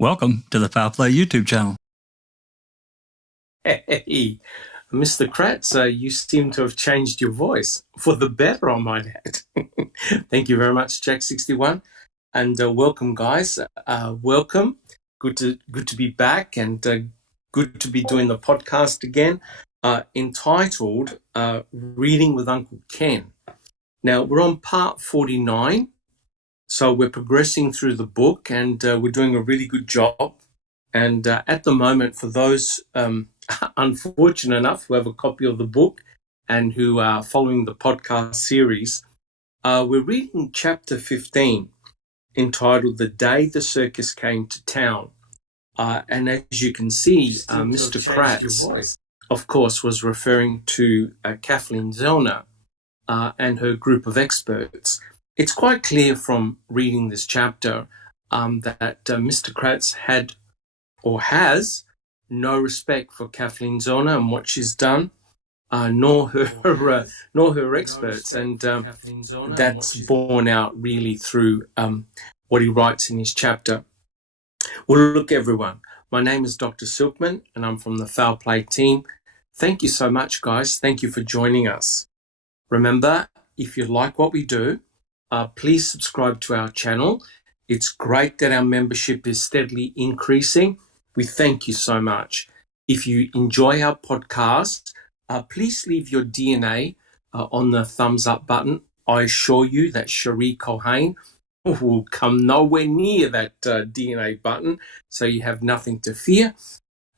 Welcome to the Foul Play YouTube channel. Hey, Mr. Kratz, you seem to have changed your voice for the better, I might add. Thank you very much, Jack61, and welcome, guys. Welcome. Good to be back, and good to be doing the podcast again, entitled "Reading with Uncle Ken." Now we're on part 49, so we're progressing through the book, and we're doing a really good job. And at the moment, for those unfortunate enough who have a copy of the book and who are following the podcast series, we're reading chapter 15, entitled "The Day the Circus Came to Town." And as you can see, Mr. Kratz, of course, was referring to Kathleen Zellner and her group of experts. It's quite clear from reading this chapter that Mr. Kratz had or has no respect for Kathleen Zellner and what she's done, nor her experts, and that's borne out really through what he writes in his chapter. Well, look, everyone, my name is Dr. Silkman, and I'm from the Foul Play team. Thank you so much, guys. Thank you for joining us. Remember, if you like what we do, please subscribe to our channel. It's great that our membership is steadily increasing. We thank you so much. If you enjoy our podcast, please leave your DNA on the thumbs up button. I assure you that Cherie Culhane will come nowhere near that DNA button, so you have nothing to fear.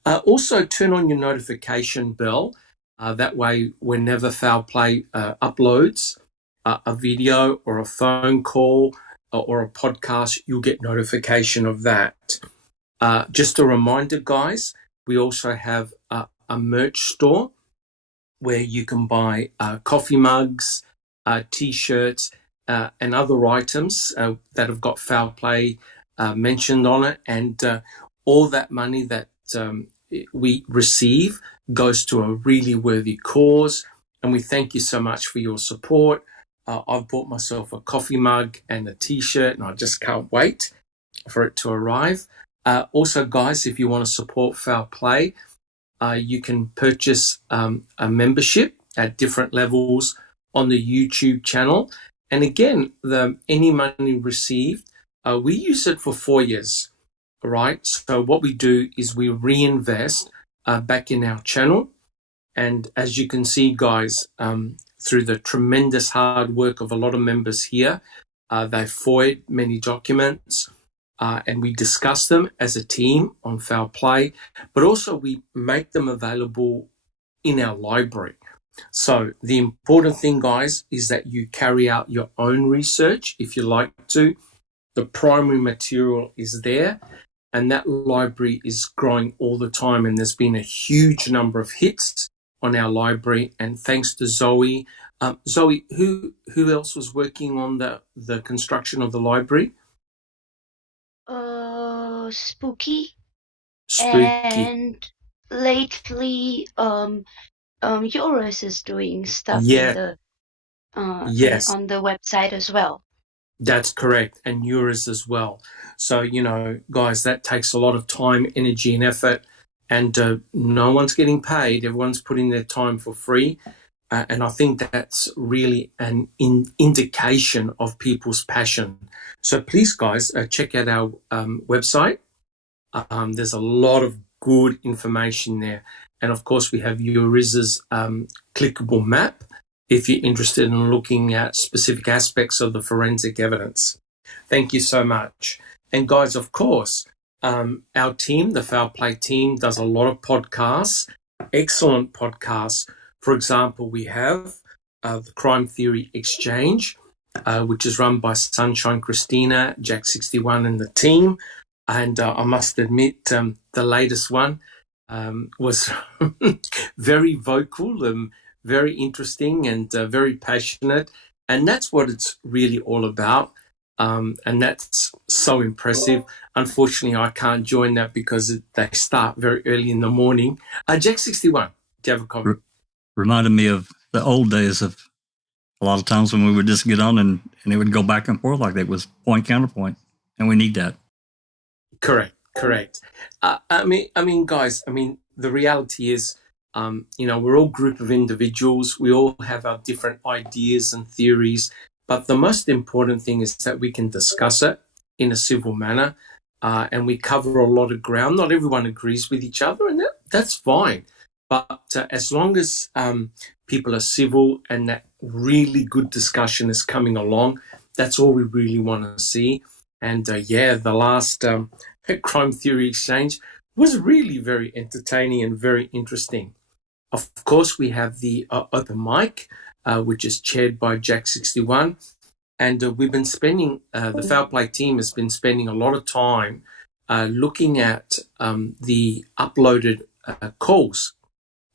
Also, turn on your notification bell. That way, whenever Foul Play uploads a video or a phone call or a podcast, you'll get notification of that. Just a reminder, guys, we also have a merch store where you can buy coffee mugs, T-shirts, and other items that have got Foul Play mentioned on it. And all that money that we receive goes to a really worthy cause. And we thank you so much for your support. I've bought myself a coffee mug and a T-shirt, and I just can't wait for it to arrive. Also, guys, if you want to support Foul Play, you can purchase a membership at different levels on the YouTube channel. And again, any money received, we use it for FOIAs, right? So what we do is we reinvest back in our channel. And as you can see, guys, through the tremendous hard work of a lot of members here, they FOIA'd many documents. And we discuss them as a team on Foul Play, but also we make them available in our library. So the important thing, guys, is that you carry out your own research if you like to. The primary material is there, and that library is growing all the time, and there's been a huge number of hits on our library, and thanks to Zoe. Zoe, who else was working on the construction of the library? Spooky. Spooky. And lately, Yoris is doing stuff Yeah. Yes, on the website as well. that's correct. And yours as well. So, guys, that takes a lot of time, energy, and effort. And no one's getting paid. Everyone's putting their time for free. And I think that's really an indication of people's passion. So please, guys, check out our website. There's a lot of good information there. And of course, we have Euriz's clickable map if you're interested in looking at specific aspects of the forensic evidence. Thank you so much. And guys, of course, our team, the Foul Play team, does a lot of podcasts, excellent podcasts. For example, we have the Crime Theory Exchange, which is run by Sunshine Christina, Jack61, and the team. And I must admit, the latest one was very vocal, very interesting, and very passionate. And that's what it's really all about. And that's so impressive. Unfortunately, I can't join that because they start very early in the morning. Jack61, do you have a comment? Reminded me of the old days of a lot of times when we would just get on and it would go back and forth like that. It was point counterpoint, and we need that. Correct. Correct. Guys. The reality is, we're all a group of individuals. We all have our different ideas and theories, but the most important thing is that we can discuss it in a civil manner, and we cover a lot of ground. Not everyone agrees with each other, and that's fine. But as long as people are civil and that really good discussion is coming along, that's all we really want to see. And the last crime theory exchange was really very entertaining and very interesting. Of course, we have the open mic, which is chaired by Jack61. And we've been spending, the Foul Play team has been spending a lot of time looking at the uploaded calls,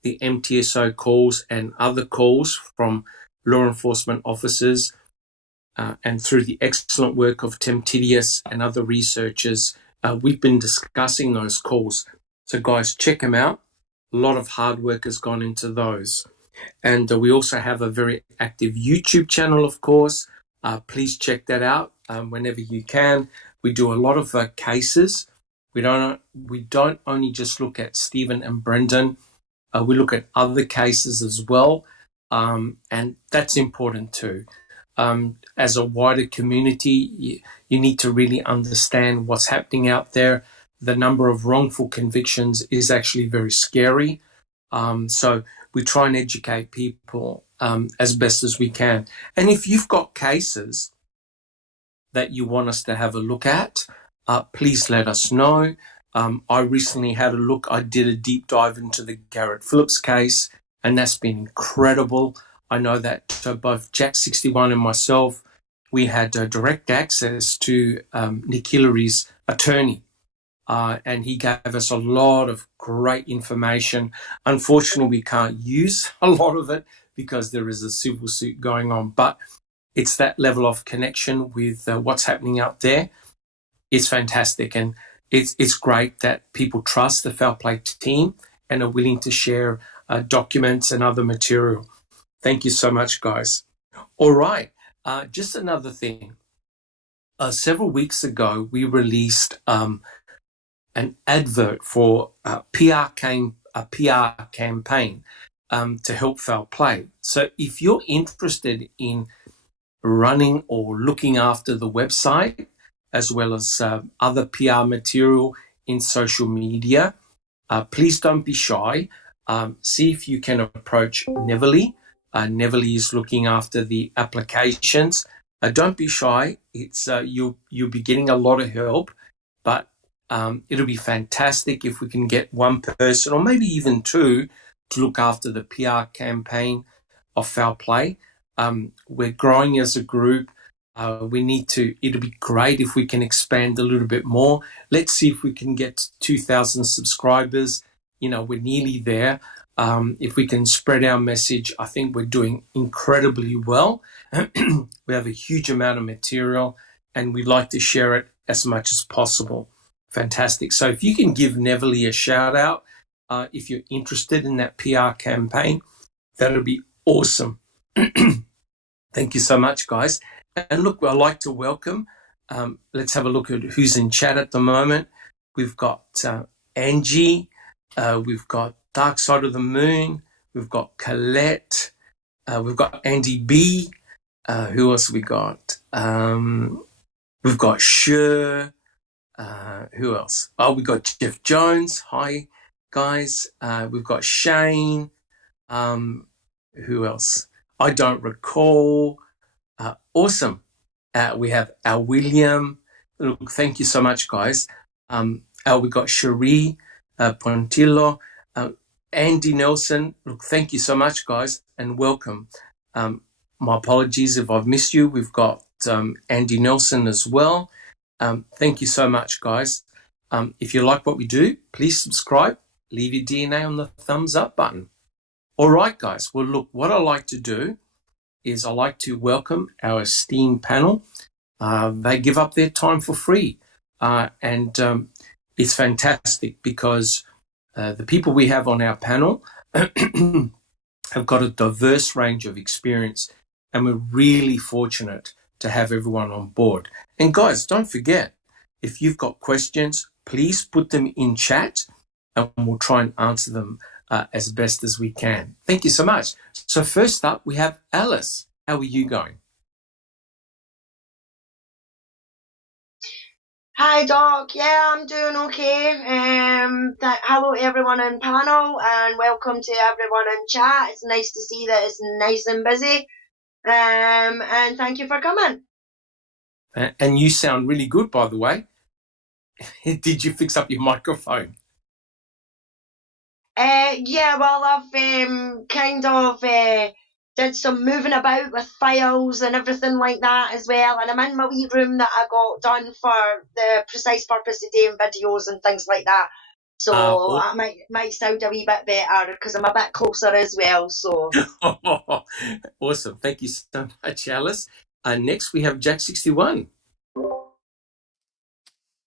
the MTSO calls and other calls from law enforcement officers, and through the excellent work of Tim Tidius and other researchers, we've been discussing those calls. So guys, check them out. A lot of hard work has gone into those. And we also have a very active YouTube channel, of course. Please check that out whenever you can. We do a lot of cases. We don't only just look at Stephen and Brendan. We look at other cases as well. And that's important too. As a wider community, you need to really understand what's happening out there. The number of wrongful convictions is actually very scary. So we try and educate people as best as we can. And if you've got cases that you want us to have a look at, please let us know. I recently had a look. I did a deep dive into the Garrett Phillips case, and that's been incredible. I know that both Jack61 and myself, we had direct access to Nick Hillary's attorney, and he gave us a lot of great information. Unfortunately, we can't use a lot of it because there is a civil suit going on, but it's that level of connection with what's happening out there. It's fantastic, and it's great that people trust the Foul Play team and are willing to share documents and other material. Thank you so much, guys. All right, just another thing. Several weeks ago, we released an advert for a PR campaign to help Foul Play. So if you're interested in running or looking after the website, as well as other PR material in social media, please don't be shy. See if you can approach Neverly. Neverly is looking after the applications. Don't be shy. It's you'll be getting a lot of help, but it'll be fantastic if we can get one person or maybe even two to look after the PR campaign of Foul Play. We're growing as a group. It'll be great if we can expand a little bit more. Let's see if we can get 2,000 subscribers. We're nearly there. If we can spread our message, I think we're doing incredibly well. We have a huge amount of material and we'd like to share it as much as possible. Fantastic. So if you can give Neverly a shout out, if you're interested in that PR campaign, that'll be awesome. Thank you so much, guys. And look, I'd like to welcome, let's have a look at who's in chat at the moment. We've got Angie, we've got Dark Side of the Moon, we've got Colette, we've got Andy B. Who else we got? We've got Sher. Who else? Oh, we got Jeff Jones. Hi, guys. We've got Shane. Who else? I don't recall. Awesome. We have Al William. Look, thank you so much, guys. We got Cherie Pontillo. Andy Nelson. Look, thank you so much, guys, and welcome. My apologies if I've missed you. We've got Andy Nelson as well. Thank you so much, guys. If you like what we do, please subscribe. Leave your DNA on the thumbs up button. All right, guys. Well, look, what I like to do is I like to welcome our esteemed panel. They give up their time for free. And it's fantastic because the people we have on our panel have got a diverse range of experience, and we're really fortunate to have everyone on board. And guys, don't forget, if you've got questions, please put them in chat and we'll try and answer them as best as we can. Thank you so much. So first up, we have Alice. How are you going? Hi, Doc. Yeah, I'm doing okay. Hello, everyone in panel, and welcome to everyone in chat. It's nice to see that it's nice and busy. And thank you for coming. And you sound really good, by the way. Did you fix up your microphone? Yeah, well, I've kind of did some moving about with files and everything like that as well. And I'm in my wee room that I got done for the precise purpose of doing videos and things like that. So I might sound a wee bit better because I'm a bit closer as well. So awesome. Thank you so much, Alice. Next, we have Jack61.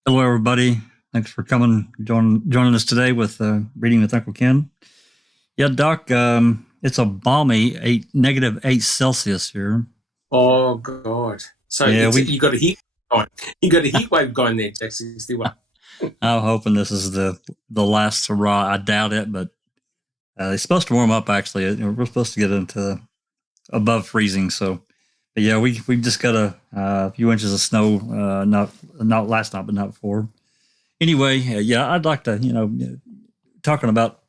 Hello, everybody. Thanks for coming, joining us today with Reading with Uncle Ken. Yeah, Doc, it's a balmy -8 Celsius here. Oh, God. So yeah, you got a heat going. You got a heat wave going there, Jack61. I'm hoping this is the last hurrah. I doubt it, but it's supposed to warm up, actually. We're supposed to get into above freezing, so... But yeah, we just got a few inches of snow, not last night, but not before. Anyway, yeah, I'd like to, talking about,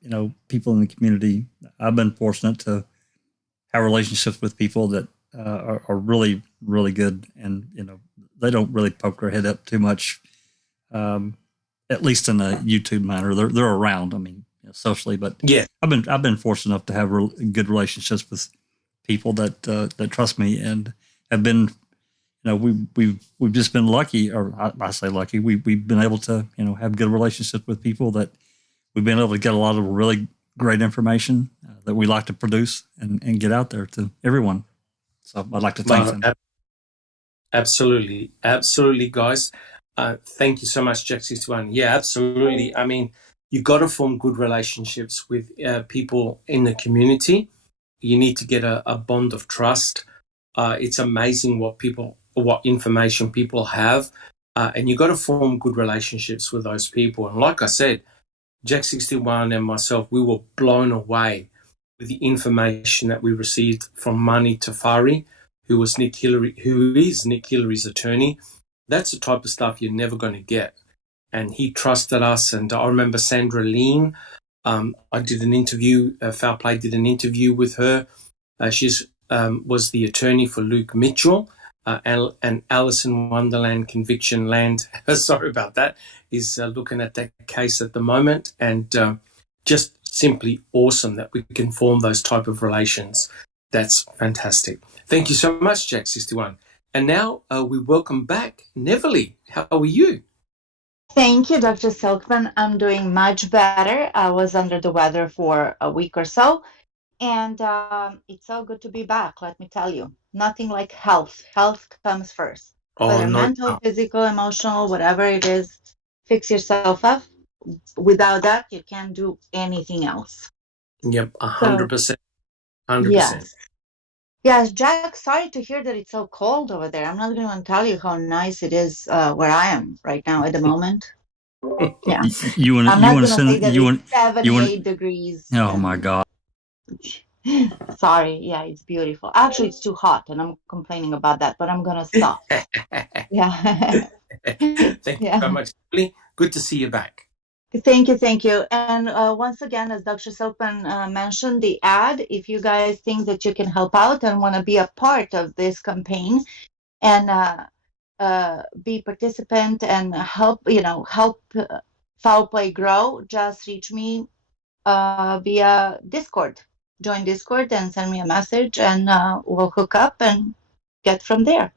people in the community. I've been fortunate to have relationships with people that are really, really good, and they don't really poke their head up too much, at least in a YouTube manner. They're around. I mean, socially, but yeah, I've been fortunate enough to have good relationships with people that trust me and have been, we've just been lucky, or I say lucky. We've been able to, have good relationships with people that we've been able to get a lot of really great information that we like to produce and get out there to everyone. So I'd like to thank them. Absolutely, guys. Thank you so much, Jack61. Yeah, absolutely. I mean, you've got to form good relationships with people in the community. You need to get a bond of trust. It's amazing what information people have, and you've got to form good relationships with those people. And like I said, Jack61 and myself, we were blown away with the information that we received from Mani Tafari, who is Nick Hillary's attorney. That's the type of stuff you're never going to get. And he trusted us. And I remember Sandra Lean. I did an interview. Foul Play did an interview with her. She's was the attorney for Luke Mitchell, and Alice in Wonderland Conviction Land. Sorry about that. Is looking at that case at the moment, and just simply awesome that we can form those type of relations. That's fantastic. Thank you so much, Jack61. And now we welcome back Neverly. How are you? Thank you, Dr. Silkman. I'm doing much better. I was under the weather for a week or so, and it's so good to be back, let me tell you. Nothing like health. Health comes first. Whether mental, physical, emotional, whatever it is, fix yourself up. Without that, you can't do anything else. Yep, 100%. 100%. Yes. Yes, Jack, sorry to hear that it's so cold over there. I'm not going to tell you how nice it is where I am right now at the moment. Yeah. You want to send you want 78 degrees. Oh my God. Sorry. Yeah, it's beautiful. Actually, it's too hot and I'm complaining about that, but I'm going to stop. Yeah. Thank you so much. Good to see you back. Thank you. And once again, as Dr. Silkman mentioned, the ad, if you guys think that you can help out and want to be a part of this campaign and be participant and help Foul Play grow, just reach me via Discord. Join Discord and send me a message and we'll hook up and get from there.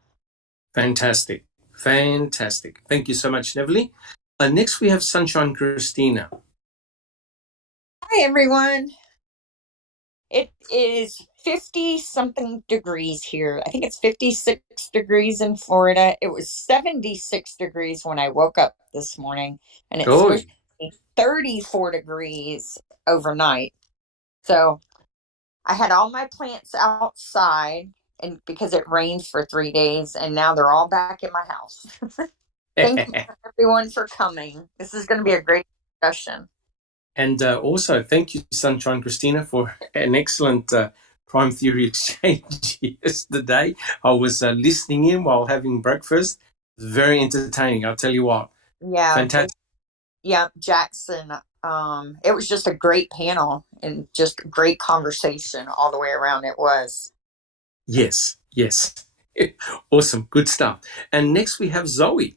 Fantastic. Thank you so much, Neverly. Next, we have Sunshine Christina. Hi, everyone. It is 50-something degrees here. I think it's 56 degrees in Florida. It was 76 degrees when I woke up this morning, and it's supposed to be 34 degrees overnight. So I had all my plants outside, and because it rained for 3 days, and now they're all back in my house. Thank you everyone for coming. This is going to be a great discussion. And also, thank you, Sunshine Christina, for an excellent crime theory exchange yesterday. I was listening in while having breakfast. Very entertaining, I'll tell you what. Yeah. Fantastic. Yeah, Jackson. It was just a great panel and just great conversation all the way around. It was. Yes. Awesome. Good stuff. And next we have Zoe.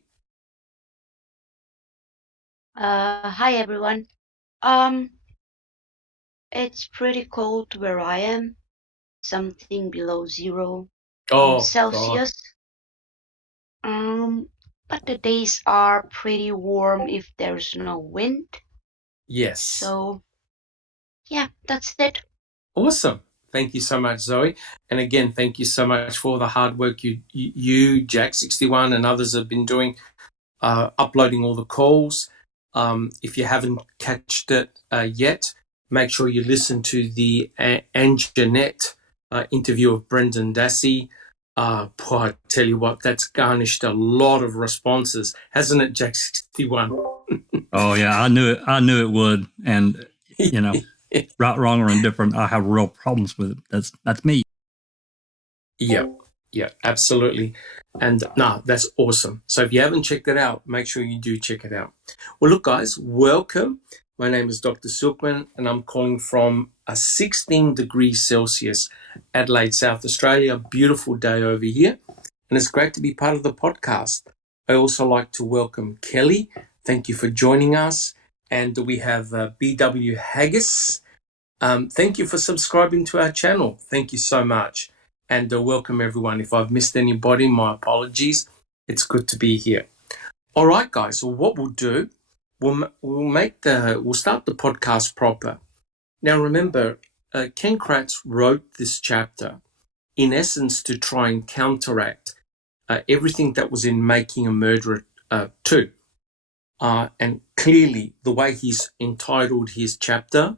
Hi everyone. It's pretty cold where I am, something below 0 Oh, Celsius. But the days are pretty warm if there's no wind. yes. So, yeah, that's it. Awesome. Thank you so much, Zoe. And again, thank you so much for the hard work you Jack61 and others have been doing, uploading all the calls. If you haven't catched it yet, make sure you listen to the Anjanette interview of Brendan Dassey. Boy, I tell you what, that's garnished a lot of responses, hasn't it, Jack61? Oh yeah, I knew it would, and you know, right, wrong, or indifferent, I have real problems with it. That's me. Yeah, absolutely. And that's awesome. So if you haven't checked it out, make sure you do check it out. Well, look, guys, welcome. My name is Dr. Silkman, and I'm calling from a 16 degrees Celsius, Adelaide, South Australia. Beautiful day over here, and it's great to be part of the podcast. I also like to welcome Kelly. Thank you for joining us. And we have BW Haggis. Thank you for subscribing to our channel. Thank you so much. And welcome everyone. If I've missed anybody, my apologies. It's good to be here. All right, guys. So what we'll do, we'll start the podcast proper. Now, remember, Ken Kratz wrote this chapter in essence to try and counteract everything that was in Making a Murderer 2. And clearly, the way he's entitled his chapter,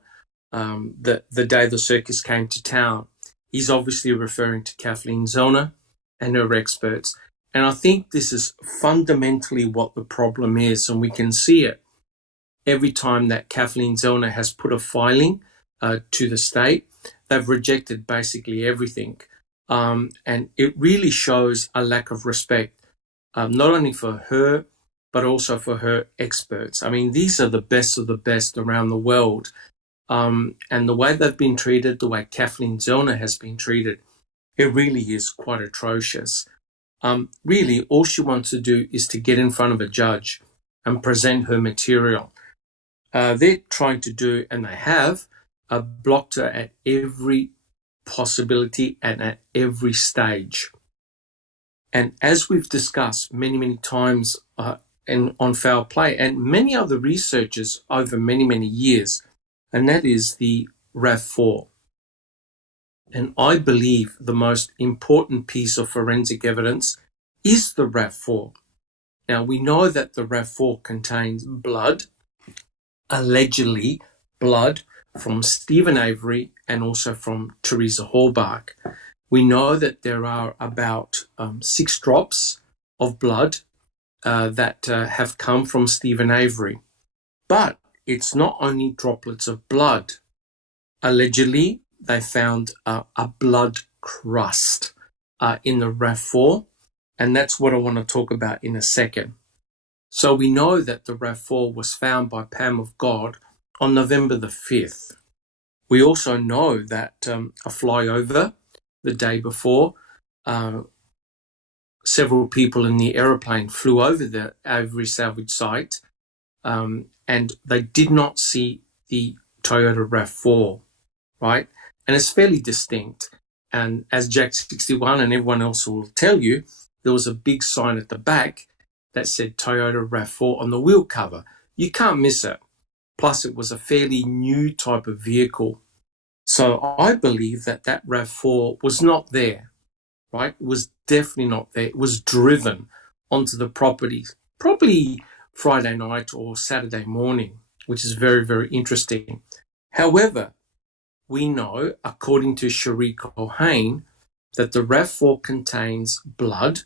the day the circus came to town, he's obviously referring to Kathleen Zellner and her experts. And I think this is fundamentally what the problem is, and we can see it every time that Kathleen Zellner has put a filing to the state. They've rejected basically everything. And it really shows a lack of respect, not only for her, but also for her experts. I mean, these are the best of the best around the world. And the way they've been treated, the way Kathleen Zellner has been treated, it really is quite atrocious. Really, all she wants to do is to get in front of a judge and present her material. They're trying to do, and they have, blocked her at every possibility and at every stage. And as we've discussed many, many times on Foul Play, and many other researchers over many, many years, and that is the RAV4. And I believe the most important piece of forensic evidence is the RAV4. Now, we know that the RAV4 contains blood, allegedly blood from Stephen Avery and also from Teresa Hallbark. We know that there are about 6 drops of blood that have come from Stephen Avery. But it's not only droplets of blood. Allegedly, they found a blood crust in the RAV4, and that's what I want to talk about in a second. So we know that the RAV4 was found by Pam of God on November the 5th. We also know that a flyover the day before, several people in the aeroplane flew over the Avery salvage site, and they did not see the Toyota RAV4, right? And it's fairly distinct. And as Jack61 and everyone else will tell you, there was a big sign at the back that said Toyota RAV4 on the wheel cover. You can't miss it. Plus, it was a fairly new type of vehicle. So I believe that that RAV4 was not there, right? It was definitely not there. It was driven onto the property, probably Friday night or Saturday morning, which is very, very interesting. However, we know, according to Cherie Culhane, that the RAV4 contains blood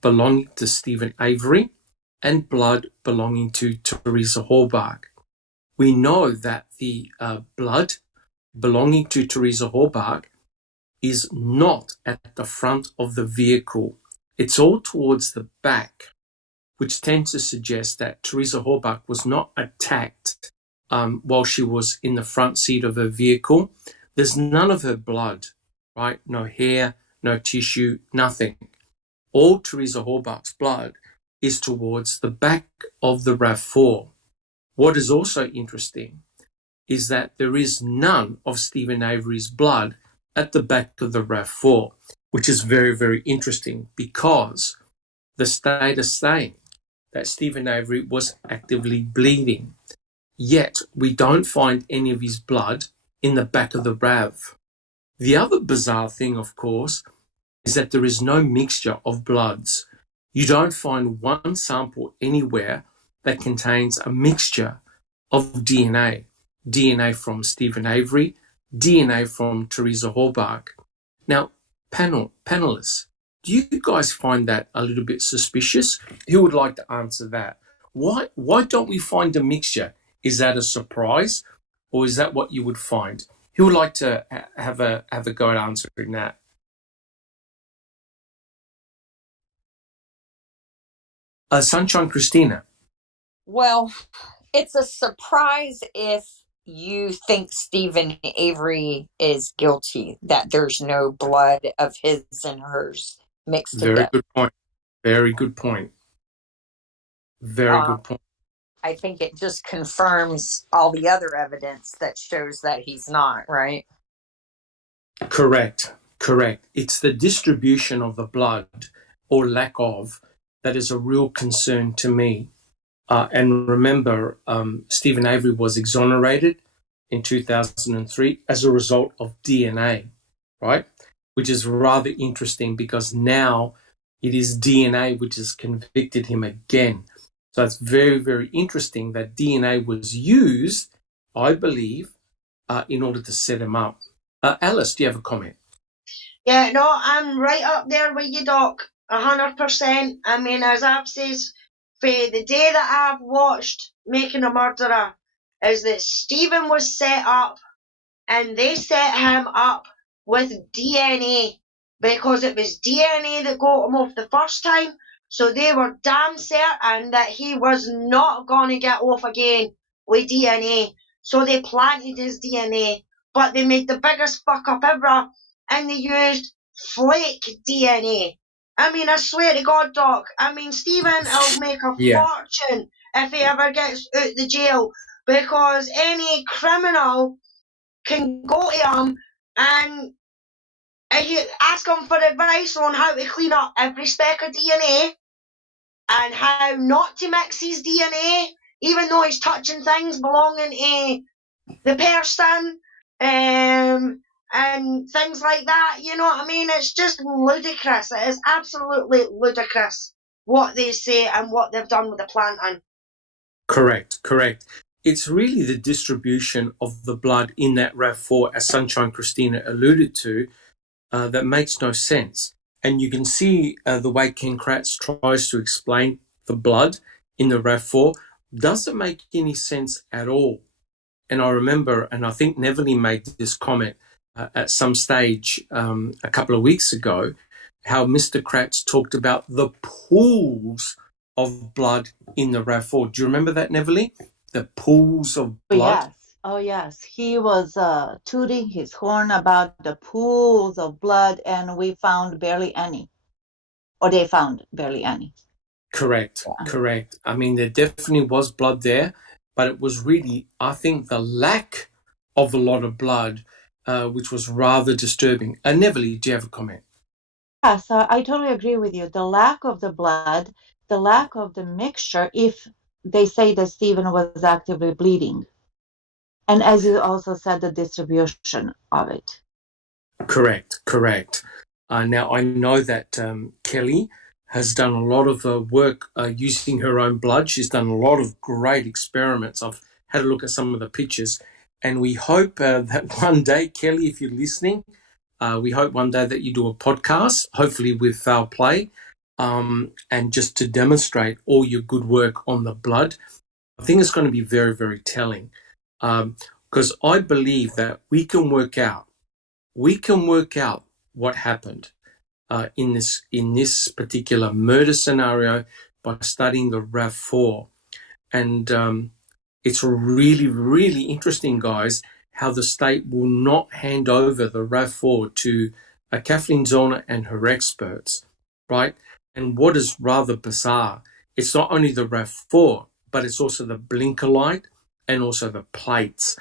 belonging to Stephen Avery and blood belonging to Teresa Halbach. We know that the blood belonging to Teresa Halbach is not at the front of the vehicle. It's all towards the back, which tends to suggest that Teresa Halbach was not attacked while she was in the front seat of her vehicle. There's none of her blood, right? No hair, no tissue, nothing. All Teresa Halbach's blood is towards the back of the RAV4. What is also interesting is that there is none of Stephen Avery's blood at the back of the RAV4, which is very, very interesting because the state is saying that Stephen Avery was actively bleeding, yet we don't find any of his blood in the back of the RAV. The other bizarre thing, of course, is that there is no mixture of bloods. You don't find one sample anywhere that contains a mixture of DNA. DNA from Stephen Avery, DNA from Teresa Halbach. Now, panelists, do you guys find that a little bit suspicious? Who would like to answer that? Why don't we find a mixture? Is that a surprise, or is that what you would find? Who would like to have a go at answering that? Sunshine Christina. Well, it's a surprise if you think Stephen Avery is guilty, that there's no blood of his and hers mixed Very together. good point. Very good point. Very good point. I think it just confirms all the other evidence that shows that he's not, right? Correct. It's the distribution of the blood or lack of that is a real concern to me. And remember, Stephen Avery was exonerated in 2003 as a result of DNA, right? Which is rather interesting because now it is DNA which has convicted him again. So it's very, very interesting that DNA was used, I believe, in order to set him up. Alice, do you have a comment? Yeah, no, I'm right up there with you, Doc. 100%. I mean, as I've said, for the day that I've watched Making a Murderer, is that Stephen was set up, and they set him up with DNA, because it was DNA that got him off the first time, so they were damn certain that he was not going to get off again with DNA, so they planted his DNA, but they made the biggest fuck up ever, and they used flake DNA. I mean, I swear to God, Doc, I mean, Stephen will make a fortune if he ever gets out the jail, because any criminal can go to him and you ask him for advice on how to clean up every speck of DNA and how not to mix his DNA, even though he's touching things belonging to the person, and things like that. You know what I mean? It's just ludicrous. It is absolutely ludicrous what they say and what they've done with the planting. Correct. It's really the distribution of the blood in that RAV4, as Sunshine Christina alluded to, that makes no sense. And you can see the way Ken Kratz tries to explain the blood in the RAV4 doesn't make any sense at all. And I remember, and I think Neverly made this comment at some stage a couple of weeks ago, how Mr. Kratz talked about the pools of blood in the RAV4. Do you remember that, Neverly? The pools of blood? Oh, yes. He was tooting his horn about the pools of blood, and we found barely any. Or they found barely any. Correct. I mean, there definitely was blood there, but it was really, I think, the lack of a lot of blood, which was rather disturbing. Neverly, do you have a comment? Yes, I totally agree with you. The lack of the blood, the lack of the mixture, if they say that Stephen was actively bleeding. And as you also said, the distribution of it. Correct. Now, I know that Kelly has done a lot of work using her own blood. She's done a lot of great experiments. I've had a look at some of the pictures, and we hope that one day, Kelly, if you're listening, we hope one day that you do a podcast, hopefully with Foul Play, and just to demonstrate all your good work on the blood, I think it's going to be very, very telling. Because I believe that we can work out what happened in this particular murder scenario by studying the RAV4. And it's really, really interesting, guys, how the state will not hand over the RAV4 to Kathleen Zorner and her experts, right? And what is rather bizarre, it's not only the RAV4, but it's also the blinker light and also the plates.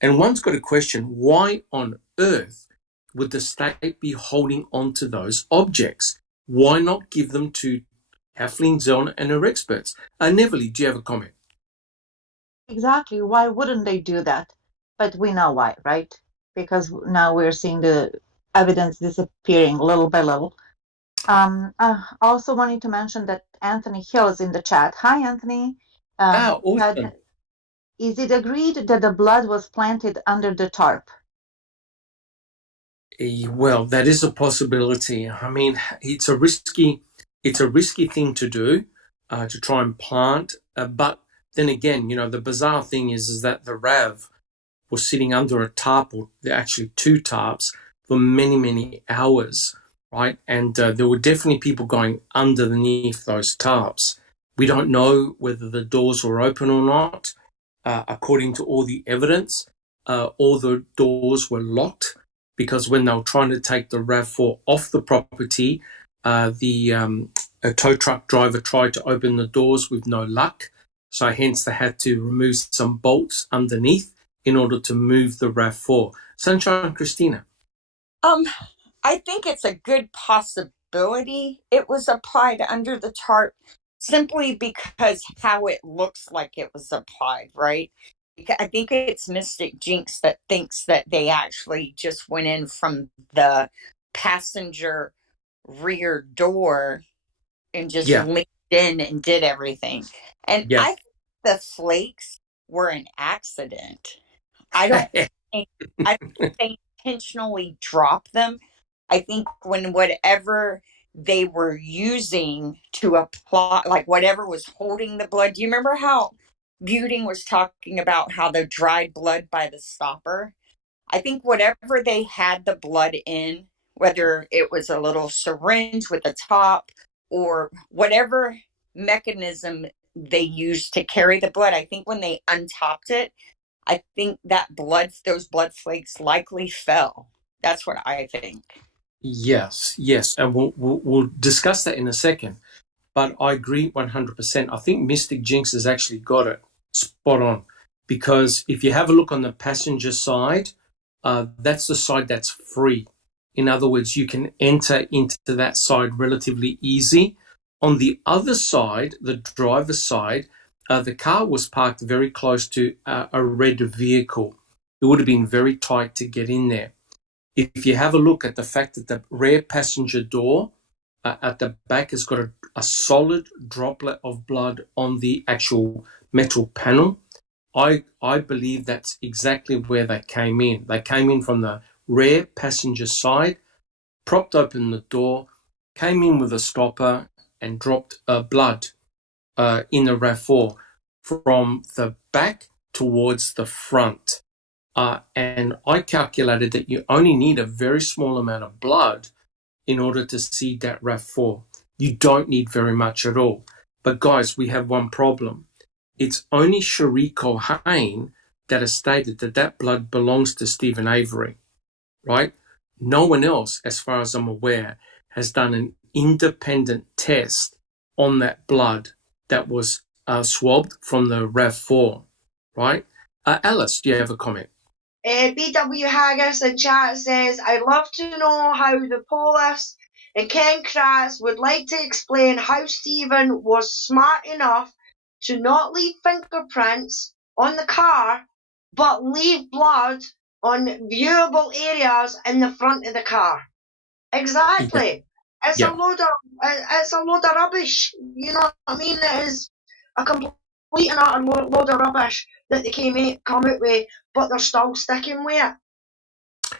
And one's got a question, why on earth would the state be holding on to those objects? Why not give them to Kathleen Zorner and her experts? Neverly, do you have a comment? Exactly. Why wouldn't they do that? But we know why, right? Because now we're seeing the evidence disappearing little by little. I also wanted to mention that Anthony Hill is in the chat. Hi, Anthony. Awesome. Is it agreed that the blood was planted under the tarp? Well, that is a possibility. I mean, it's a risky thing to do, to try and plant. But then again, the bizarre thing is that the RAV was sitting under a tarp, or actually two tarps, for many, many hours, right? And there were definitely people going underneath those tarps. We don't know whether the doors were open or not. According to all the evidence, all the doors were locked, because when they were trying to take the RAV4 off the property, a tow truck driver tried to open the doors with no luck. So hence they had to remove some bolts underneath in order to move the RAV4. Sunshine Christina. I think it's a good possibility it was applied under the tarp, simply because how it looks like it was applied, right? I think it's Mystic Jinx that thinks that they actually just went in from the passenger rear door and just leaned in and did everything. And I think the flakes were an accident. I don't think they intentionally dropped them. I think when whatever they were using to apply, like whatever was holding the blood. Do you remember how Buting was talking about how the dried blood by the stopper? I think whatever they had the blood in, whether it was a little syringe with a top or whatever mechanism they used to carry the blood, I think when they untopped it, I think that those blood flakes likely fell. That's what I think. Yes, and we'll discuss that in a second. But I agree 100%. I think Mystic Jinx has actually got it spot on, because if you have a look on the passenger side, that's the side that's free. In other words, you can enter into that side relatively easy. On the other side, the driver's side, the car was parked very close to a red vehicle. It would have been very tight to get in there. If you have a look at the fact that the rear passenger door at the back has got a solid droplet of blood on the actual metal panel, I believe that's exactly where they came in. They came in from the rear passenger side, propped open the door, came in with a stopper and dropped blood in the RAV4 from the back towards the front. And I calculated that you only need a very small amount of blood in order to see that RAV4. You don't need very much at all. But guys, we have one problem. It's only Cherie Culhane that has stated that blood belongs to Stephen Avery, right? No one else, as far as I'm aware, has done an independent test on that blood that was swabbed from the RAV4, right? Alice, do you have a comment? BW Haggis in chat says, I'd love to know how the police and Ken Kratz would like to explain how Stephen was smart enough to not leave fingerprints on the car, but leave blood on viewable areas in the front of the car. Exactly. It's a load of rubbish. You know what I mean? It is a complete and utter load of rubbish that they come out with, but they're still sticking with it.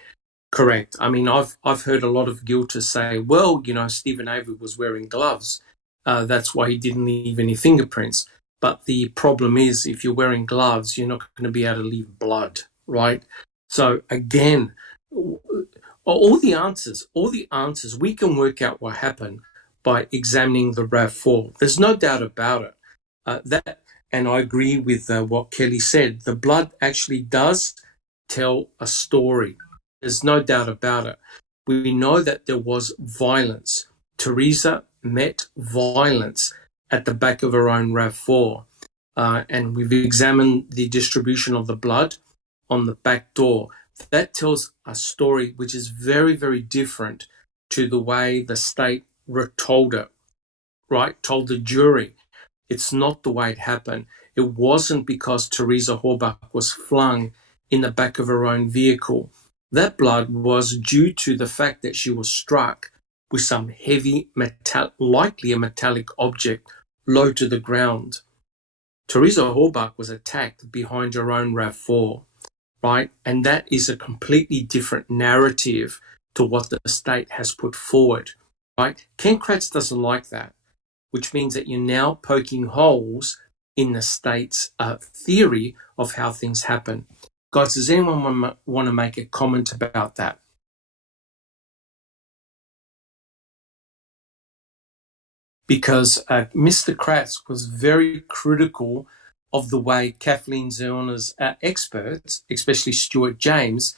Correct. I mean, I've heard a lot of guilters say, well, you know, Stephen Avery was wearing gloves. That's why he didn't leave any fingerprints. But the problem is, if you're wearing gloves, you're not going to be able to leave blood, right? So again, all the answers, we can work out what happened by examining the RAV4. There's no doubt about it. And I agree with what Kelly said. The blood actually does tell a story. There's no doubt about it. We know that there was violence. Teresa met violence at the back of her own RAV4. And we've examined the distribution of the blood on the back door. That tells a story which is very, very different to the way the state told it, right? Told the jury. It's not the way it happened. It wasn't because Teresa Horbach was flung in the back of her own vehicle. That blood was due to the fact that she was struck with some heavy metal, likely a metallic object, low to the ground. Teresa Horbach was attacked behind her own RAV4, right? And that is a completely different narrative to what the state has put forward, right? Ken Kratz doesn't like that, which means that you're now poking holes in the state's theory of how things happen. Guys, does anyone want to make a comment about that? Because Mr. Kratz was very critical of the way Kathleen Zellner's experts, especially Stuart James,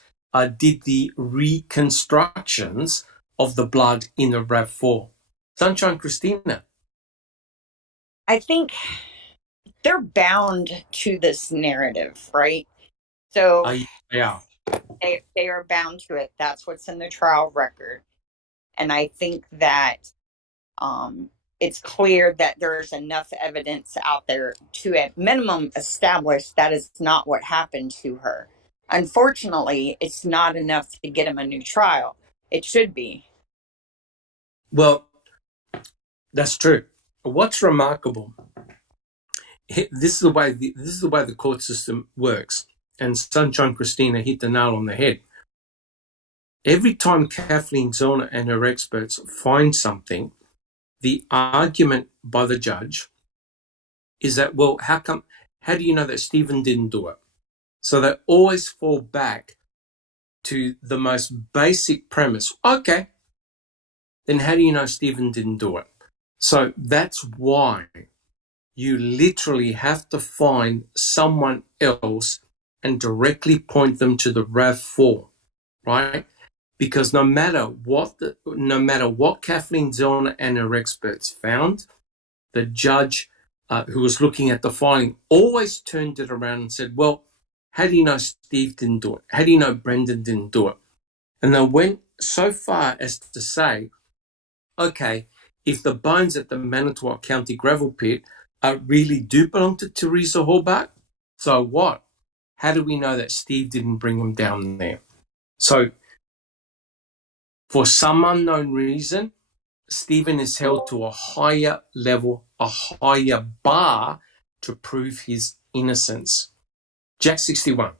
did the reconstructions of the blood in the RAV4. Sunshine Christina. I think they're bound to this narrative, right? So yeah, they are bound to it. That's what's in the trial record. And I think that it's clear that there's enough evidence out there to at minimum establish that is not what happened to her. Unfortunately, it's not enough to get him a new trial. It should be. Well, that's true. What's remarkable, this is the way the court system works, and Sunshine Christina hit the nail on the head. Every time Kathleen Zellner and her experts find something, the argument by the judge is that, well, how do you know that Stephen didn't do it? So they always fall back to the most basic premise. Okay, then how do you know Stephen didn't do it? So that's why you literally have to find someone else and directly point them to the RAV4, right? Because no matter what Kathleen Zellner and her experts found, the judge who was looking at the filing always turned it around and said, well, how do you know Steve didn't do it? How do you know Brendan didn't do it? And they went so far as to say, okay, if the bones at the Manitowoc County gravel pit really do belong to Teresa Horbach, so what? How do we know that Steve didn't bring them down there? So for some unknown reason, Stephen is held to a higher level, a higher bar to prove his innocence. Jack 61.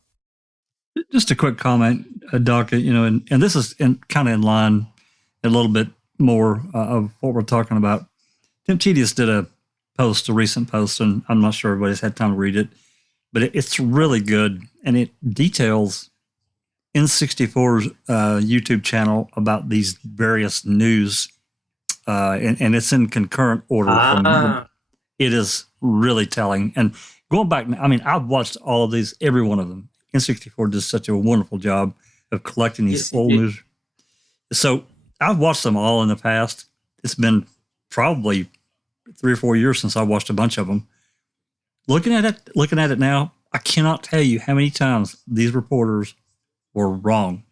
Just a quick comment, Doc, and this is kind of in line a little bit more of what we're talking about. Tim Chedius did a recent post, and I'm not sure everybody's had time to read it, but it's really good, and it details N64's YouTube channel about these various news, and it's in concurrent order. It is really telling. And going back, I mean, I've watched all of these, every one of them. N64 does such a wonderful job of collecting these old news. So I've watched them all in the past. It's been probably 3 or 4 years since I watched a bunch of them. Looking at it now, I cannot tell you how many times these reporters were wrong.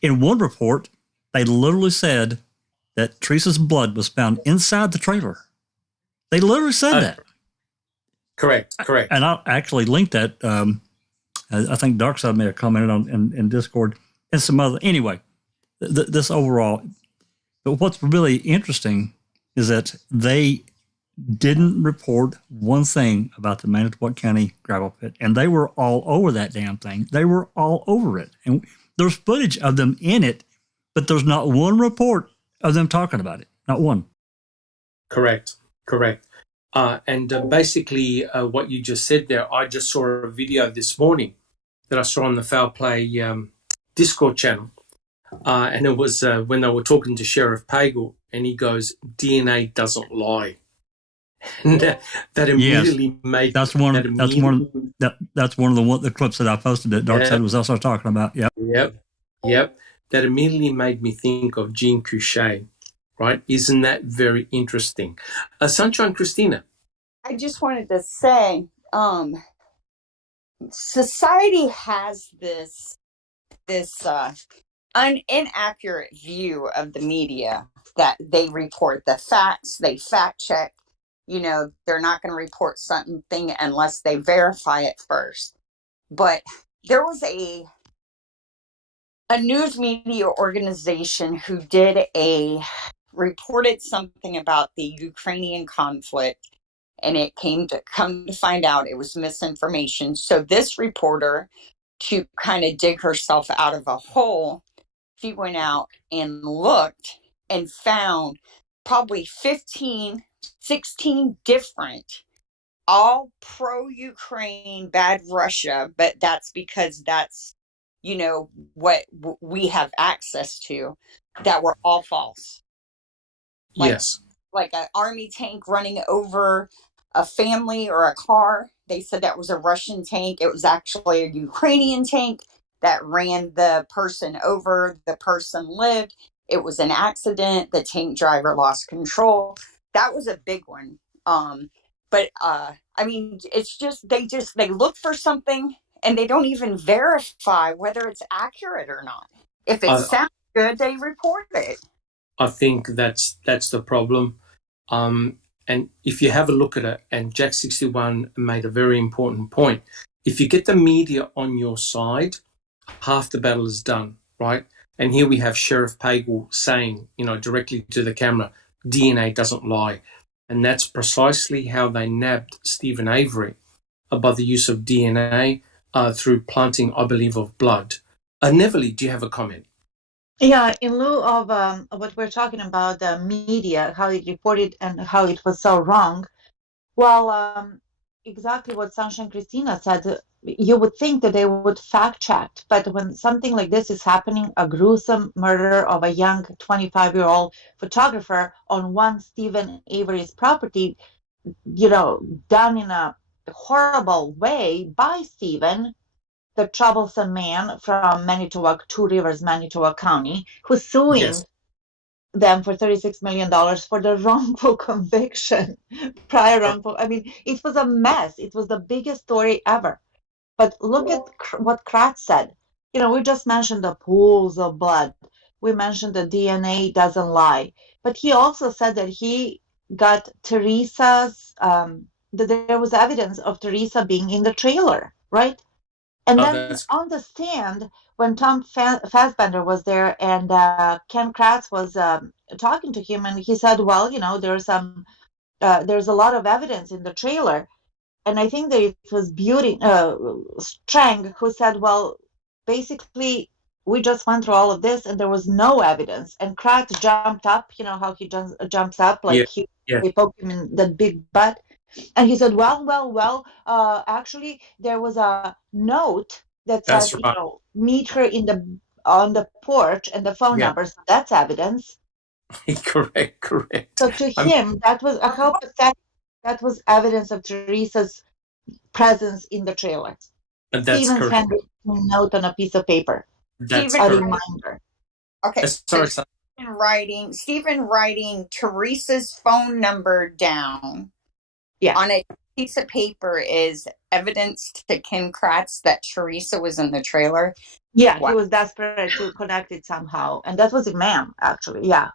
In one report, they literally said that Teresa's blood was found inside the trailer. They literally said that. Correct. And I actually linked that. I think Darkside may have commented on in Discord and some other. Anyway, this overall. But what's really interesting is that they didn't report one thing about the Manitowoc County gravel pit, and they were all over that damn thing. They were all over it, and There's footage of them in it, but there's not one report of them talking about it. Not one. Correct. And basically, what you just said there, I just saw a video this morning that I saw on the Foul Play Discord channel. And it was when they were talking to Sheriff Pagel, and he goes, DNA doesn't lie. And that immediately made that's one of the clips that I posted that Dark Side was also talking about. Yep. That immediately made me think of Jean Couché, right? Isn't that very interesting? Sunshine Christina. I just wanted to say, society has this inaccurate view of the media, that they report the facts, they fact check. You know, they're not going to report something unless they verify it first. But there was a news media organization who reported something about the Ukrainian conflict, and it come to find out it was misinformation. So this reporter, to kind of dig herself out of a hole, she went out and looked and found probably 15, 16 different, all pro-Ukraine, bad Russia, but that's because that's, you know, what we have access to, that were all false. Yes. Like an army tank running over a family or a car. They said that was a Russian tank. It was actually a Ukrainian tank that ran the person over. The person lived. It was an accident. The tank driver lost control. That was a big one. But I mean, it's just they look for something and they don't even verify whether it's accurate or not. If it sounds good, they report it. I think that's the problem. And if you have a look at it, and Jack 61 made a very important point, if you get the media on your side, half the battle is done, right? And here we have Sheriff Pagel saying, you know, directly to the camera, DNA doesn't lie. And that's precisely how they nabbed Stephen Avery by the use of DNA through planting, I believe, of blood. Neville, do you have a comment? Yeah, in lieu of what we're talking about, the media, how it reported and how it was so wrong. Well, exactly what Sunshine Christina said, you would think that they would fact check, but when something like this is happening, a gruesome murder of a young 25-year-old photographer on one Stephen Avery's property, you know, done in a horrible way by Stephen, the troublesome man from Manitowoc, Two Rivers, Manitowoc County, who's suing them for $36 million for the wrongful conviction, prior wrongful. I mean, it was a mess. It was the biggest story ever. But look at what Kratz said. You know, we just mentioned the pools of blood. We mentioned the DNA doesn't lie. But he also said that he got Teresa's, that there was evidence of Teresa being in the trailer, right? And then on the stand, when Tom Fassbender was there and Ken Kratz was talking to him, and he said, well, you know, there's a lot of evidence in the trailer. And I think that it was Strang who said, well, basically, we just went through all of this and there was no evidence. And Kratz jumped up, you know how he jumps up, like they poked him in the big butt. And he said, well, actually, there was a note that says, you know, meet her on the porch and the phone number. So that's evidence. Correct. So to him, that was how pathetic. That was evidence of Teresa's presence in the trailer. And that's Stephen's handwritten note on a piece of paper. That's a reminder. Okay. Stephen writing Teresa's phone number down on a piece of paper is evidence to Ken Kratz that Teresa was in the trailer. Yeah, he was desperate to connect it somehow. And that was a man, actually. Yeah.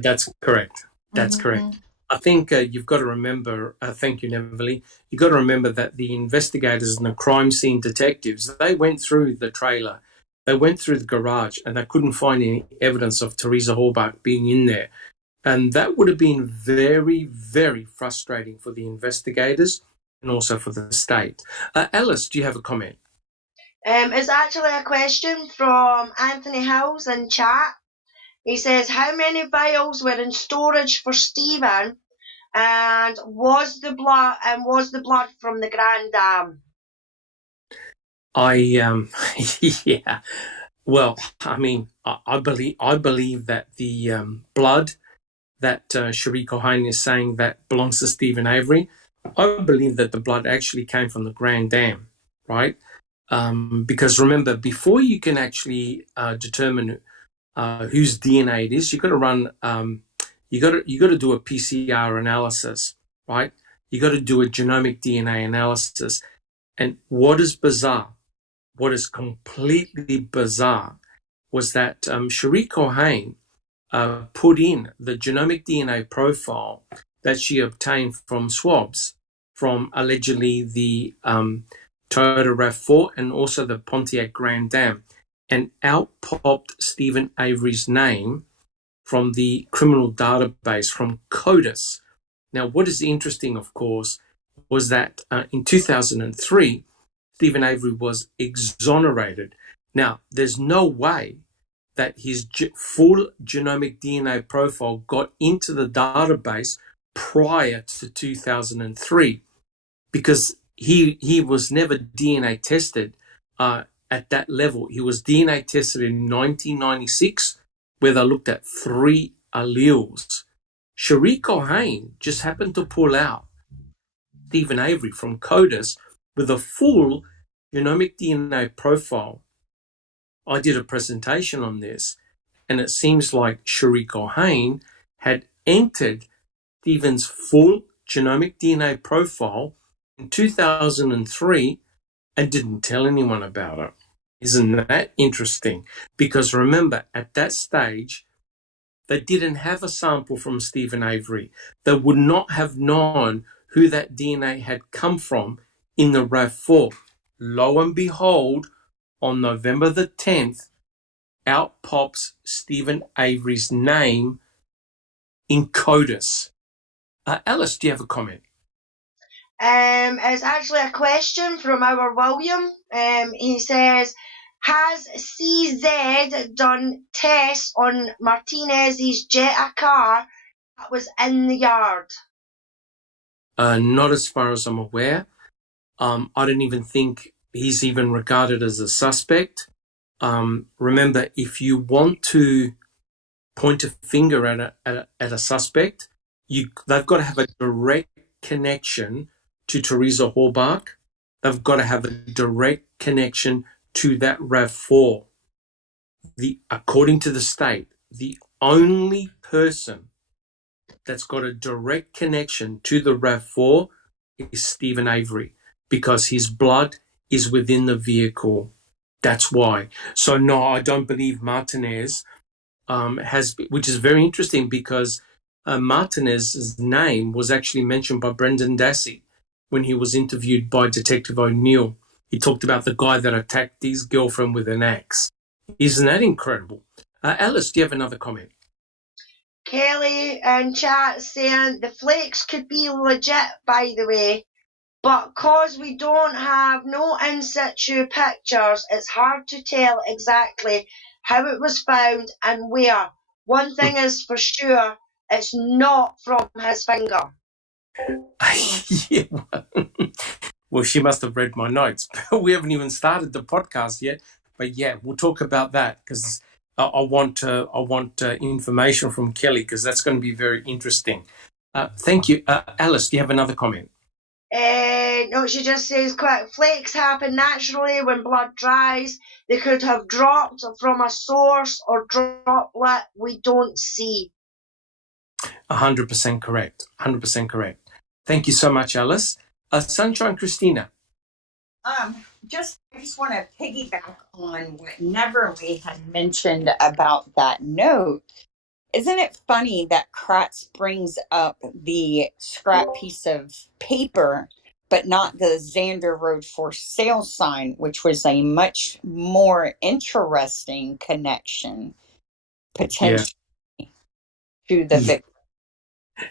That's correct. That's correct. I think you've got to remember, thank you, Neville, you've got to remember that the investigators and the crime scene detectives, they went through the trailer, they went through the garage, and they couldn't find any evidence of Teresa Horbach being in there. And that would have been very, very frustrating for the investigators and also for the state. Alice, do you have a comment? It's actually a question from Anthony Hills in chat. He says, how many vials were in storage for Stephen, and was the blood from the Grand Dam? Yeah. Well, I mean, I believe that the blood that Sheree Cohen is saying that belongs to Stephen Avery, I believe that the blood actually came from the Grand Dam, right? Because remember, before you can actually determine whose DNA it is, you got to run, you got to do a PCR analysis, right? You got to do a genomic DNA analysis. And what is bizarre, what is completely bizarre, was that Sheree Cohen put in the genomic DNA profile that she obtained from swabs from allegedly the Toyota RAV4 and also the Pontiac Grand Dam, and out popped Stephen Avery's name from the criminal database from CODIS. Now, what is interesting, of course, was that in 2003, Stephen Avery was exonerated. Now, there's no way that his full genomic DNA profile got into the database prior to 2003, because he was never DNA tested at that level. He was DNA tested in 1996, where they looked at 3 alleles. Sheree Cohen just happened to pull out Stephen Avery from CODIS with a full genomic DNA profile. I did a presentation on this, and it seems like Sheree Cohen had entered Stephen's full genomic DNA profile in 2003 and didn't tell anyone about it. Isn't that interesting? Because remember, at that stage, they didn't have a sample from Stephen Avery. They would not have known who that DNA had come from in the RAV4. Lo and behold, on November the 10th, out pops Stephen Avery's name in CODIS. Alice, do you have a comment? It's actually a question from our William. He says, has CZ done tests on Martinez's Jetta car that was in the yard? Not as far as I'm aware. I don't even think he's even regarded as a suspect. Remember, if you want to point a finger at a suspect, they've got to have a direct connection to Teresa Hallbach. They've got to have a direct connection to that RAV4. According to the state, the only person that's got a direct connection to the RAV4 is Stephen Avery, because his blood is within the vehicle. That's why. So no, I don't believe Martinez which is very interesting, because Martinez's name was actually mentioned by Brendan Dassey when he was interviewed by Detective O'Neill. He talked about the guy that attacked his girlfriend with an axe. Isn't that incredible? Alice, do you have another comment? Kelly in chat saying the flakes could be legit, by the way, but cause we don't have no in situ pictures, it's hard to tell exactly how it was found and where. One thing is for sure, it's not from his finger. Yeah, well, she must have read my notes. We haven't even started the podcast yet, but yeah, we'll talk about that, because I want information from Kelly, because that's going to be very interesting. Thank you. Alice, do you have another comment? No, she just says, quick, flakes happen naturally when blood dries. They could have dropped from a source or droplet we don't see. 100% correct. 100% correct. Thank you so much, Alice. Sunshine Christina. I just want to piggyback on what Neverly had mentioned about that note. Isn't it funny that Kratz brings up the scrap piece of paper, but not the Xander Road for Sale sign, which was a much more interesting connection potentially to the victim?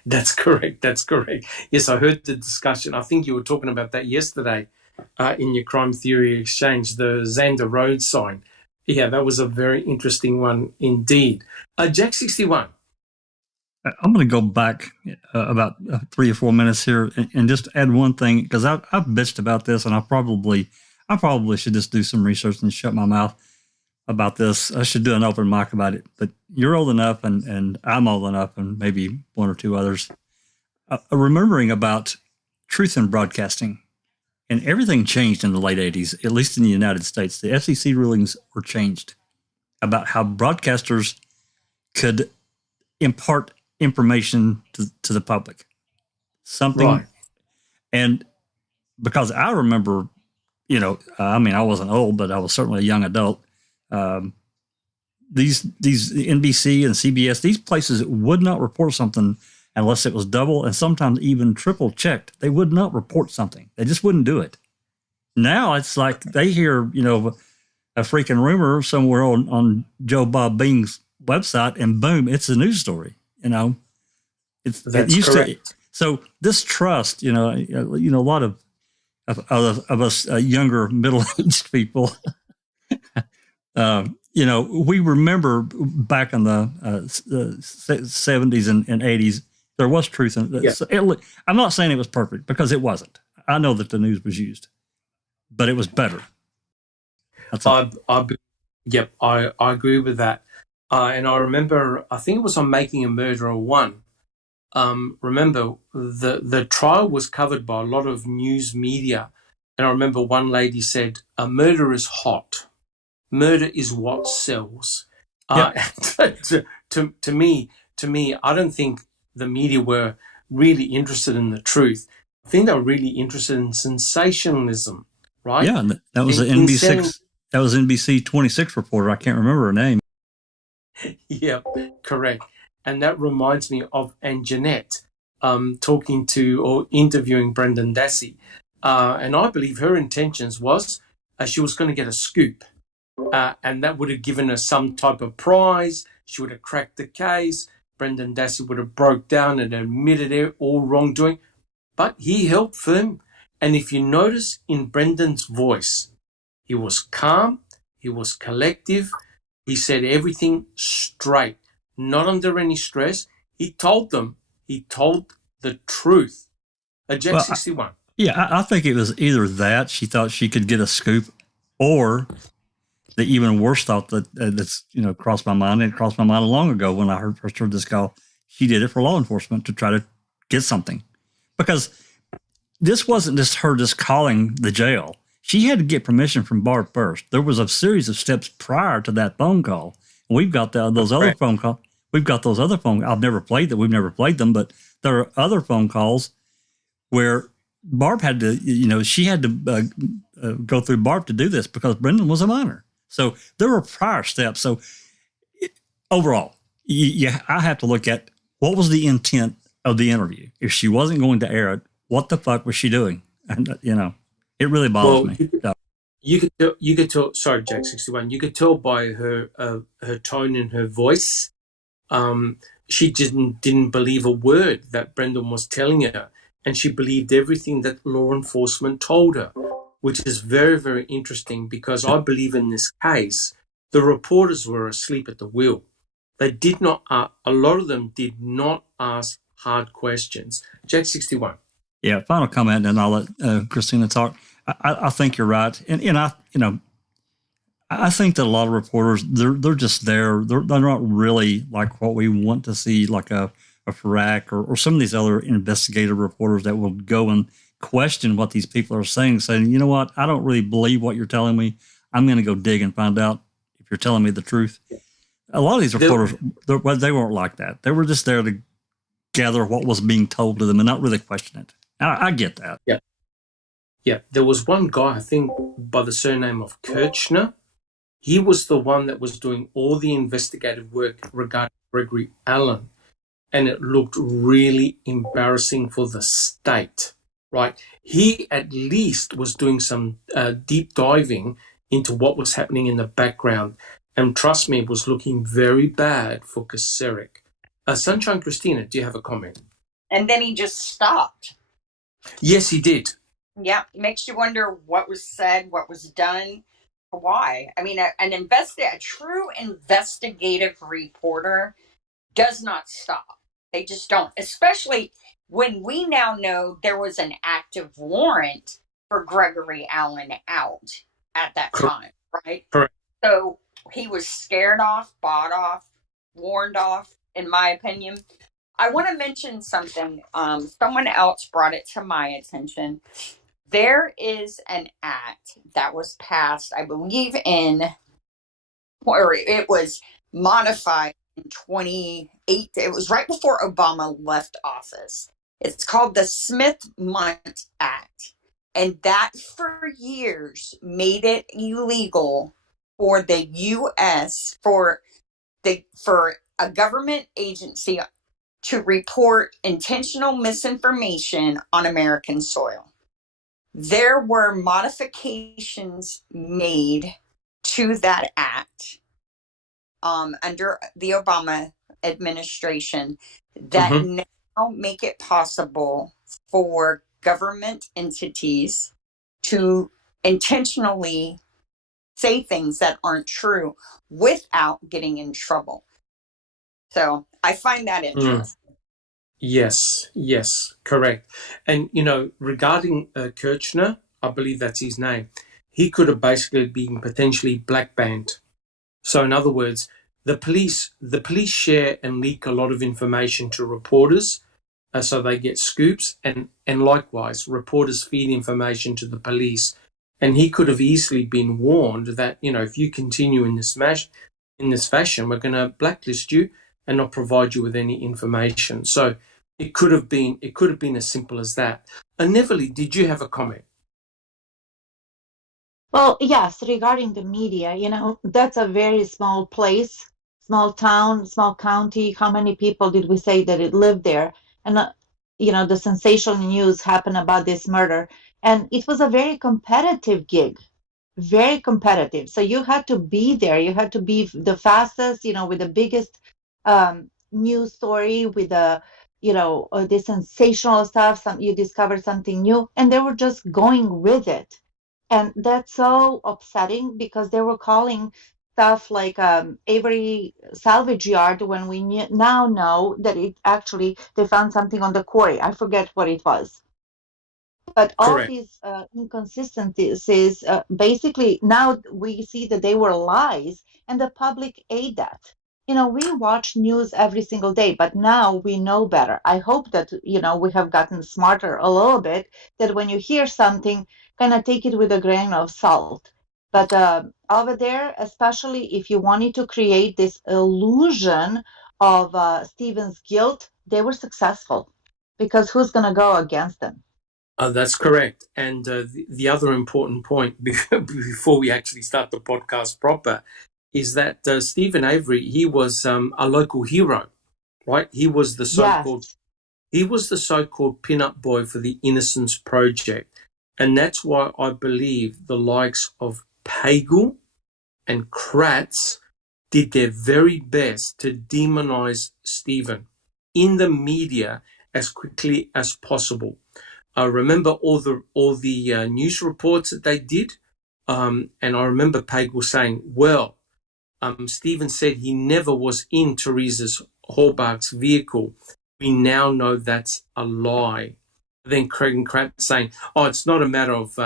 That's correct. That's correct. Yes, I heard the discussion. I think you were talking about that yesterday, in your crime theory exchange, the Xander Road sign. Yeah, that was a very interesting one indeed. Jack 61. I'm going to go back about 3 or 4 minutes here and just add one thing, because I've bitched about this, and I probably should just do some research and shut my mouth about this. I should do an open mic about it. But you're old enough, and I'm old enough, and maybe one or two others, remembering about truth in broadcasting. And everything changed in the late 80s, at least in the United States. The FCC rulings were changed about how broadcasters could impart information to the public. Something. Right. And because I remember, I mean, I wasn't old, but I was certainly a young adult. These NBC and CBS, these places would not report something unless it was double and sometimes even triple checked. They would not report something. They just wouldn't do it. Now it's like they hear, a freaking rumor somewhere on Joe Bob Bing's website, and boom, it's a news story. That's correct. So this trust, a lot of us younger middle-aged people, we remember back in the 70s and 80s, there was truth in it. Yeah. I'm not saying it was perfect, because it wasn't. I know that the news was used, but it was better. I agree with that. And I remember, I think it was on Making a Murderer 1. Remember, the trial was covered by a lot of news media. And I remember one lady said, murder is hot. Murder is what sells. Yep. To me, I don't think the media were really interested in the truth. I think they were really interested in sensationalism, right? Yeah, that was the NBC. That was NBC 26 reporter. I can't remember her name. Yeah, correct. And that reminds me of Jeanette talking to or interviewing Brendan Dassey. And I believe her intentions was she was going to get a scoop. And that would have given her some type of prize. She would have cracked the case. Brendan Dassey would have broke down and admitted all wrongdoing. But he held firm. And if you notice in Brendan's voice, he was calm, he was collective, he said everything straight, not under any stress. He told the truth. Jack 61. I think it was either that she thought she could get a scoop, or the even worse thought that's crossed my mind. It crossed my mind long ago when I first heard this call. She did it for law enforcement to try to get something, because this wasn't just her just calling the jail. She had to get permission from Barb first. There was a series of steps prior to that phone call. We've got those other phone calls. We've got those other phone. I've never played that. We've never played them, but there are other phone calls where Barb had to, she had to go through Barb to do this, because Brendan was a minor. So there were prior steps. So overall, I have to look at what was the intent of the interview. If she wasn't going to air it, what the fuck was she doing? And it really bothers me. You could tell. Sorry, Jack 61. You could tell by her tone and her voice. She didn't believe a word that Brendan was telling her, and she believed everything that law enforcement told her, which is very, very interesting, because I believe in this case the reporters were asleep at the wheel. They did not. A lot of them did not ask hard questions. Jack 61. Yeah, final comment, and I'll let Christina talk. I think you're right, and I think that a lot of reporters they're just there. They're not really like what we want to see, like a Farak or some of these other investigative reporters that will go and question what these people are saying, you know what, I don't really believe what you're telling me. I'm going to go dig and find out if you're telling me the truth. A lot of these reporters, they weren't like that. They were just there to gather what was being told to them and not really question it. I get that. Yeah. Yeah. There was one guy, I think, by the surname of Kirchner. He was the one that was doing all the investigative work regarding Gregory Allen. And it looked really embarrassing for the state, right? He at least was doing some deep diving into what was happening in the background. And trust me, it was looking very bad for Kaseric. Sunshine Christina, do you have a comment? And then he just stopped. Yes, he did. Yeah, makes you wonder what was said, what was done, why. I mean, a true investigative reporter does not stop. They just don't, especially when we now know there was an active warrant for Gregory Allen out at that Correct. time, right? Correct. So he was scared off, bought off, warned off, in my opinion. I want to mention something. Someone else brought it to my attention. There is an act that was passed, I believe, or it was modified in 28. It was right before Obama left office. It's called the Smith-Mundt Act. And that for years made it illegal for the U.S. for a government agency to report intentional misinformation on American soil. There were modifications made to that act under the Obama administration that Mm-hmm. now make it possible for government entities to intentionally say things that aren't true without getting in trouble. So I find that interesting. Yes, correct. And, regarding Kirchner, I believe that's his name, he could have basically been potentially black banned. So in other words, the police share and leak a lot of information to reporters, so they get scoops, and likewise, reporters feed information to the police. And he could have easily been warned that, if you continue in this fashion, we're going to blacklist you and not provide you with any information. So it could have been as simple as that. Neverly, did you have a comment? Well, yes, regarding the media, that's a very small place, small town, small county. How many people did we say that it lived there? And, the sensational news happened about this murder. And it was a very competitive gig, very competitive. So you had to be there. You had to be the fastest, with the biggest news story, with the sensational stuff. You discovered something new, and they were just going with it. And that's so upsetting because they were calling stuff like Avery salvage yard when we now know that it actually they found something on the quarry. I forget what it was. But all Correct. these inconsistencies, basically now we see that they were lies, and the public ate that. We watch news every single day, but now we know better. I hope that, we have gotten smarter a little bit, that when you hear something, kind of take it with a grain of salt. But over there, especially if you wanted to create this illusion of Stephen's guilt, they were successful because who's going to go against them? That's correct. And the other important point before we actually start the podcast proper is that Stephen Avery, he was a local hero, right? He was the so-called Yes. he was the so-called pin-up boy for the Innocence Project, and that's why I believe the likes of Pagel and Kratz did their very best to demonize Stephen in the media as quickly as possible. I remember all the news reports that they did, and I remember Pagel saying, "Well, Stephen said he never was in Teresa's Horbach's vehicle. We now know that's a lie." Then Craig and Kratt saying, "Oh, it's not a matter of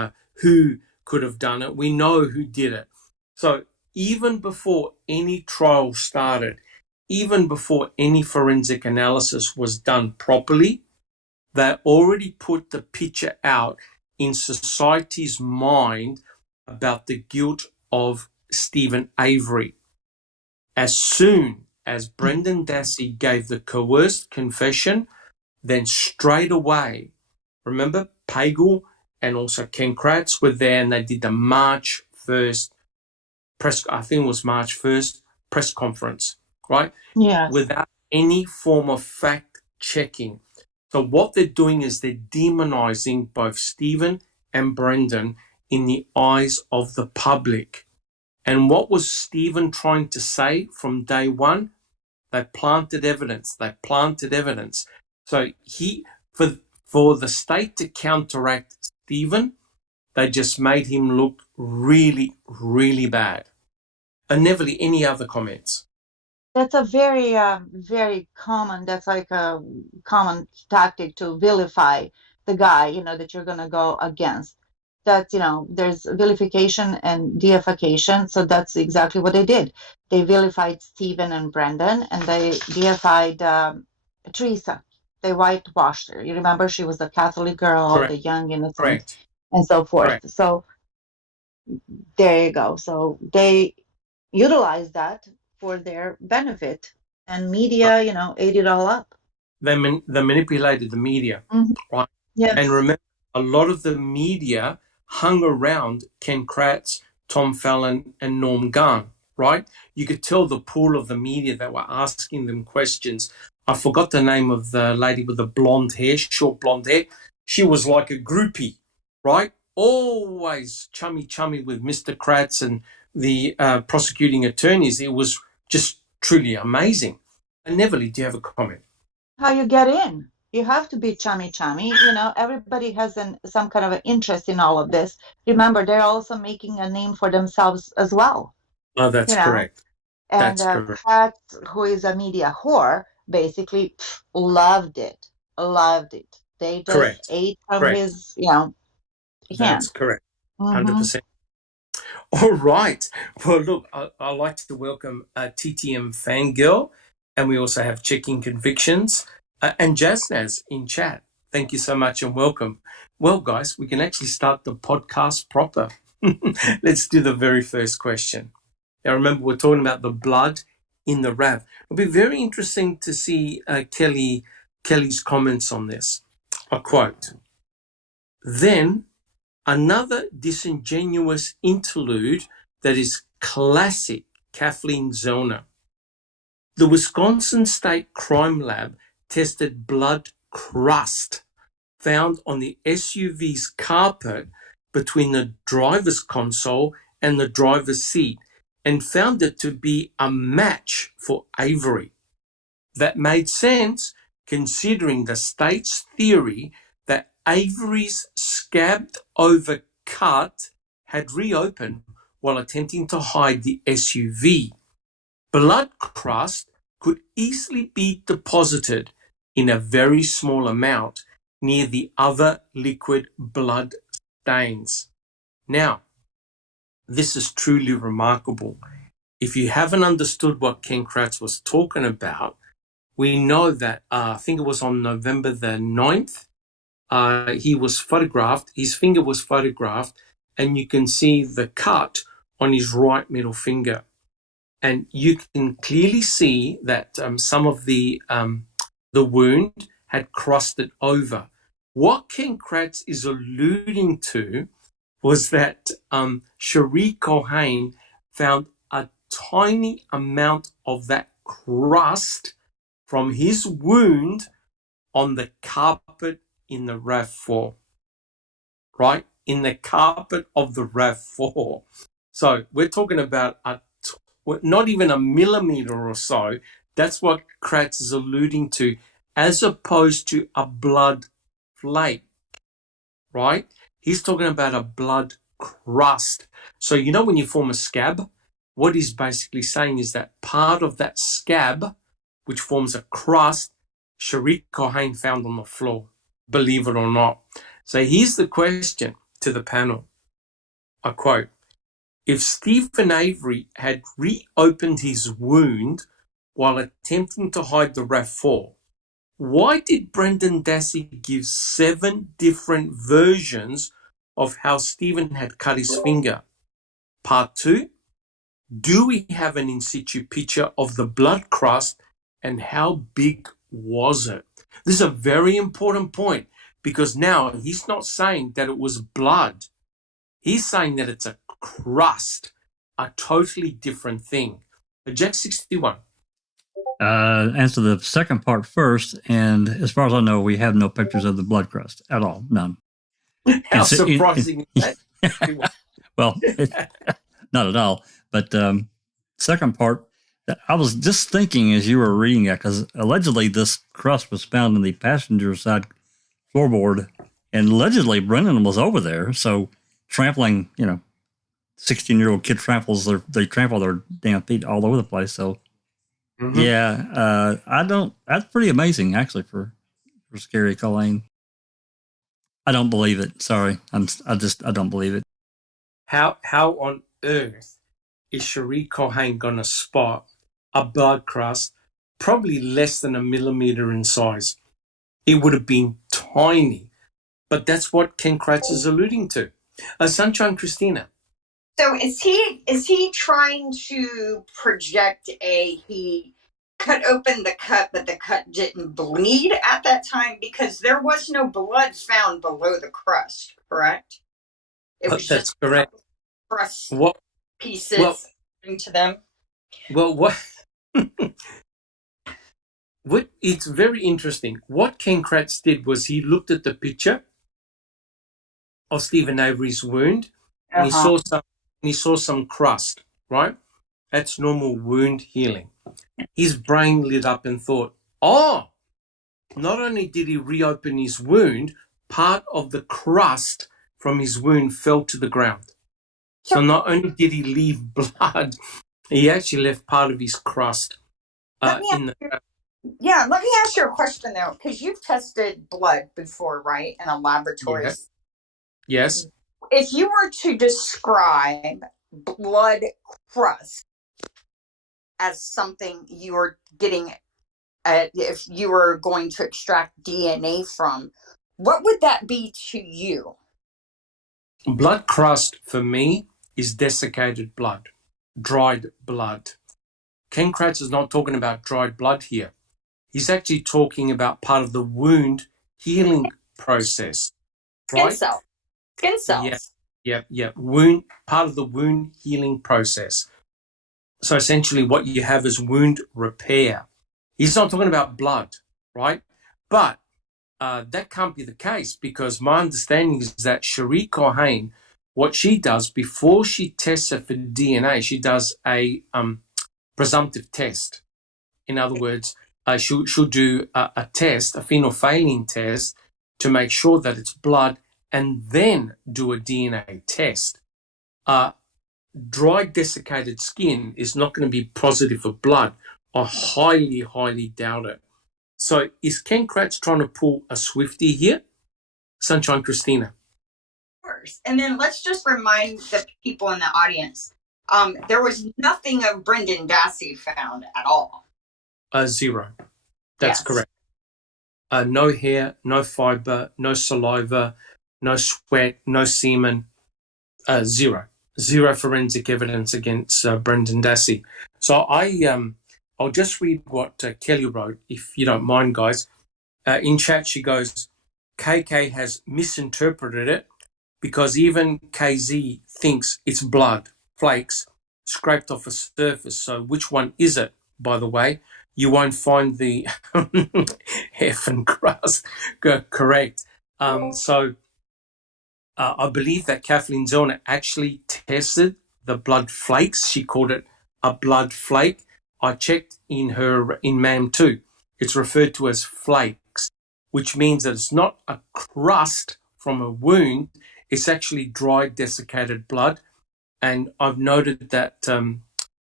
who could have done it. We know who did it." So even before any trial started, even before any forensic analysis was done properly, they already put the picture out in society's mind about the guilt of Stephen Avery. As soon as Brendan Dassey gave the coerced confession, then straight away, remember, Pagel and also Ken Kratz were there, and they did the March 1st press conference, right? Yes. Without any form of fact checking. So what they're doing is they're demonizing both Stephen and Brendan in the eyes of the public. And what was Stephen trying to say from day one? They planted evidence. So for the state to counteract Stephen, they just made him look really, really bad. And Neverly, any other comments? That's a very common, that's like a common tactic to vilify the guy, you know, that you're going to go against. That, you know, there's vilification and deification. So that's exactly what they did. They vilified Stephen and Brendan, and they deified Teresa. They whitewashed her. You remember, she was the Catholic girl, Correct. the young innocent, Correct. and so forth. Correct. So there you go. So they utilize that for their benefit, and media, you know, ate it all up. They manipulated the media, right? Yes. And remember, a lot of the media hung around Ken Kratz, Tom Fallon, and Norm Gunn, right? You could tell the pool of the media that were asking them questions. I forgot the name of the lady with the blonde hair, short blonde hair. She was like a groupie, right? Always chummy with Mr. Kratz and the prosecuting attorneys. It was just truly amazing. And Neverly, do you have a comment? How you get in? You have to be chummy. You know, everybody has some kind of an interest in all of this. Remember, they're also making a name for themselves as well. Oh, that's correct. And That's correct. Kratz, who is a media whore, basically loved it. They just Correct. ate from Correct. his, you know, hand. That's correct. Mhm. 100%. All right. Well, look, I'd like to welcome TTM Fangirl, and we also have Checking Convictions and Jasnaz in chat. Thank you so much and welcome. Well, guys, we can actually start the podcast proper. Let's do the very first question. Now, remember, we're talking about the blood in the RAV. It'll be very interesting to see Kelly's comments on this. I quote, "Then another disingenuous interlude that is classic Kathleen Zellner. The Wisconsin State Crime Lab tested blood crust found on the SUV's carpet between the driver's console and the driver's seat and found it to be a match for Avery. That made sense considering the state's theory that Avery's scabbed over cut had reopened while attempting to hide the SUV. Blood crust could easily be deposited in a very small amount near the other liquid blood stains. Now, this is truly remarkable. If you haven't understood what Ken Kratz was talking about, we know that I think it was on November the 9th, he was photographed, his finger was photographed, and you can see the cut on his right middle finger. And you can clearly see that some of the wound had crusted over. What Ken Kratz is alluding to was that Cherie Cohen found a tiny amount of that crust from his wound on the carpet in the RAV4, right? In the carpet of the RAV4. So we're talking about not even a millimeter or so. That's what Kratz is alluding to, as opposed to a blood flake, right? He's talking about a blood crust. So, you know, when you form a scab, what he's basically saying is that part of that scab, which forms a crust, Cherie Cohen found on the floor, believe it or not. So here's the question to the panel. I quote, "If Stephen Avery had reopened his wound while attempting to hide the RAV4, why did Brendan Dassey give 7 different versions of how Stephen had cut his finger? Part 2, do we have an in situ picture of the blood crust and how big was it?" This is a very important point because now he's not saying that it was blood. He's saying that it's a crust, a totally different thing. Jack 61. Answer the second part first, and as far as I know, we have no pictures of the blood crust at all, none. How surprising is that? Well, not at all. But second part, I was just thinking as you were reading that, because allegedly this crust was found in the passenger side floorboard And allegedly, Brendan was over there, so trampling, 16-year-old kid they trample their damn feet all over the place. So, that's pretty amazing, actually, for Scary Colleen. I don't believe it. Sorry. I don't believe it. How on earth is Cherie Cohane going to spot a blood crust probably less than a millimeter in size? It would have been tiny, but that's what Ken Kratz is alluding to. Sunshine Christina. So is he trying to project he cut open the cut, but the cut didn't bleed at that time because there was no blood found below the crust, correct? It was That's just correct. Crust What pieces into them. Well, what it's very interesting. What Ken Kratz did was he looked at the picture of Stephen Avery's wound, and he saw some crust, right? That's normal wound healing. His brain lit up and thought, oh, not only did he reopen his wound, part of the crust from his wound fell to the ground. So not only did he leave blood, he actually left part of his crust in the. Yeah, let me ask you a question though, because you've tested blood before, right, in a laboratory. Yes. If you were to describe blood crust as something you were getting, if you were going to extract DNA from, what would that be to you? Blood crust for me is desiccated blood, dried blood. Ken Kratz is not talking about dried blood here. He's actually talking about part of the wound healing process, right? Skin cells. Yeah. Part of the wound healing process. So essentially what you have is wound repair. He's not talking about blood, right? But that can't be the case because my understanding is that Cherie Cohane, what she does before she tests it for DNA, she does a presumptive test. In other words, she'll do a test, a phenolphthalein test, to make sure that it's blood, and then do a DNA test. Dry, desiccated skin is not going to be positive for blood. I highly, highly doubt it. So is Ken Kratz trying to pull a Swiftie here? Sunshine Christina. And then let's just remind the people in the audience, there was nothing of Brendan Dassey found at all. Zero. That's correct. No hair, no fiber, no saliva, no sweat, no semen. Zero. Zero forensic evidence against Brendan Dassey. So I'll just read what Kelly wrote, if you don't mind, guys. In chat, she goes, KK has misinterpreted it because even KZ thinks it's blood, flakes, scraped off a surface. So which one is it, by the way? You won't find the effing crust correct. So I believe that Kathleen Zellner actually tested the blood flakes. She called it a blood flake. I checked in MAM 2. It's referred to as flakes, which means that it's not a crust from a wound. It's actually dried, desiccated blood. And I've noted that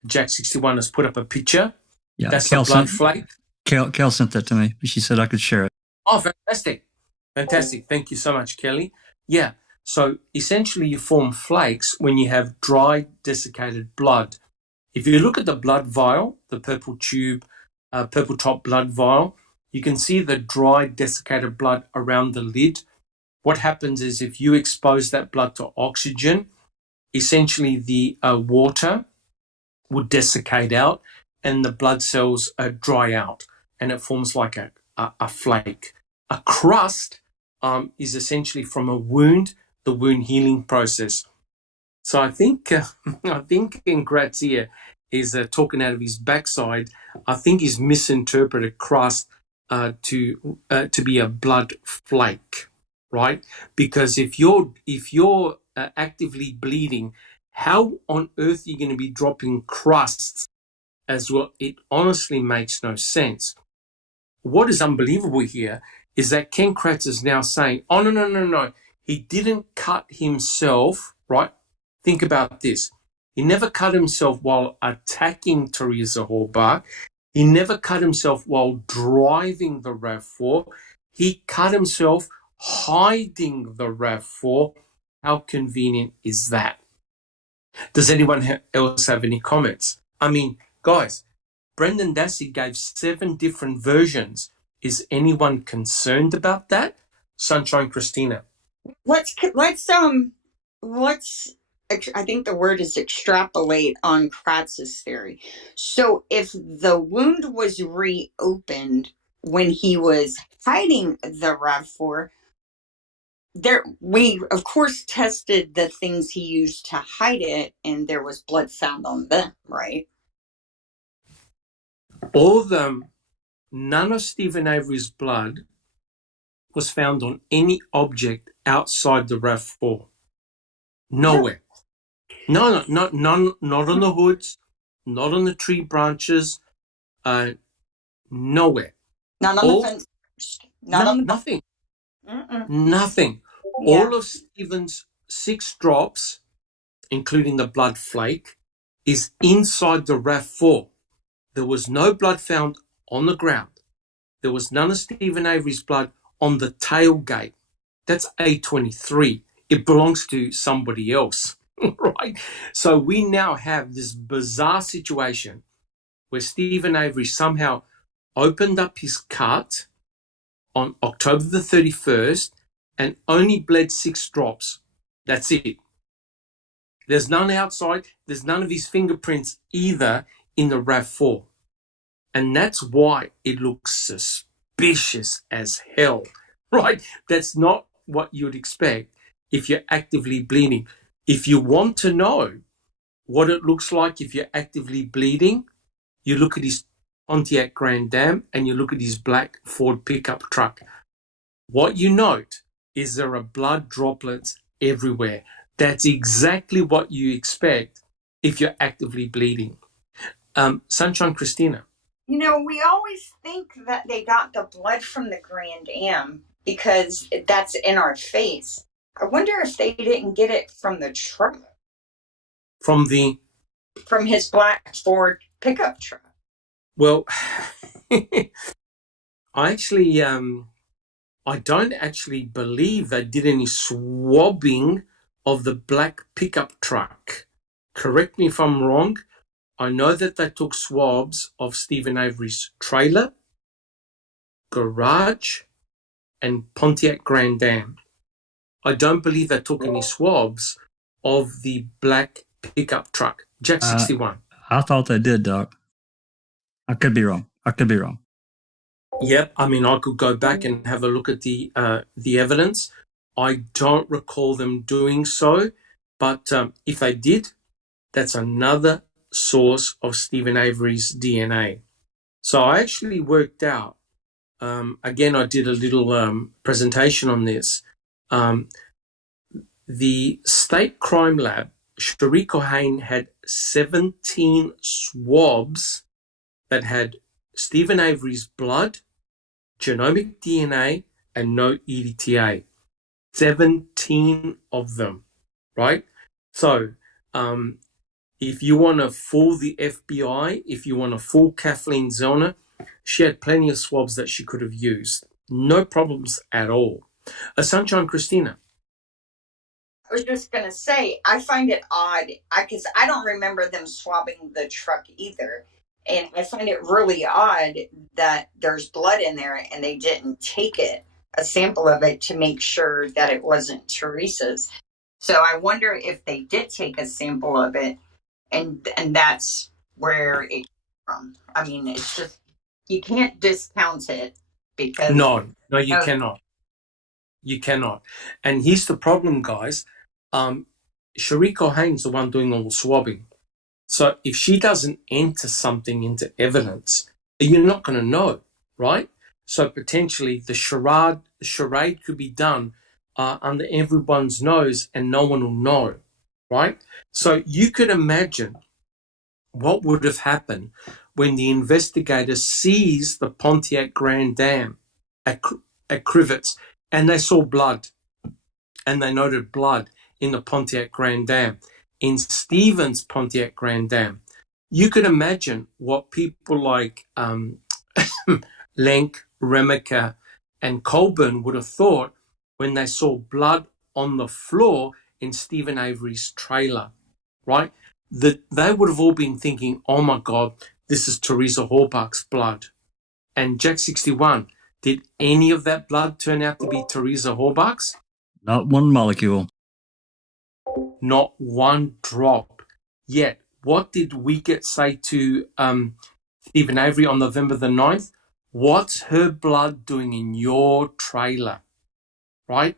Jack61 has put up a picture. Yeah, that's a blood flake. Kel sent that to me. She said I could share it. Oh, fantastic. Fantastic. Thank you so much, Kelly. Yeah. So essentially you form flakes when you have dry, desiccated blood. If you look at the blood vial, the purple tube, purple top blood vial, you can see the dry, desiccated blood around the lid. What happens is if you expose that blood to oxygen, essentially the water would desiccate out and the blood cells dry out and it forms like a flake. A crust is essentially from a wound, the wound healing process. So I think Ken Kratz here is talking out of his backside. I think he's misinterpreted crust to be a blood flake, right? Because if you're actively bleeding, how on earth are you going to be dropping crusts as well? It honestly makes no sense. What is unbelievable here is that Ken Kratz is now saying, oh, no. He didn't cut himself, right? Think about this. He never cut himself while attacking Teresa Halbach. He never cut himself while driving the RAV4. He cut himself hiding the RAV4. How convenient is that? Does anyone else have any comments? I mean, guys, Brendan Dassey gave 7 different versions. Is anyone concerned about that? Sunshine Christina. Let's I think the word is extrapolate on Kratz's theory. So if the wound was reopened when he was hiding the RAV4, we of course tested the things he used to hide it, and there was blood found on them, right? All of them, none of Stephen Avery's blood was found on any object outside the RAV4. Nowhere. No, not on the hoods, not on the tree branches, nowhere. Not on the fence. Not on the nothing. Mm-mm. Nothing. Yeah. All of Stephen's 6 drops, including the blood flake, is inside the RAV4. There was no blood found on the ground. There was none of Stephen Avery's blood on the tailgate. That's A23. It belongs to somebody else, right? So we now have this bizarre situation where Stephen Avery somehow opened up his cut on October the 31st and only bled 6 drops. That's it. There's none outside. There's none of his fingerprints either in the RAV4. And that's why it looks suspicious as hell, right? That's not what you'd expect if you're actively bleeding. If you want to know what it looks like if you're actively bleeding, you look at his Pontiac Grand Am and you look at his black Ford pickup truck. What you note is there are blood droplets everywhere. That's exactly what you expect if you're actively bleeding. Sunshine Christina. You know, we always think that they got the blood from the Grand Am because that's in our face. I wonder if they didn't get it from the truck. From his black Ford pickup truck. Well, I don't actually believe they did any swabbing of the black pickup truck. Correct me if I'm wrong. I know that they took swabs of Stephen Avery's trailer, garage, and Pontiac Grand Am. I don't believe they took any swabs of the black pickup truck. Jack 61. I thought they did, Doc. I could be wrong. Yep. I mean, I could go back and have a look at the evidence. I don't recall them doing so, but if they did, that's another source of Stephen Avery's DNA. So I actually worked out, again, I did a little presentation on this. The State Crime Lab, Cherie Cohane had 17 swabs that had Stephen Avery's blood, genomic DNA, and no EDTA. 17 of them, right? So, if you want to fool the FBI, if you want to fool Kathleen Zellner, she had plenty of swabs that she could have used. No problems at all. Sunshine Christina. I was just going to say, I find it odd because I don't remember them swabbing the truck either. And I find it really odd that there's blood in there and they didn't take a sample of it to make sure that it wasn't Teresa's. So I wonder if they did take a sample of it and that's where it came from. I mean, it's just, you can't discount it because... No, you cannot. You cannot. And here's the problem, guys. Cherie Cohane's the one doing all the swabbing. So if she doesn't enter something into evidence, you're not going to know, right? So potentially the charade could be done under everyone's nose and no one will know, right? So you could imagine what would have happened when the investigator sees the Pontiac Grand Am at Crivets, and they saw blood, and they noted blood in the Pontiac Grand Dam, in Stephen's Pontiac Grand Dam. You could imagine what people like Lenk, Remaker, and Colburn would have thought when they saw blood on the floor in Stephen Avery's trailer, right? That they would have all been thinking, oh my God, this is Teresa Horbach's blood. And Jack 61, did any of that blood turn out to be Teresa Horbach's? Not one molecule. Not one drop. Yet, what did Wiegert say to Stephen Avery on November the 9th? What's her blood doing in your trailer? Right?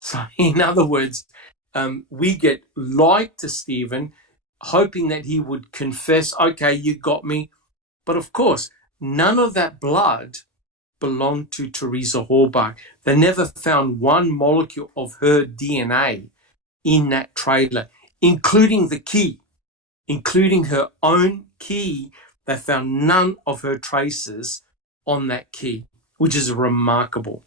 So, in other words, Wiegert lied to Stephen, hoping that he would confess, okay, you got me. But of course, none of that blood belonged to Teresa Horbach. They never found one molecule of her DNA in that trailer, including the key, including her own key. They found none of her traces on that key, which is remarkable.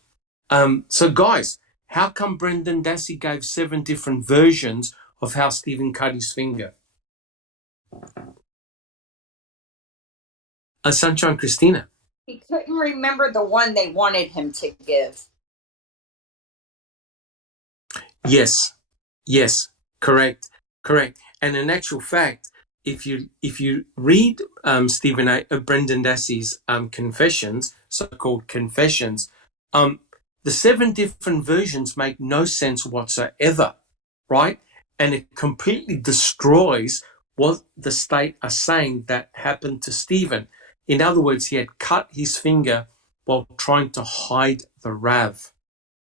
So guys, how come Brendan Dassey gave 7 different versions of how Stephen cut his finger? Sunshine Christina. He couldn't remember the one they wanted him to give. Yes, correct. And in actual fact, if you read Brendan Dassey's confessions, so-called confessions, the 7 different versions make no sense whatsoever, right? And it completely destroys what the state are saying that happened to Stephen. In other words, he had cut his finger while trying to hide the RAV,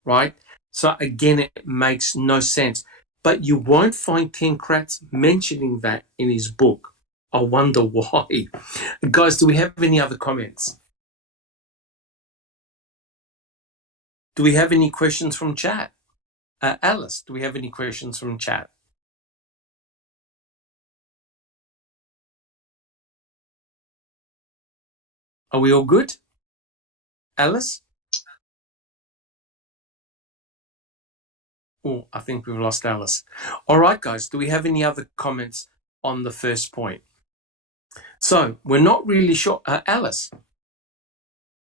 right? So again, it makes no sense. But you won't find Ken Kratz mentioning that in his book. I wonder why. Guys, do we have any other comments? Do we have any questions from chat? Alice, do we have any questions from chat? Are we all good? Alice? Oh, I think we've lost Alice. All right, guys, do we have any other comments on the first point? So we're not really sure. Alice?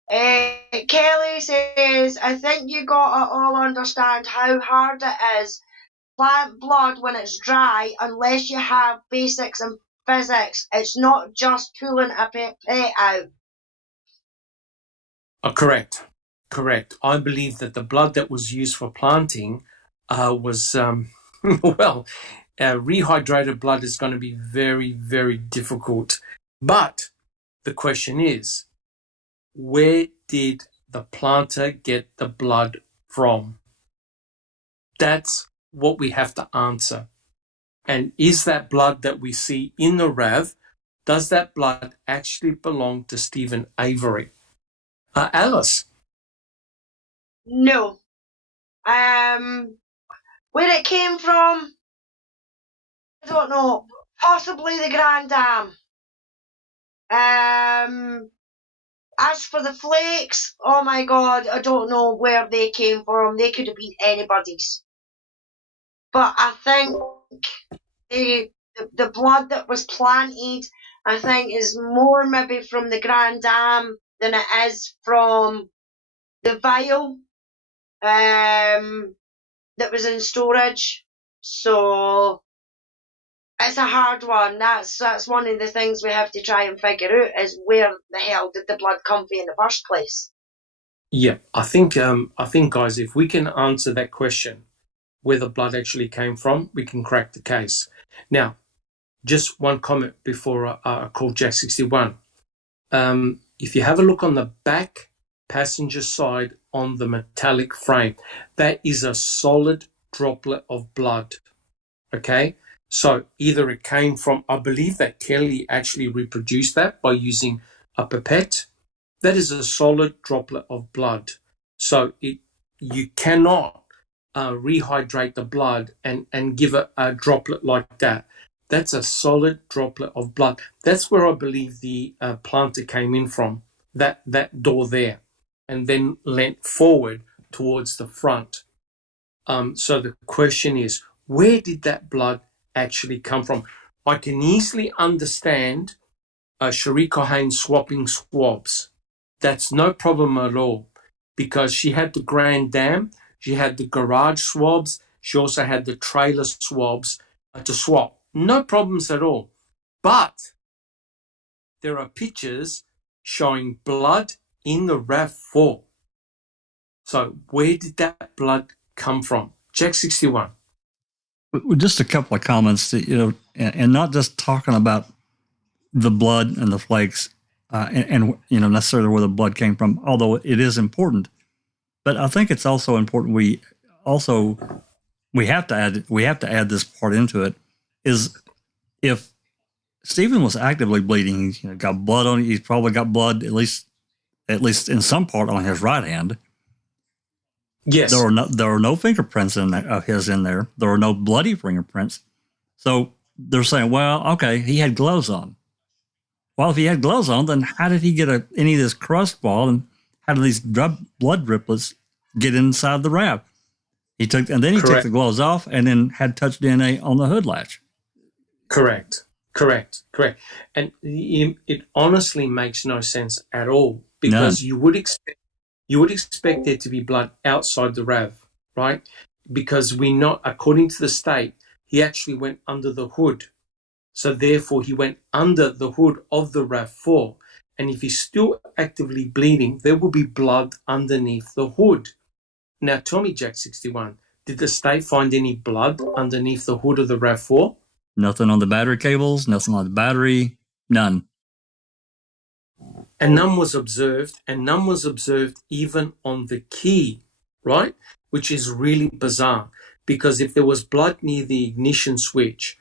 Kelly says, I think you gotta all understand how hard it is. Plant blood when it's dry, unless you have basics in physics. It's not just pulling a pet out. Correct. I believe that the blood that was used for planting was, rehydrated blood is going to be very, very difficult. But the question is, where did the planter get the blood from? That's what we have to answer. And is that blood that we see in the RAV, does that blood actually belong to Stephen Avery? Alice? No. Where it came from, I don't know. Possibly the Grand Dam. As for the flakes, oh my God, I don't know where they came from. They could have been anybody's. But I think the blood that was planted, I think, is more maybe from the Grand Dam than it is from the vial that was in storage. So it's a hard one. That's one of the things we have to try and figure out, is where the hell did the blood come from in the first place? Yeah, I think guys, if we can answer that question, where the blood actually came from, we can crack the case. Now, just one comment before I call Jack 61. If you have a look on the back passenger side on the metallic frame, that is a solid droplet of blood. Okay, so either it came from, I believe that Kelly actually reproduced that by using a pipette. That is a solid droplet of blood. So you cannot rehydrate the blood and give it a droplet like that. That's a solid droplet of blood. That's where I believe the planter came in from, that door there. and then leant forward towards the front. So the question is, where did that blood actually come from? I can easily understand Cherie Cohen swapping swabs. That's no problem at all, because she had the Grand Dam, she had the garage swabs, she also had the trailer swabs to swap. No problems at all. But there are pictures showing blood in the RAV4. So where did that blood come from? Jack 61. Just a couple of comments, that, and not just talking about the blood and the flakes, and necessarily where the blood came from, although it is important. But I think it's also important. We have to add this part into it. Is if Stephen was actively bleeding, got blood on it, he's probably got blood at least in some part on his right hand. Yes. There are no fingerprints of his in there. There are no bloody fingerprints. So they're saying, well, okay, he had gloves on. Well, if he had gloves on, then how did he get any of this crust ball, and how did these blood driplets get inside the wrap? He took the gloves off and then had touch DNA on the hood latch. Correct. And it honestly makes no sense at all, because you would expect there to be blood outside the RAV, right? Because we know, according to the state, he actually went under the hood. So therefore, he went under the hood of the RAV4. And if he's still actively bleeding, there will be blood underneath the hood. Now, tell me, Jack 61, did the state find any blood underneath the hood of the RAV4? Nothing on the battery cables, nothing on the battery, none. And none was observed even on the key, right? Which is really bizarre, because if there was blood near the ignition switch,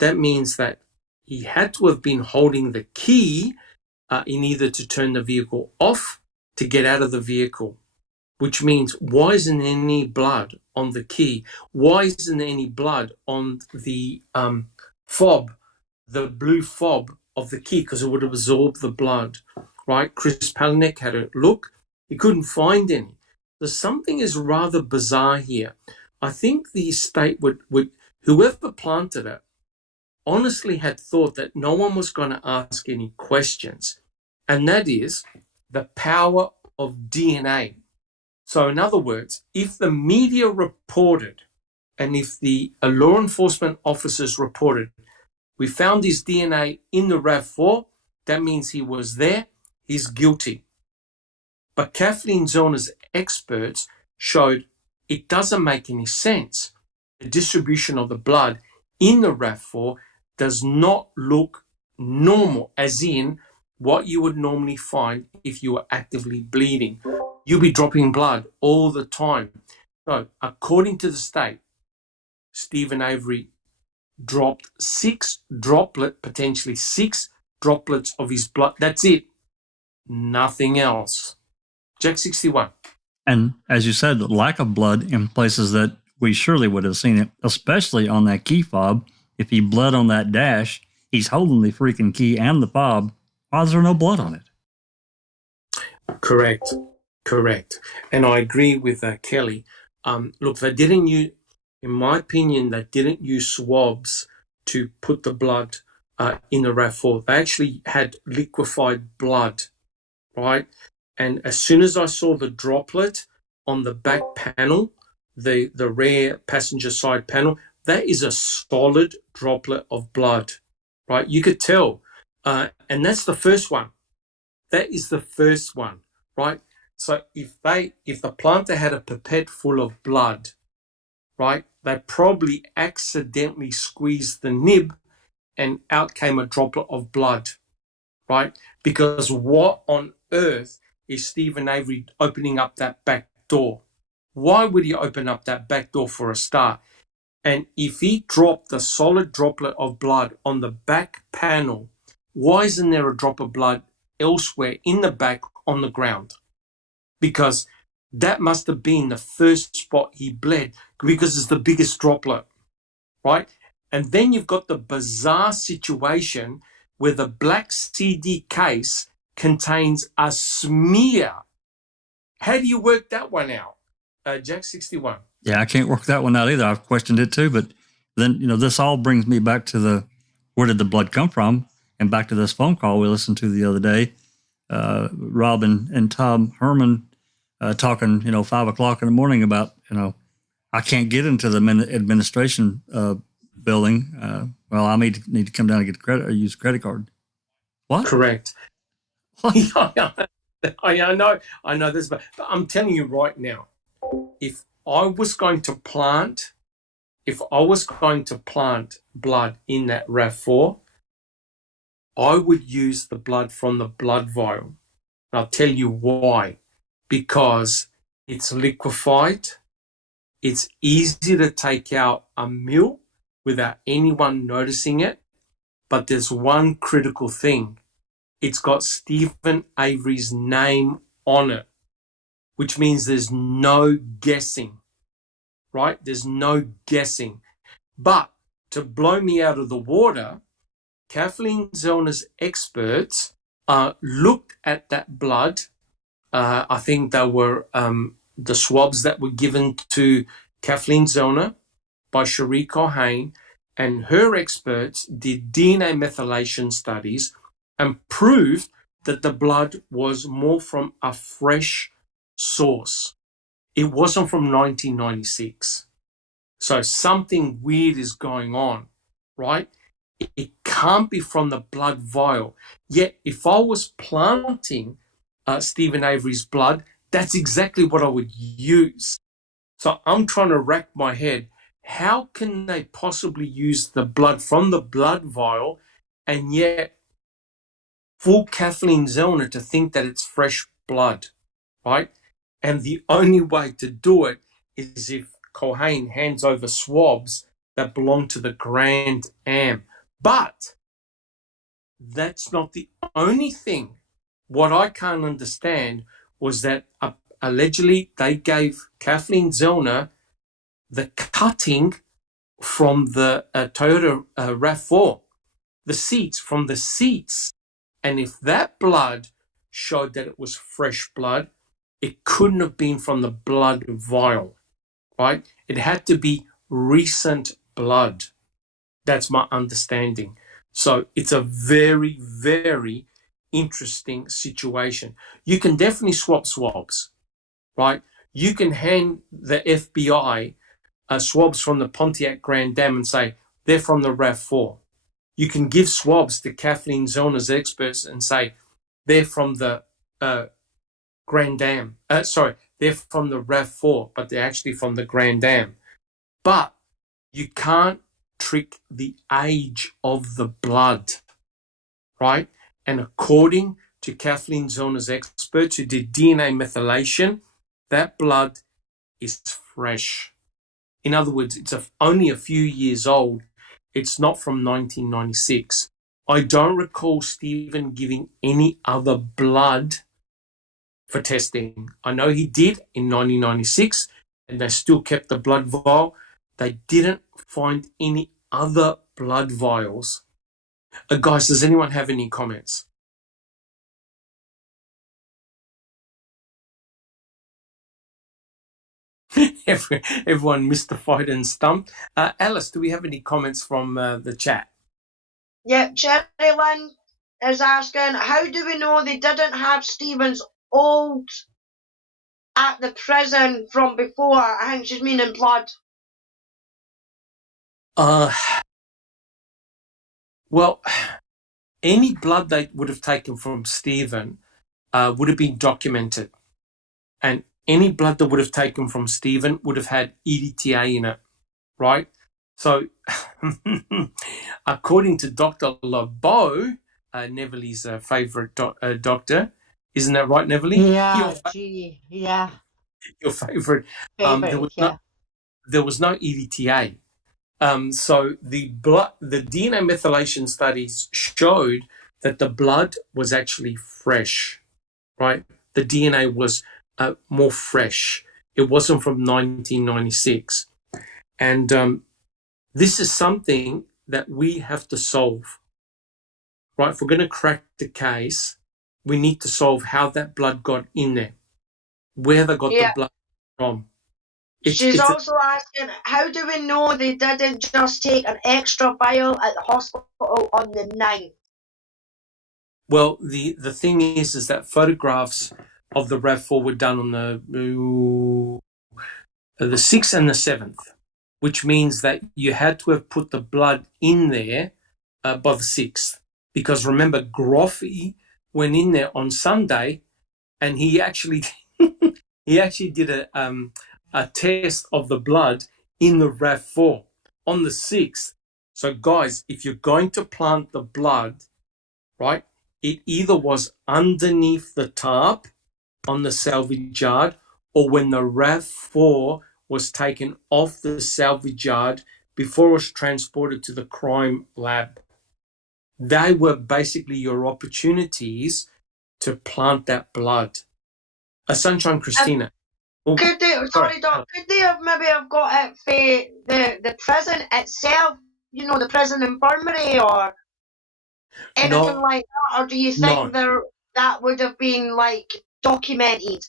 that means that he had to have been holding the key in either to turn the vehicle off to get out of the vehicle, which means why isn't there any blood on the key? Why isn't there any blood on the fob, the blue fob of the key? Because it would have absorbed the blood, right? Chris Palinick had a look. He couldn't find any. So something is rather bizarre here. I think the state would whoever planted it, honestly had thought that no one was going to ask any questions. And that is the power of DNA. So in other words, if the media reported, and if the law enforcement officers reported, we found his DNA in the RAV4, that means he was there, he's guilty. But Kathleen Zellner's experts showed it doesn't make any sense. The distribution of the blood in the RAV4 does not look normal, as in what you would normally find if you were actively bleeding. You'll be dropping blood all the time. So, according to the state, Stephen Avery dropped potentially six droplets of his blood. That's it. Nothing else. Jack 61. And as you said, lack of blood in places that we surely would have seen it, especially on that key fob. If he bled on that dash, he's holding the freaking key and the fob. Why is there no blood on it? Correct. And I agree with Kelly. Look, they didn't use, in my opinion, they didn't use swabs to put the blood in the RAV4. They actually had liquefied blood, right? And as soon as I saw the droplet on the back panel, the rear passenger side panel, that is a solid droplet of blood, right? You could tell. And that's the first one. That is the first one, right? So if the planter had a pipette full of blood, right, they probably accidentally squeezed the nib and out came a droplet of blood, right? Because what on earth is Stephen Avery opening up that back door? Why would he open up that back door for a start? And if he dropped a solid droplet of blood on the back panel, why isn't there a drop of blood elsewhere in the back on the ground? Because that must have been the first spot he bled, because it's the biggest droplet, right? And then you've got the bizarre situation where the black CD case contains a smear. How do you work that one out, Jack 61? Yeah, I can't work that one out either. I've questioned it too, but then, this all brings me back to where did the blood come from? And back to this phone call we listened to the other day. Rob and Tom Herman talking, 5 o'clock in the morning about, I can't get into the administration building. Well, I need to come down and get credit or use a credit card. What? Correct. What? I know this, but I'm telling you right now, if I was going to plant blood in that RAV4, I would use the blood from the blood vial. And I'll tell you why. Because it's liquefied, it's easy to take out a mil without anyone noticing it, but there's one critical thing. It's got Stephen Avery's name on it, which means there's no guessing, right? There's no guessing. But to blow me out of the water, Kathleen Zellner's experts looked at that blood. I think they were the swabs that were given to Kathleen Zellner by Cherie Cohane, and her experts did DNA methylation studies and proved that the blood was more from a fresh source. It wasn't from 1996. So something weird is going on, right? It can't be from the blood vial. Yet if I was planting Stephen Avery's blood, that's exactly what I would use. So I'm trying to rack my head. How can they possibly use the blood from the blood vial and yet fool Kathleen Zellner to think that it's fresh blood, right? And the only way to do it is if Cohane hands over swabs that belong to the Grand Am. But that's not the only thing. What I can't understand was that allegedly they gave Kathleen Zellner the cutting from the Toyota RAV4, the seats, from the seats. And if that blood showed that it was fresh blood, it couldn't have been from the blood vial, right? It had to be recent blood. That's my understanding. So it's a very, very interesting situation. You can definitely swap swabs, right? You can hand the FBI swabs from the Pontiac Grand Am and say, they're from the RAV4. You can give swabs to Kathleen Zellner's experts and say, they're from the Grand Am. They're from the RAV4, but they're actually from the Grand Am. But you can't trick the age of the blood, right? And according to Kathleen Zellner's experts who did DNA methylation, that blood is fresh. In other words, it's only a few years old. It's not from 1996. I don't recall Stephen giving any other blood for testing. I know he did in 1996, and they still kept the blood vial. They didn't find any other blood vials. Guys, does anyone have any comments? Everyone mystified and stumped. Alice, do we have any comments from the chat? Yep, Cherry Lynn is asking, how do we know they didn't have Stephen's old at the prison from before? I think she's meaning blood. Well, any blood they would have taken from Stephen would have been documented. And any blood that would have taken from Stephen would have had EDTA in it, right? So, according to Dr. LeBeau, Neville's favourite doctor, isn't that right, Neville? Yeah, Your favourite. favorite, There was no EDTA. So the DNA methylation studies showed that the blood was actually fresh, right? The DNA was more fresh. It wasn't from 1996. And this is something that we have to solve, right? If we're going to crack the case, we need to solve how that blood got in there. where they got the Yeah. blood from. She's also asking, how do we know they didn't just take an extra vial at the hospital on the 9th? Well, the thing is that photographs of the RAV4 were done on the 6th and the 7th, which means that you had to have put the blood in there by the 6th. Because remember, Groffy went in there on Sunday and he actually did a test of the blood in the RAV4 on the 6th. So guys, if you're going to plant the blood, right, it either was underneath the tarp on the salvage yard or when the RAV4 was taken off the salvage yard before it was transported to the crime lab. They were basically your opportunities to plant that blood. Sunshine Christina. Could they, sorry, Doc, could they have maybe have got it for the prison itself, you know, the prison infirmary or anything like that? Or do you think that would have been like documented?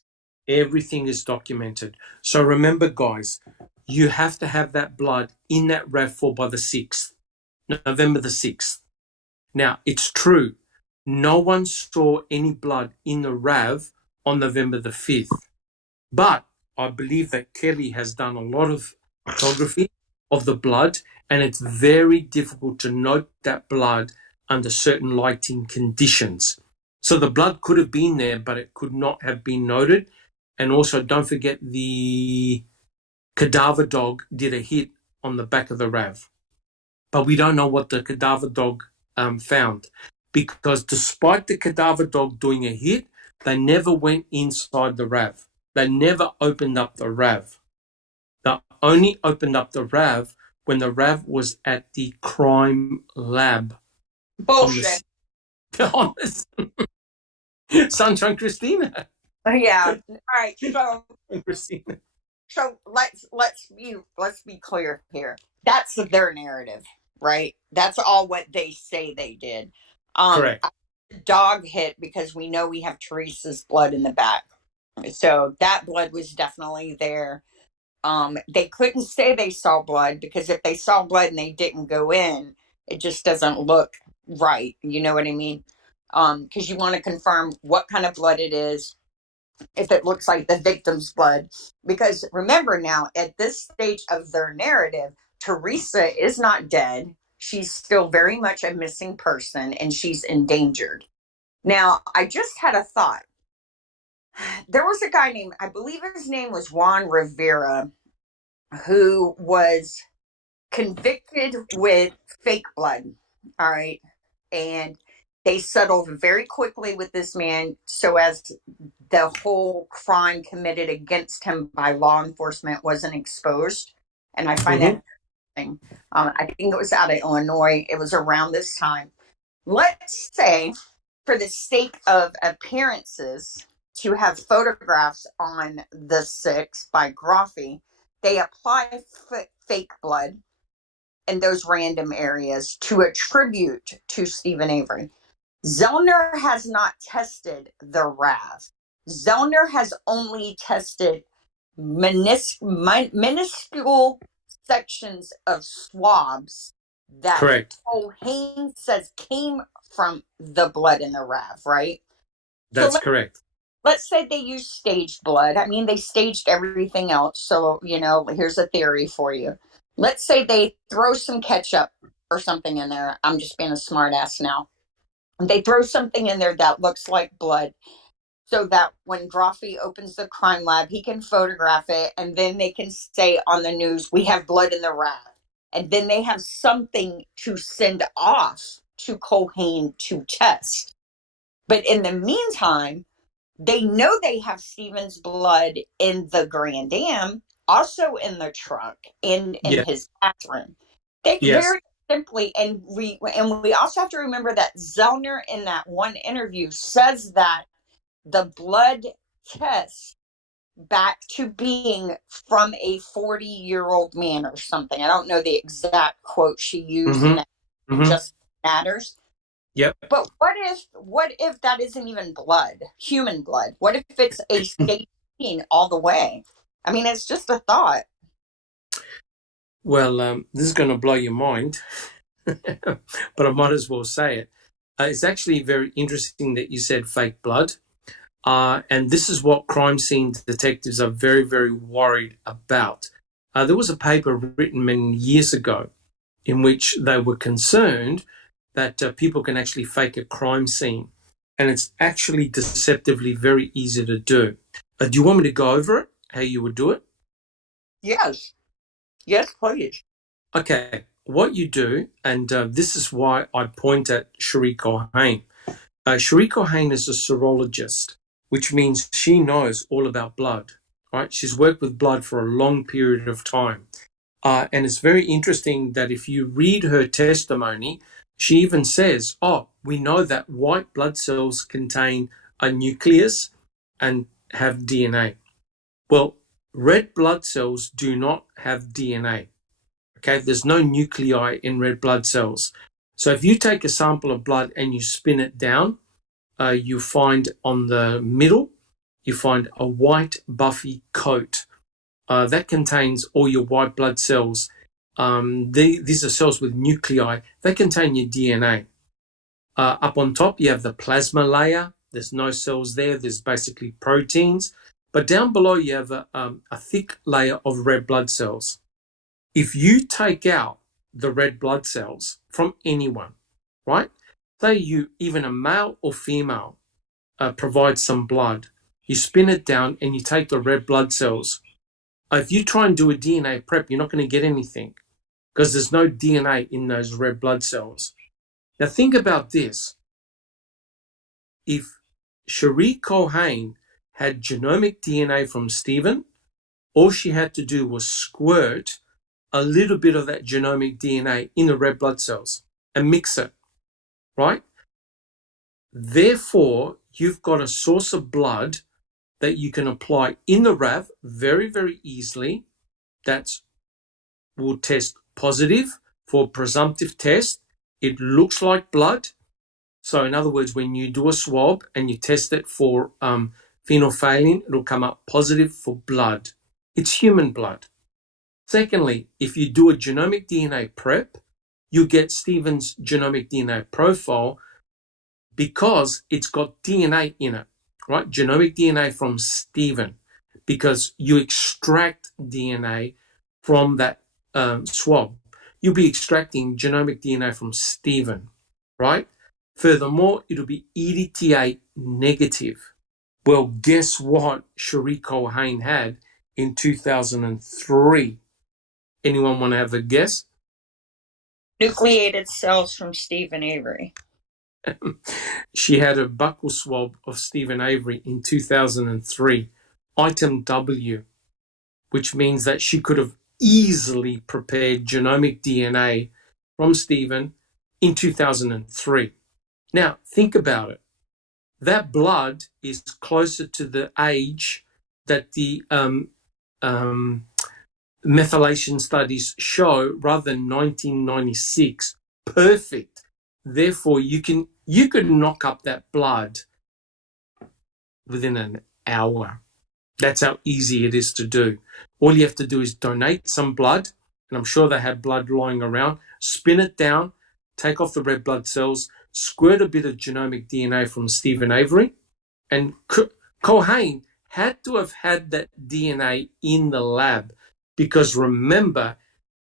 Everything is documented. So remember, guys, you have to have that blood in that RAV4 by the 6th, November the 6th. Now, it's true. No one saw any blood in the RAV on November the 5th. But I believe that Kelly has done a lot of photography of the blood, and it's very difficult to note that blood under certain lighting conditions. So the blood could have been there, but it could not have been noted. And also, don't forget the cadaver dog did a hit on the back of the RAV. But we don't know what the cadaver dog found, because despite the cadaver dog doing a hit, they never went inside the RAV. They never opened up the RAV. They only opened up the RAV when the RAV was at the crime lab. Bullshit. Sunshine Christina. Yeah. All right. Christina. So let's be clear here. That's their narrative, right? That's all what they say they did. Correct. Dog hit because we know we have Teresa's blood in the back. So that blood was definitely there. They couldn't say they saw blood because if they saw blood and they didn't go in, it just doesn't look right. You know what I mean? Because you want to confirm what kind of blood it is, if it looks like the victim's blood. Because remember now, at this stage of their narrative, Teresa is not dead. She's still very much a missing person and she's endangered. Now, I just had a thought. There was a guy named, I believe his name was Juan Rivera, who was convicted with fake blood. All right. And they settled very quickly with this man so as the whole crime committed against him by law enforcement wasn't exposed. And I find that interesting. I think it was out of Illinois. It was around this time. Let's say, for the sake of appearances, to have photographs on the 6th by Groffy, they apply fake blood in those random areas to attribute to Stephen Avery. Zellner has not tested the RAV. Zellner has only tested minuscule sections of swabs that O'Hain says came from the blood in the RAV, right? That's correct. Let's say they used staged blood. I mean, they staged everything else. So, you know, here's a theory for you. Let's say they throw some ketchup or something in there. I'm just being a smart ass now. They throw something in there that looks like blood so that when Groffy opens the crime lab, he can photograph it and then they can say on the news, we have blood in the RAV. And then they have something to send off to Cohane to test. But in the meantime, they know they have Stephen's blood in the Grand Am, also in the truck, in his bathroom. They very simply, and we also have to remember that Zellner in that one interview says that the blood tests back to being from a 40-year-old man or something. I don't know the exact quote she used, and that just matters. Yep. But what if that isn't even blood, human blood? What if it's a staged all the way. I mean, it's just a thought. Well, this is going to blow your mind, but I might as well say it. It's actually very interesting that you said fake blood. And this is what crime scene detectives are very, very worried about. There was a paper written many years ago in which they were concerned that people can actually fake a crime scene. And it's actually deceptively very easy to do. Do you want me to go over it, how you would do it? Yes. Yes, please. Okay, what you do, and this is why I point at Cherie Culhane. Cherie Culhane is a serologist, which means she knows all about blood, right? She's worked with blood for a long period of time. And it's very interesting that if you read her testimony, she even says, we know that white blood cells contain a nucleus and have DNA. Well, red blood cells do not have DNA. Okay, there's no nuclei in red blood cells. So if you take a sample of blood and you spin it down, you find on the middle, you find a white buffy coat. That contains all your white blood cells. These are cells with nuclei. They contain your DNA. Up on top, you have the plasma layer. There's no cells there. There's basically proteins. But down below, you have a thick layer of red blood cells. If you take out the red blood cells from anyone, right? Say you, even a male or female, provides some blood, you spin it down and you take the red blood cells. If you try and do a DNA prep, you're not going to get anything because there's no DNA in those red blood cells. Now think about this. If Cherie Culhane had genomic DNA from Stephen, all she had to do was squirt a little bit of that genomic DNA in the red blood cells and mix it, right? Therefore, you've got a source of blood that you can apply in the RAV very, very easily. That will test positive for presumptive test. It looks like blood. So in other words, when you do a swab and you test it for phenolphthalein, it'll come up positive for blood. It's human blood. Secondly, if you do a genomic DNA prep, you get Stephen's genomic DNA profile because it's got DNA in it, right? Genomic DNA from Stephen, because you extract DNA from that swab. You'll be extracting genomic DNA from Stephen, right? Furthermore, it'll be EDTA negative. Well, guess what Cherie Culhane had in 2003? Anyone want to have a guess? Nucleated cells from Stephen Avery. She had a buccal swab of Stephen Avery in 2003, item W, which means that she could have easily prepared genomic DNA from Stephen in 2003. Now, think about it. That blood is closer to the age that the methylation studies show rather than 1996. Perfect. Therefore, you could knock up that blood within an hour. That's how easy it is to do. All you have to do is donate some blood, and I'm sure they had blood lying around, spin it down, take off the red blood cells, squirt a bit of genomic DNA from Stephen Avery, and Culhane had to have had that DNA in the lab because remember,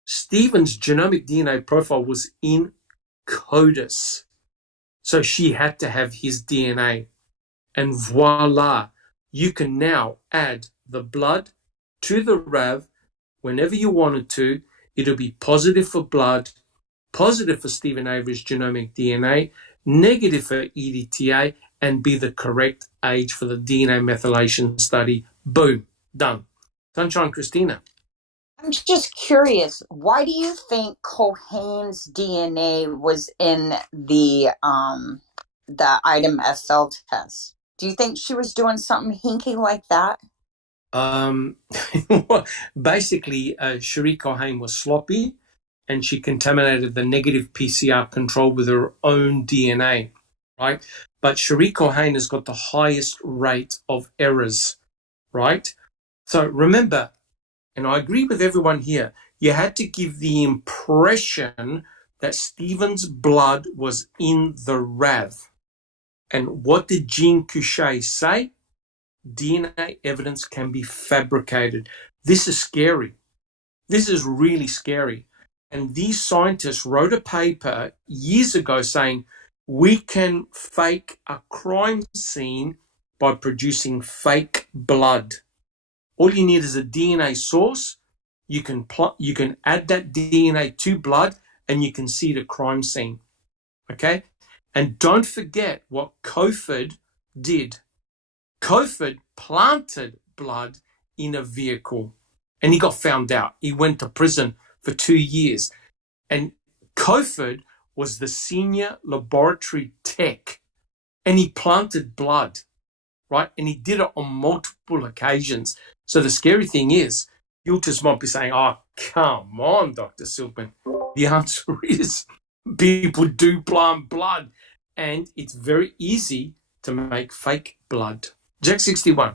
Stephen's genomic DNA profile was in CODIS. So she had to have his DNA. And voila, you can now add the blood to the RAV whenever you wanted to. It'll be positive for blood, positive for Stephen Avery's genomic DNA, negative for EDTA, and be the correct age for the DNA methylation study. Boom, done. Sunshine Christina. I'm just curious, why do you think Culhane's DNA was in the item SL test? Do you think she was doing something hinky like that? Basically, Cherie Culhane was sloppy and she contaminated the negative PCR control with her own DNA, right? But Cherie Culhane has got the highest rate of errors, right? So remember, and I agree with everyone here, you had to give the impression that Stephen's blood was in the RAV. And what did Jean Couchet say? DNA evidence can be fabricated. This is scary. This is really scary. And these scientists wrote a paper years ago saying we can fake a crime scene by producing fake blood. All you need is a DNA source. You can add that DNA to blood and you can see the crime scene. Okay? And don't forget what Cofford did. Cofford planted blood in a vehicle and he got found out. He went to prison for 2 years. And Cofford was the senior laboratory tech and he planted blood, right? And he did it on multiple occasions. So the scary thing is, you just might be saying, oh, come on, Dr. Silkman. The answer is people do plant blood and it's very easy to make fake blood. Jack 61.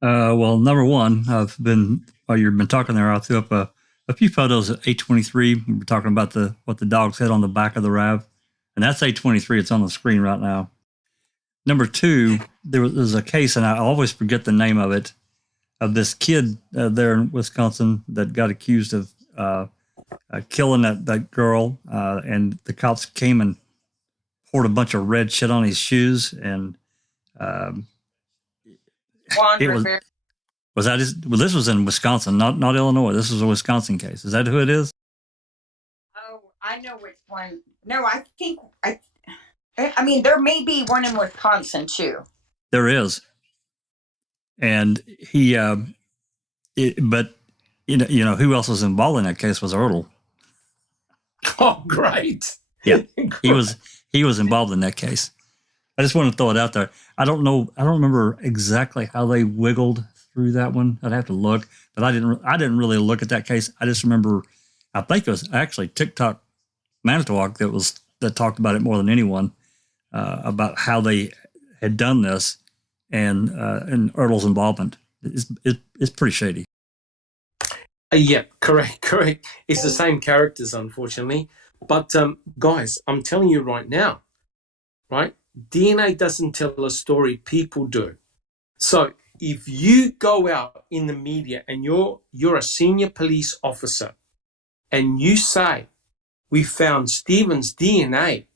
Well, number one, while you've been talking there, I threw up a few photos of A23. We're talking about what the dog said on the back of the RAV. And that's A23. It's on the screen right now. Number two, there's a case, and I always forget the name of it, of this kid there in Wisconsin that got accused of killing that girl. And the cops came and poured a bunch of red shit on his shoes. And was that well, this was in Wisconsin, not Illinois. This was a Wisconsin case. Is that who it is? Oh, I know which one. No, I mean, there may be one in Wisconsin too. There is. And he, but you know, who else was involved in that case was Ertl. Oh, great. Yeah, he was involved in that case. I just want to throw it out there. I don't remember exactly how they wiggled through that one. I'd have to look, but I didn't really look at that case. I just remember, I think it was actually TikTok Manitowoc that talked about it more than anyone, about how they had done this and Ertl's involvement. It's pretty shady. Yeah, correct. It's the same characters, unfortunately. But guys, I'm telling you right now, right? DNA doesn't tell a story, people do. So if you go out in the media and you're a senior police officer and you say, we found Stephen's DNA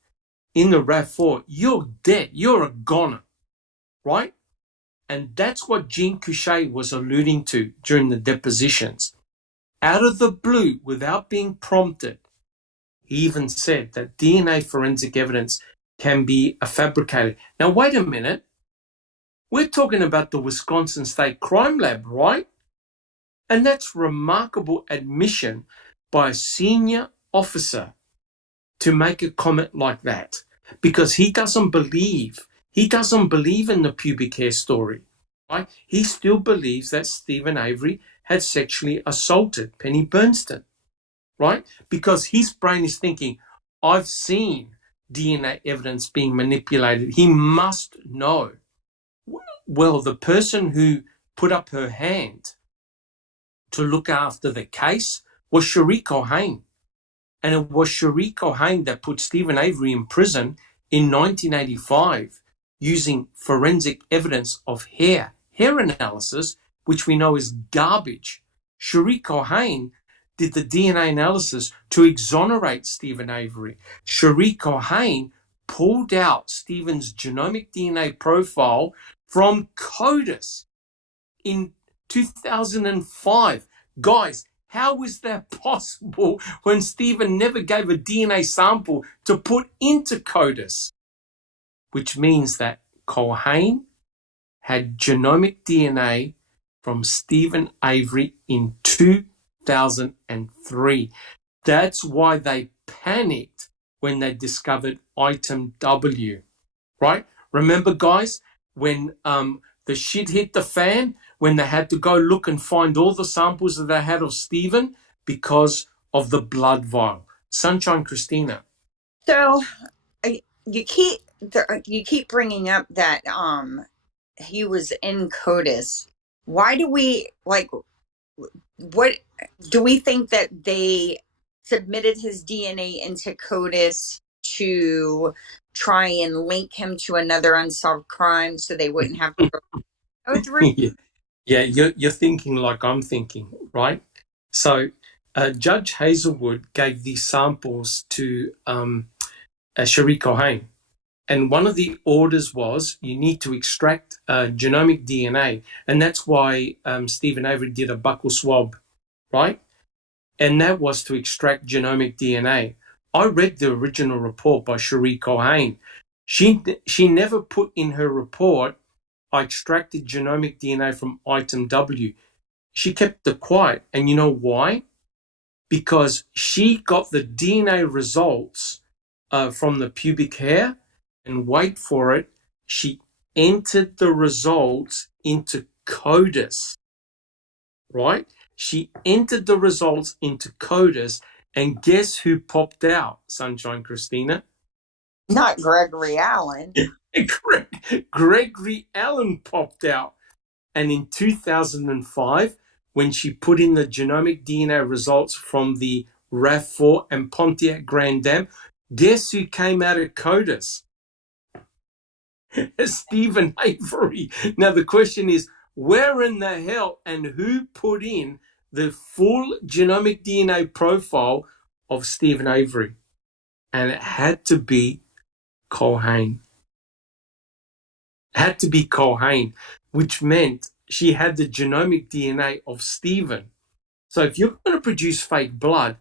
in the RAV4, you're dead. You're a goner, right? And that's what Jean Couchet was alluding to during the depositions. Out of the blue, without being prompted, he even said that DNA forensic evidence can be fabricated. Now, wait a minute. We're talking about the Wisconsin State Crime Lab, right? And that's remarkable admission by a senior officer to make a comment like that, because he doesn't believe in the pubic hair story, right? He still believes that Stephen Avery had sexually assaulted Penny Bernstein, right? Because his brain is thinking, I've seen DNA evidence being manipulated. He must know. Well, the person who put up her hand to look after the case was Cherie Cohen. And it was Cherie Cohen that put Stephen Avery in prison in 1985 using forensic evidence of hair analysis, which we know is garbage. Cherie Cohen did the DNA analysis to exonerate Stephen Avery. Cherie Cohen pulled out Stephen's genomic DNA profile from CODIS in 2005. Guys, how is that possible when Stephen never gave a DNA sample to put into CODIS? Which means that Cohen had genomic DNA from Stephen Avery in 2003. That's why they panicked when they discovered item W, right? Remember, guys, when the shit hit the fan, when they had to go look and find all the samples that they had of Stephen because of the blood vial. Sunshine Christina. So you keep bringing up that he was in CODIS. why do we like? What do we think that they submitted his DNA into CODIS to try and link him to another unsolved crime so they wouldn't have to go through? Yeah, you're thinking like I'm thinking, right? So Judge Hazelwood gave these samples to Sheree Cohen. And one of the orders was you need to extract genomic DNA. And that's why Stephen Avery did a buccal swab, right? And that was to extract genomic DNA. I read the original report by Sheree Cohen. She never put in her report, I extracted genomic DNA from item W. She kept it quiet. And you know why? Because she got the DNA results from the pubic hair, and wait for it, she entered the results into CODIS, right? She entered the results into CODIS, and guess who popped out, Sunshine Christina? Not Gregory Allen. Gregory Allen popped out. And in 2005, when she put in the genomic DNA results from the RAV4 and Pontiac Grand Am, guess who came out of CODIS? Stephen Avery. Now, the question is, where in the hell and who put in the full genomic DNA profile of Stephen Avery? And it had to be Cohen. Had to be Cohen, which meant she had the genomic DNA of Stephen. So if you're going to produce fake blood,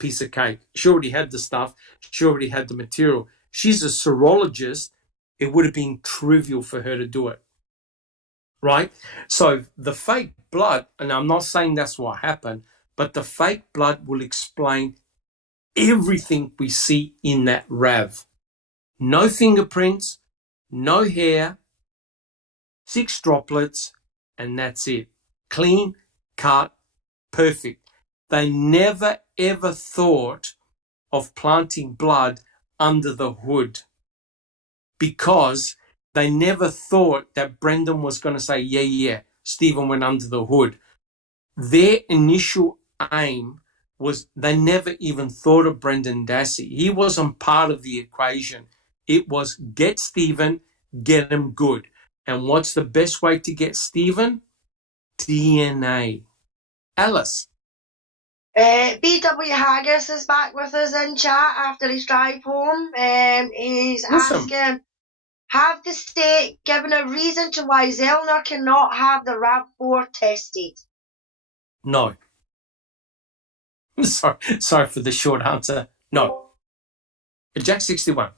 piece of cake. She already had the stuff. She already had the material. She's a serologist. It would have been trivial for her to do it, right? So the fake blood, and I'm not saying that's what happened, but the fake blood will explain everything we see in that RAV. No fingerprints, no hair, 6 droplets, and that's it. Clean, cut, perfect. They never, ever thought of planting blood under the hood because they never thought that Brendan was going to say, yeah, Stephen went under the hood. Their initial aim was they never even thought of Brendan Dassey. He wasn't part of the equation. It was get Stephen, get him good. And what's the best way to get Stephen? DNA. Alice. B.W. Haggis is back with us in chat after his drive home. He's Awesome. asking, have the state given a reason to why Zellner cannot have the RAV4 tested? No. Sorry for the short answer. No. Jack 61.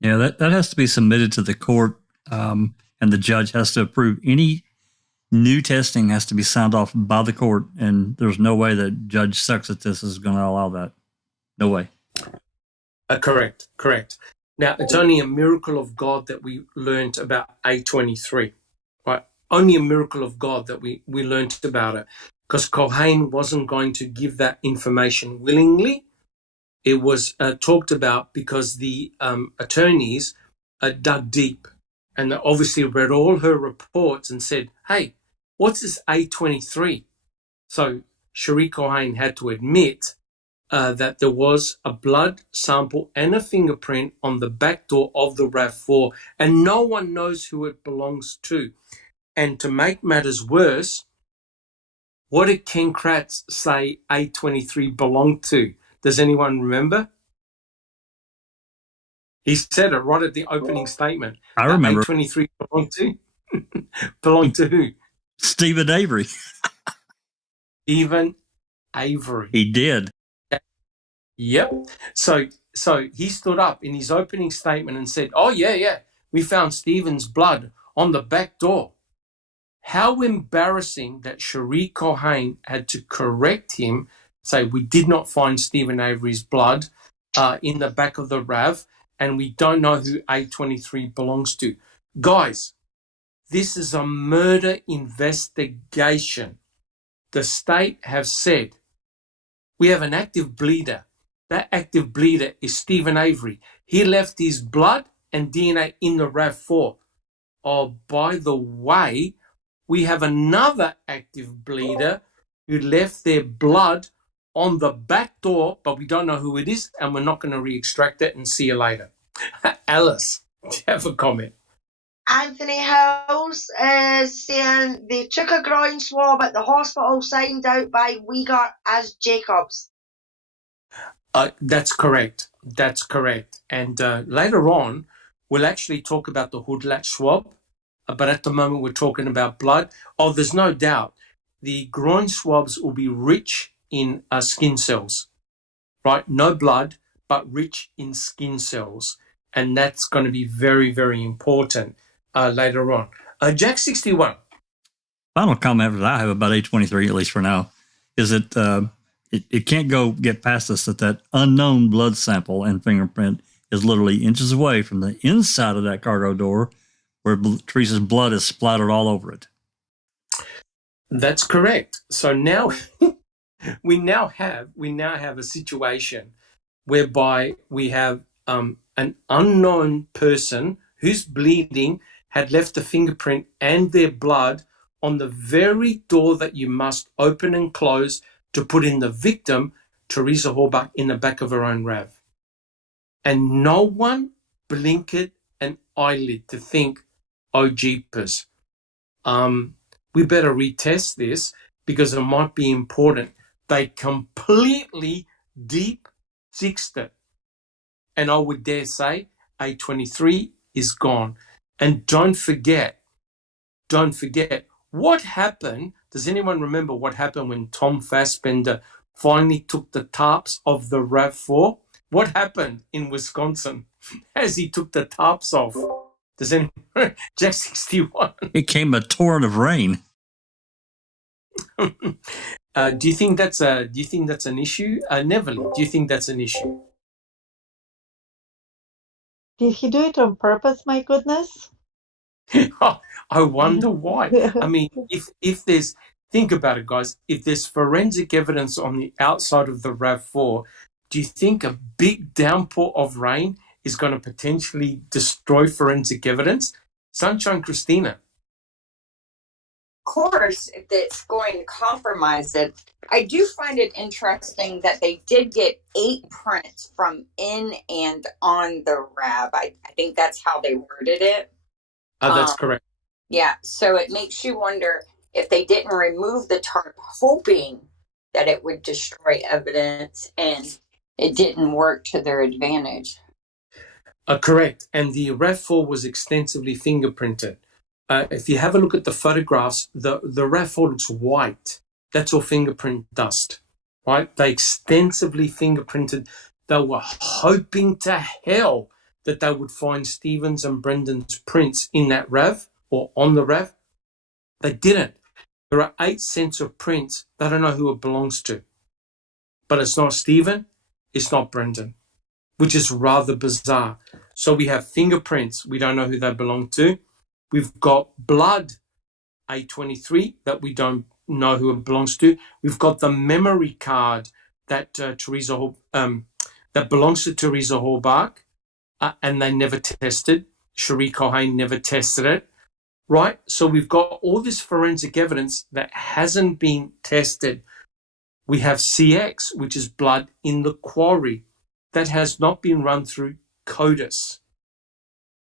Yeah, that has to be submitted to the court, and the judge has to approve. Any new testing has to be signed off by the court, and there's no way that Judge Sucks at this is going to allow that. No way. Correct. Now, it's only a miracle of God that we learned about A23, right? Only a miracle of God that we learned about it, because Cohen wasn't going to give that information willingly. It was talked about because the attorneys dug deep and they obviously read all her reports and said, hey, what's this A23? So Sheree Cohen had to admit that there was a blood sample and a fingerprint on the back door of the RAV4, and no one knows who it belongs to. And to make matters worse, what did Ken Kratz say A23 belonged to? Does anyone remember? He said it right at the opening statement. I remember. A23 belonged to? Belonged to who? Stephen Avery. Stephen Avery. He did. Yep. So he stood up in his opening statement and said, oh, yeah, we found Stephen's blood on the back door. How embarrassing that Sheree Cohen had to correct him, say we did not find Stephen Avery's blood in the back of the RAV, and we don't know who A23 belongs to. Guys, this is a murder investigation. The state have said we have an active bleeder. That active bleeder is Stephen Avery. He left his blood and DNA in the RAV4. Oh, by the way, we have another active bleeder who left their blood on the back door, but we don't know who it is, and we're not going to re-extract it, and see you later. Alice, do you have a comment? Anthony Hills is saying they took a groin swab at the hospital signed out by Uyghur as Jacobs. That's correct. That's correct. And later on, we'll actually talk about the hood latch swab, but at the moment we're talking about blood. Oh, there's no doubt. The groin swabs will be rich in skin cells, right? No blood, but rich in skin cells. And that's going to be very, very important later on. Jack 61. Final comment that I have about A23, at least for now, is that it can't go get past us that unknown blood sample and fingerprint is literally inches away from the inside of that cargo door where Teresa's blood is splattered all over it. That's correct. So now we now have a situation whereby we have an unknown person who's bleeding had left a fingerprint and their blood on the very door that you must open and close to put in the victim, Teresa Horbach, in the back of her own RAV. And no one blinked an eyelid to think, oh, jeepers, we better retest this because it might be important. They completely deep-sixed it. And I would dare say A23 is gone. And don't forget, what happened. Does anyone remember what happened when Tom Fassbender finally took the tarps of the RAV4? What happened in Wisconsin as he took the tarps off? Does anyone? Jack 61. It came a torrent of rain. Do you think that's an issue? Neville, do you think that's an issue? Did he do it on purpose, my goodness? I wonder why. I mean, if there's, think about it, guys, if there's forensic evidence on the outside of the RAV4, do you think a big downpour of rain is going to potentially destroy forensic evidence? Sunshine Christina. Of course, if it's going to compromise it. I do find it interesting that they did get 8 prints from in and on the RAV. I think that's how they worded it. That's correct. Yeah, so it makes you wonder if they didn't remove the tarp hoping that it would destroy evidence, and it didn't work to their advantage. Correct. And the RAV4 was extensively fingerprinted. If you have a look at the photographs, the RAV4 looks white. That's all fingerprint dust, right? They extensively fingerprinted. They were hoping to hell that they would find Stephen's and Brendan's prints in that RAV or on the RAV. They didn't. There are 8 sets of prints. They don't know who it belongs to. But it's not Stephen, it's not Brendan, which is rather bizarre. So we have fingerprints. We don't know who they belong to. We've got blood, A23, that we don't know who it belongs to. We've got the memory card that that belongs to Teresa Horbach, and they never tested. Cherie Cohen never tested it, right? So we've got all this forensic evidence that hasn't been tested. We have CX, which is blood in the quarry, that has not been run through CODIS.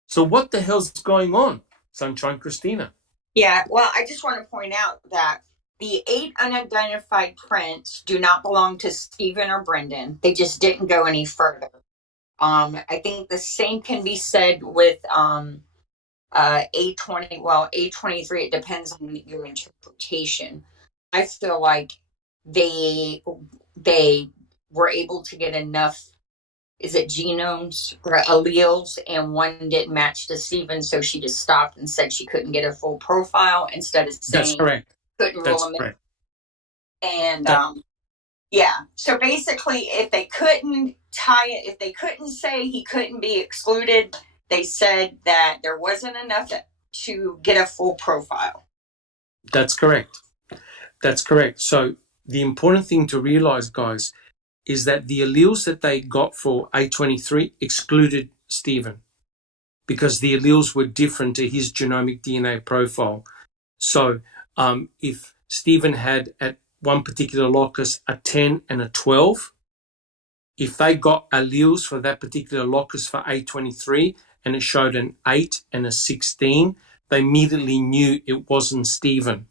So what the hell's going on, Sunshine Christina? Yeah, well, I just want to point out that the 8 unidentified prints do not belong to Stephen or Brendan. They just didn't go any further. I think the same can be said with A20. Well, A23, it depends on your interpretation. I feel like they were able to get enough, is it genomes or alleles, and one didn't match to Stephen, so she just stopped and said she couldn't get a full profile instead of saying That's correct. Couldn't That's rule them correct. in. And yeah, so basically, if they couldn't tie it, if they couldn't say he couldn't be excluded, they said that there wasn't enough to get a full profile. That's correct. That's correct. So the important thing to realize, guys, is that the alleles that they got for A23 excluded Stephen because the alleles were different to his genomic DNA profile. So if Stephen had at one particular locus a 10 and a 12, if they got alleles for that particular locus for A23 and it showed an 8 and a 16, they immediately knew it wasn't Stephen.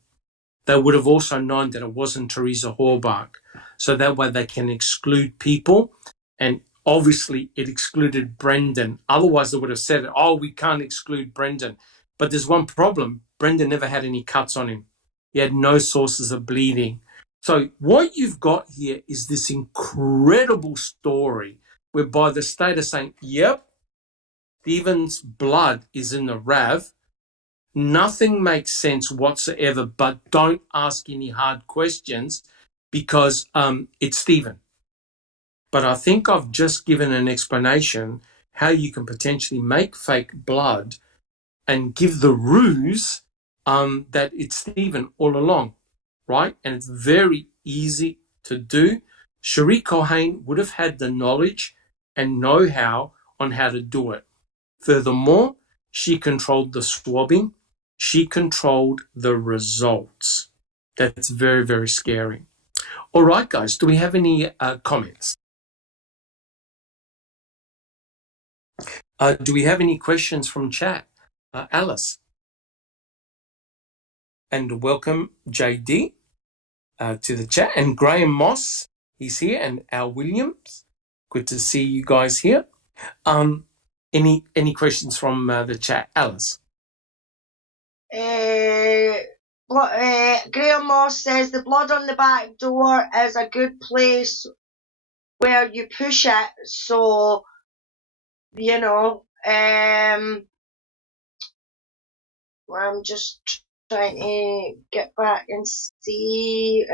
They would have also known that it wasn't Teresa Horbach. So that way they can exclude people. And obviously it excluded Brendan. Otherwise they would have said, oh, we can't exclude Brendan. But there's one problem. Brendan never had any cuts on him. He had no sources of bleeding. So what you've got here is this incredible story whereby the state is saying, yep, Stephen's blood is in the RAV. Nothing makes sense whatsoever, but don't ask any hard questions because it's Stephen. But I think I've just given an explanation how you can potentially make fake blood and give the ruse that it's Stephen all along, right? And it's very easy to do. Cherie Cohen would have had the knowledge and know-how on how to do it. Furthermore, she controlled the swabbing. She controlled the results. That's very, very scary. All right, guys, do we have any comments? Do we have any questions from chat? Alice. And welcome, JD, to the chat. And Graham Moss, he's here, and Al Williams. Good to see you guys here. Any questions from the chat? Alice. Graham Moss says the blood on the back door is a good place where you push it, so you know. I'm just trying to get back and see.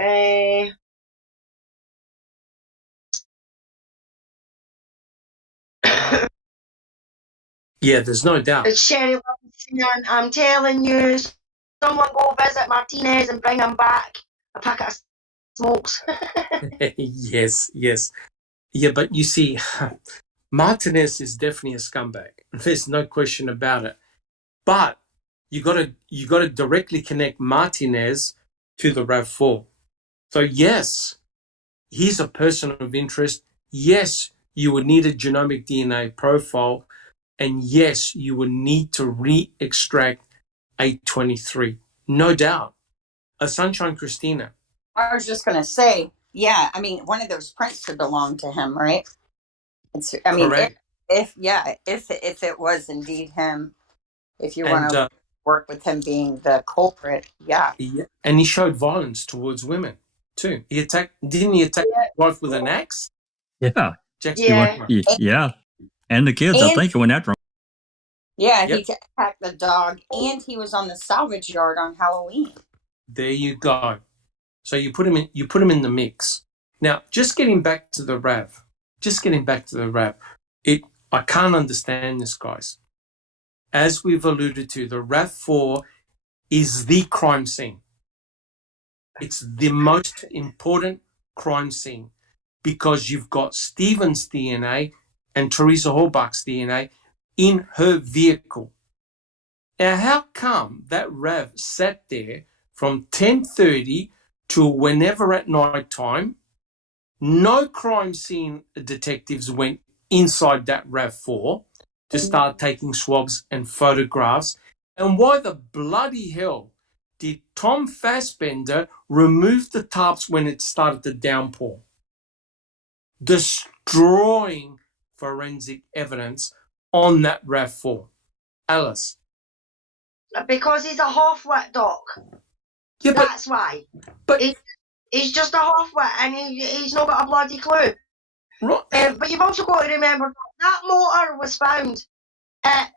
Yeah, there's no doubt. It's Sherry Wilson. I'm telling you, someone go visit Martinez and bring him back a packet of smokes. Yes. Yeah, but you see, Martinez is definitely a scumbag. There's no question about it. But you got to directly connect Martinez to the RAV4. So yes, he's a person of interest. Yes, you would need a genomic DNA profile, and yes, you would need to re-extract A23. No doubt. A Sunshine Christina. I was just going to say, yeah, I mean, one of those prints should belong to him, right? I mean, Correct. if it was indeed him, if you want to work with him being the culprit, yeah. And he showed violence towards women too. Didn't he attack his wife with an axe? Yeah. Yeah. And the kids, I think, went after him. Yeah, he attacked the dog, and he was on the salvage yard on Halloween. There you go. So you put him in the mix. Now, just getting back to the RAV. I can't understand this, guys. As we've alluded to, the RAV4 is the crime scene. It's the most important crime scene because you've got Stephen's DNA and Teresa Horbach's DNA in her vehicle. Now, how come that RAV sat there from 10:30 to whenever at night time? No crime scene detectives went inside that RAV4 to start taking swabs and photographs. And why the bloody hell did Tom Fassbender remove the tarps when it started to downpour? Destroying forensic evidence on that RAV4. Alice. Because he's a half-wit doc. Yeah, that's why. But he's just a half-wit and he's not got a bloody clue. Right. But you've also got to remember that motor was found at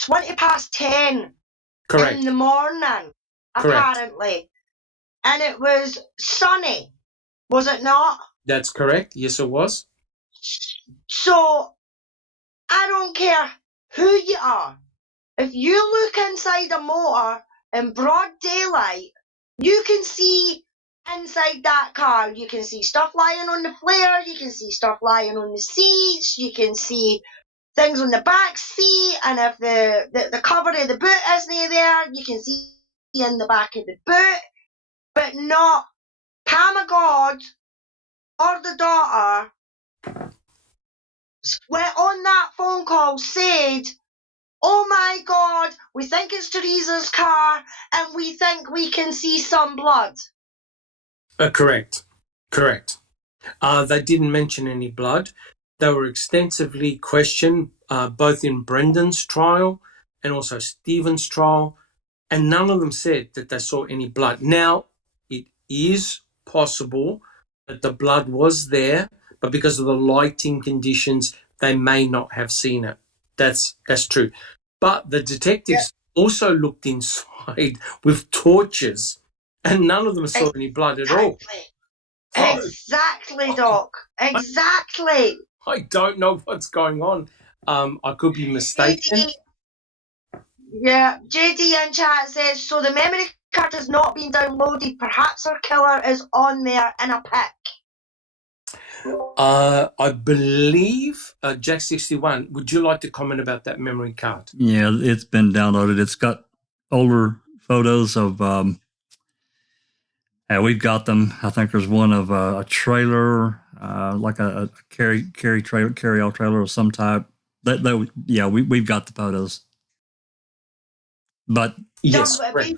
10:20 Correct. in the morning, apparently. And it was sunny, was it not? That's correct. Yes, it was. So, I don't care who you are. If you look inside a motor in broad daylight, you can see inside that car. You can see stuff lying on the flare. You can see stuff lying on the seats. You can see things on the back seat. And if the cover of the boot isn't there, you can see in the back of the boot, but not Pam God or the daughter went on that phone call said, oh my God, we think it's Teresa's car and we think we can see some blood. Correct. They didn't mention any blood. They were extensively questioned, both in Brendan's trial and also Stephen's trial, and none of them said that they saw any blood. Now, it is possible that the blood was there, but because of the lighting conditions, they may not have seen it. That's true. But the detectives also looked inside with torches, and none of them saw any blood at all. Exactly, Doc. Exactly. I don't know what's going on. I could be mistaken. JD in chat says, so the memory card has not been downloaded. Perhaps our killer is on there in a pic. I believe, Jack61, would you like to comment about that memory card? Yeah, it's been downloaded. It's got older photos of, we've got them. I think there's one of a trailer, like a carry-all trailer of some type. We've got the photos. But yes, BW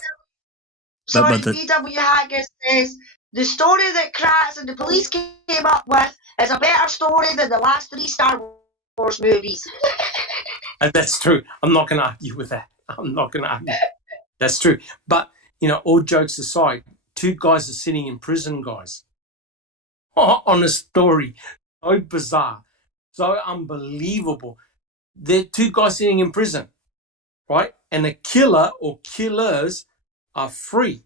Haggis says, the story that Kratz and the police came up with is a better story than the last 3 Star Wars movies. And that's true. I'm not going to argue with that. That's true. But, all jokes aside, 2 guys are sitting in prison, guys, on a story so bizarre, so unbelievable. They're 2 guys sitting in prison, right? And a killer or killers are free,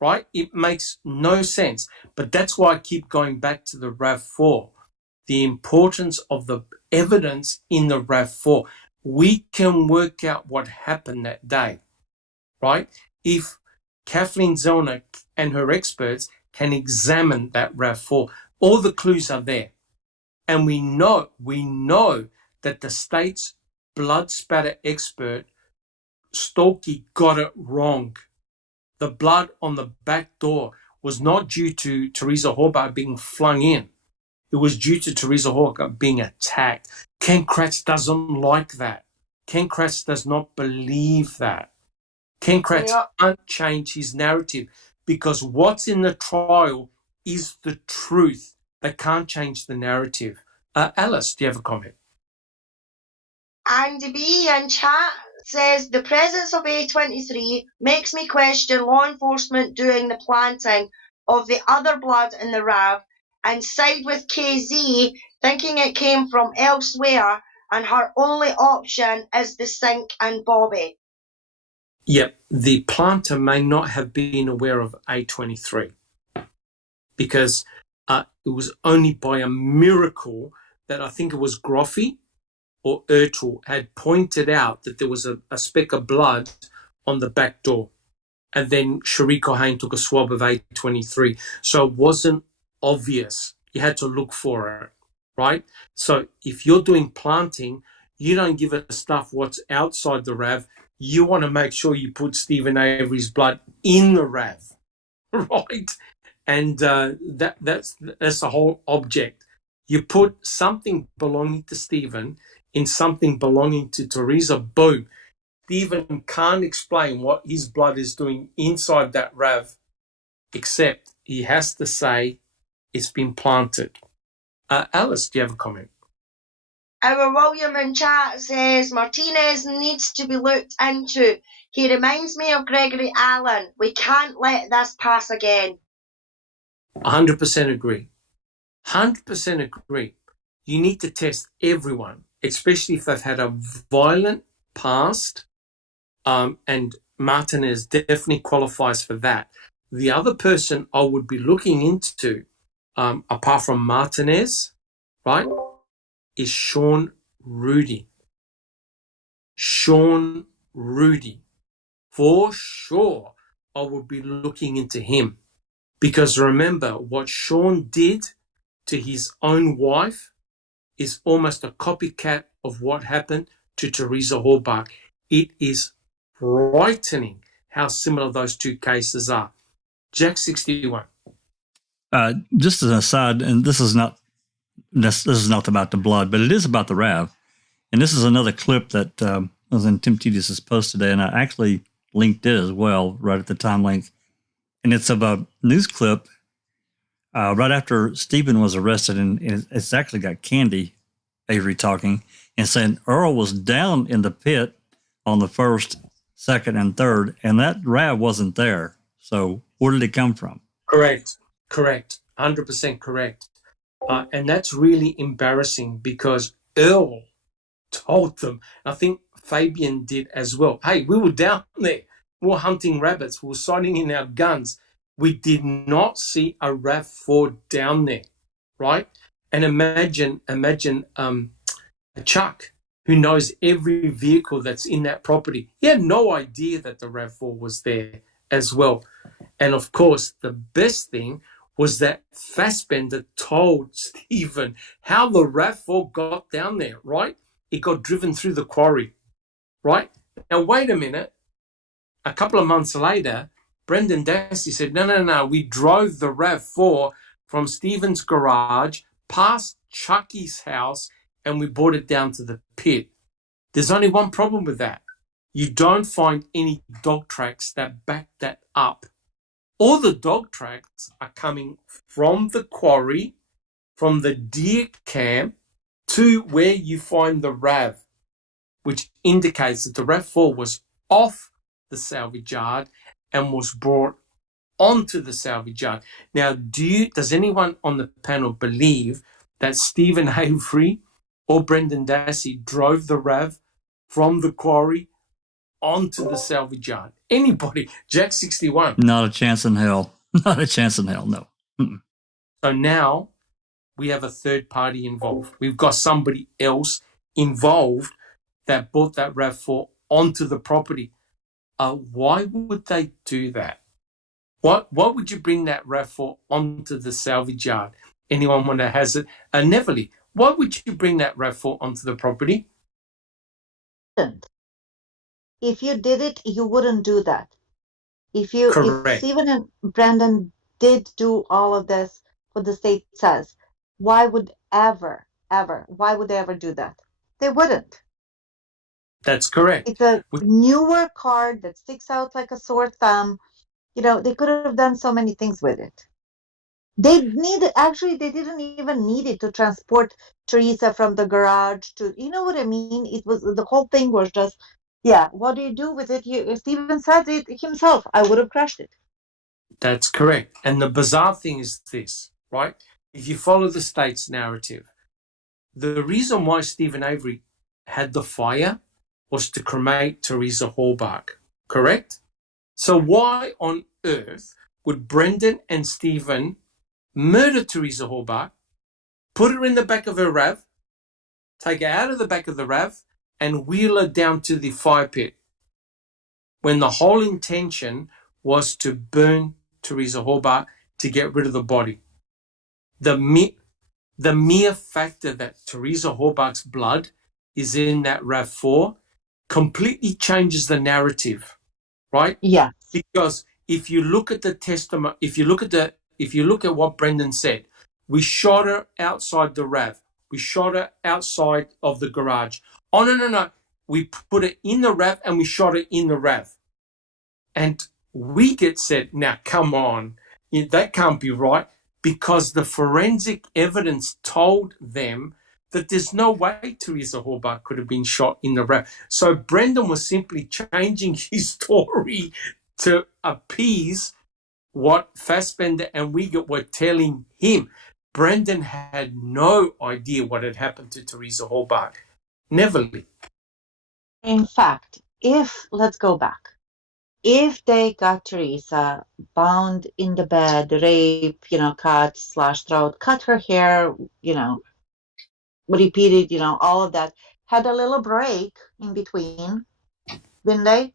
right? It makes no sense. But that's why I keep going back to the RAV4, the importance of the evidence in the RAV4. We can work out what happened that day, right? If Kathleen Zellner and her experts can examine that RAV4, all the clues are there. And we know that the state's blood spatter expert, Stolke, got it wrong. The blood on the back door was not due to Teresa Horvath being flung in. It was due to Teresa Horvath being attacked. Ken Kratz doesn't like that. Ken Kratz does not believe that. Ken Kratz can't change his narrative because what's in the trial is the truth. They can't change the narrative. Alice, do you have a comment? Andy B in chat says, the presence of A23 makes me question law enforcement doing the planting of the other blood in the RAV and side with KZ, thinking it came from elsewhere and her only option is the Sink and Bobby. Yep, the planter may not have been aware of A23 because it was only by a miracle that I think it was Groffy or Ertel had pointed out that there was a speck of blood on the back door. And then Shariko Hain took a swab of A23. So it wasn't obvious. You had to look for it, right? So if you're doing planting, you don't give it stuff what's outside the RAV. You want to make sure you put Stephen Avery's blood in the RAV, right? And that's the whole object. You put something belonging to Stephen in something belonging to Teresa, boom. Stephen can't explain what his blood is doing inside that RAV, except he has to say it's been planted. Alice, do you have a comment? Our William in chat says, Martinez needs to be looked into. He reminds me of Gregory Allen. We can't let this pass again. 100% agree. 100% agree. You need to test everyone, especially if they've had a violent past, and Martinez definitely qualifies for that. The other person I would be looking into, apart from Martinez, right, is Sean Rudy. Sean Rudy. For sure, I would be looking into him. Because remember, what Sean did to his own wife is almost a copycat of what happened to Teresa Horvath. It is frightening how similar those two cases are. Jack 61. Just as an aside, and this is not about the blood, but it is about the RAV. And this is another clip that was in Tim Tedious' post today, and I actually linked it as well right at the time link. And it's of a news clip right after Stephen was arrested, and it's actually got Candy Avery talking and saying Earl was down in the pit on the first, second, and third, and that RAV wasn't there. So where did it come from? Correct. 100% correct. And that's really embarrassing because Earl told them, I think Fabian did as well. Hey, we were down there. We were hunting rabbits. We were sighting in our guns. We did not see a RAV4 down there, right? And imagine a Chuck who knows every vehicle that's in that property. He had no idea that the RAV4 was there as well. And of course, the best thing was that Fassbender told Stephen how the RAV4 got down there, right? It got driven through the quarry, right? Now, wait a minute. A couple of months later, Brendan Dassey said, no, we drove the RAV4 from Stephen's garage past Chucky's house and we brought it down to the pit. There's only one problem with that. You don't find any dog tracks that back that up. All the dog tracks are coming from the quarry, from the deer camp, to where you find the RAV, which indicates that the RAV4 was off the salvage yard and was brought onto the salvage yard. Now, does anyone on the panel believe that Stephen Avery or Brendan Dassey drove the RAV from the quarry onto the salvage yard? Anybody? Jack 61. Not a chance in hell. Not a chance in hell, no. Mm-mm. So now we have a third party involved. We've got somebody else involved that brought that RAV4 onto the property. Why would they do that? Why would you bring that RAV4 onto the salvage yard? Anyone want to hazard? Neverly, why would you bring that RAV4 onto the property? If you did it, you wouldn't do that. If Correct. Stephen and Brandon did do all of this, what the state says, why would they ever do that? They wouldn't. That's correct. It's a newer card that sticks out like a sore thumb. They could have done so many things with it. They didn't even need it to transport Teresa from the garage to, you know what I mean? The whole thing was just, what do you do with it? Stephen said it himself. I would have crushed it. That's correct. And the bizarre thing is this, right? If you follow the state's narrative, the reason why Stephen Avery had the fire was to cremate Teresa Hallbach, correct? So why on earth would Brendan and Stephen murder Teresa Hallbach, put her in the back of her RAV, take her out of the back of the RAV, and wheel her down to the fire pit, when the whole intention was to burn Teresa Hallbach to get rid of the body? The mere factor that Teresa Hallbach's blood is in that RAV4 completely changes the narrative, right? Yeah. Because if you look at the testimony, if you look at what Brendan said, we shot her outside the RAV. We shot her outside of the garage. Oh, no. We put her in the RAV and we shot her in the RAV. And we get said, now, come on, that can't be right, because the forensic evidence told them that there's no way Teresa Hallbach could have been shot in the RAV. So Brendan was simply changing his story to appease what Fassbender and Wiegert were telling him. Brendan had no idea what had happened to Teresa Hallbach. Never. In fact, let's go back. If they got Teresa bound in the bed, rape, cut, slashed throat, cut her hair, repeated, all of that, had a little break in between, didn't they?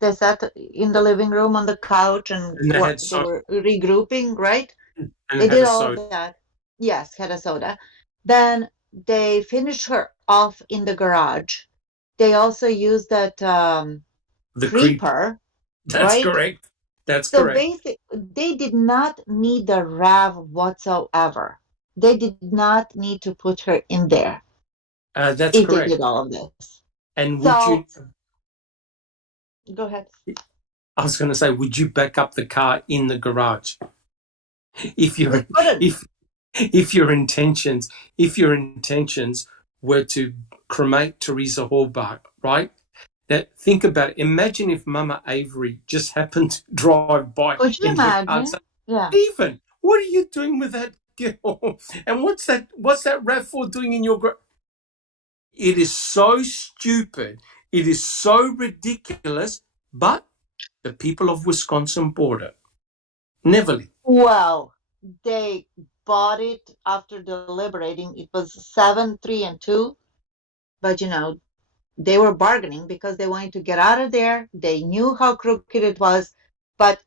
They sat in the living room on the couch and they were regrouping, right? And they did all of that. Yes, had a soda. Then they finished her off in the garage. They also used that creeper. That's right? correct. That's So correct. they did not need the RAV whatsoever. They did not need to put her in there That's if they did correct. all of this. And would So you? go ahead. I was going to say, would you back up the car in the garage if We your couldn't. if your intentions were to cremate Teresa Hallbach, right? Now, think about it. Imagine if Mama Avery just happened to drive by Could you in her car and imagine? say, Yeah. Stephen, what are you doing with that girl? And what's that RAV4 doing in your garage? It is so stupid. It is so ridiculous, but the people of Wisconsin bought it. Neverly. Well, they bought it after deliberating. It was 7-3-2, but they were bargaining because they wanted to get out of there. They knew how crooked it was. But,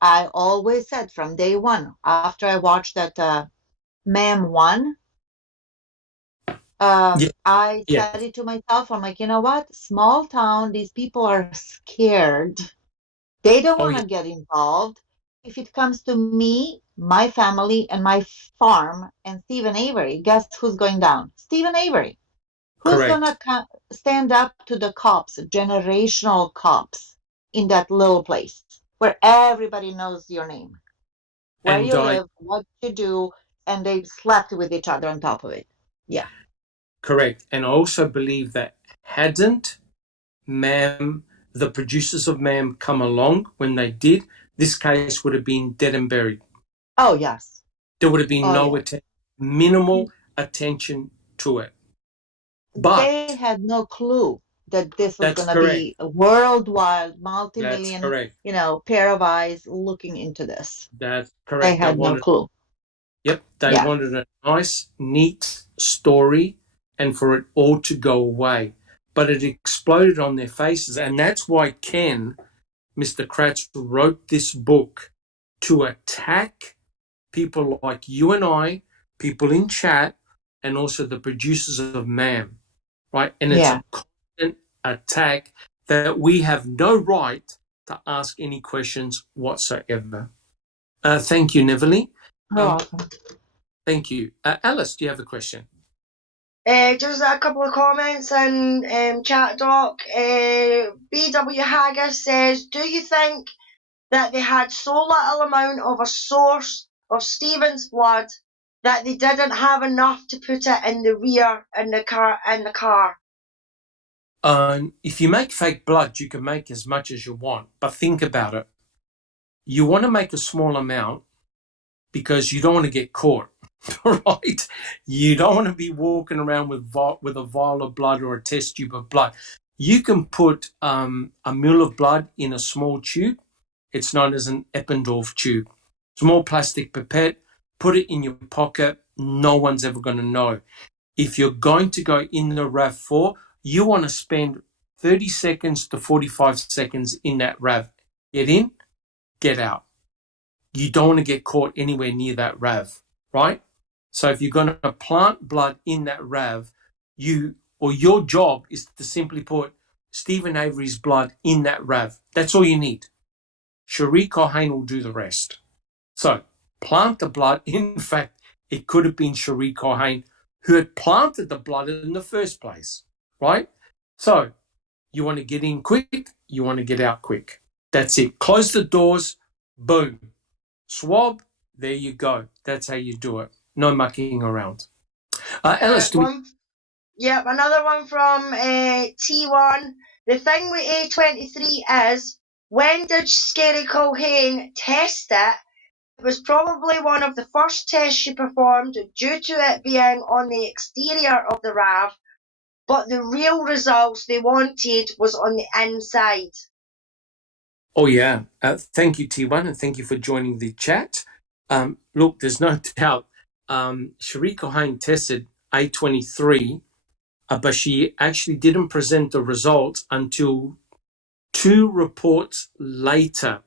I always said from day one, after I watched that Ma'am 1, Yeah, I yeah. said it to myself. I'm like, you know what? Small town, these people are scared. They don't Oh, want yeah. to get involved. If it comes to me, my family, and my farm, and Stephen Avery, guess who's going down? Stephen Avery. Who's going Correct. to stand up to the cops, generational cops, in that little place where everybody knows your name, where And you live, what you do, and they slept with each other on top of it. Yeah. correct. And I also believe that hadn't the producers of Ma'am come along when they did, this case would have been dead and buried. Oh, yes. There would have been Oh, no yeah. minimal attention to it. But They had no clue that this was that's going to correct. be a worldwide, That's multi-million, correct. pair of eyes looking into this. That's They correct. had no clue. They Yeah. wanted a nice, neat story and for it all to go away. But it exploded on their faces. And that's why Ken, Mr. Kratz, wrote this book to attack people like you and I, people in chat, and also the producers of Ma'am, right? And it's Yeah. a constant attack that we have no right to ask any questions whatsoever. Thank you, Neverly. You're welcome. Thank you. Alice, do you have a question? Just a couple of comments in chat doc. BW Haggis says, do you think that they had so little amount of a source of Stephen's blood that they didn't have enough to put it in the rear in the car? If you make fake blood, you can make as much as you want. But think about it. You want to make a small amount because you don't want to get caught, right? You don't want to be walking around with a vial of blood or a test tube of blood. You can put a ml of blood in a small tube. It's known as an Eppendorf tube. Small plastic pipette, put it in your pocket. No one's ever going to know. If you're going to go in the RAV4, you want to spend 30 seconds to 45 seconds in that RAV. Get in, get out. You don't want to get caught anywhere near that RAV, right? So if you're going to plant blood in that RAV, your job is to simply put Stephen Avery's blood in that RAV. That's all you need. Cherie Cohane will do the rest. So plant the blood. In fact, it could have been Cherie Cohane who had planted the blood in the first place, right? So you want to get in quick, you want to get out quick. That's it. Close the doors, boom. Swab, there you go. That's how you do it. No mucking around. Alice, Another one from T1. The thing with A23 is, when did Scary Culhane test it? It was probably one of the first tests she performed due to it being on the exterior of the RAV, but the real results they wanted was on the inside. Oh, yeah. Thank you, T1, and thank you for joining the chat. Look, there's no doubt Cherie Cohane tested A23, but she actually didn't present the results until 2 reports later.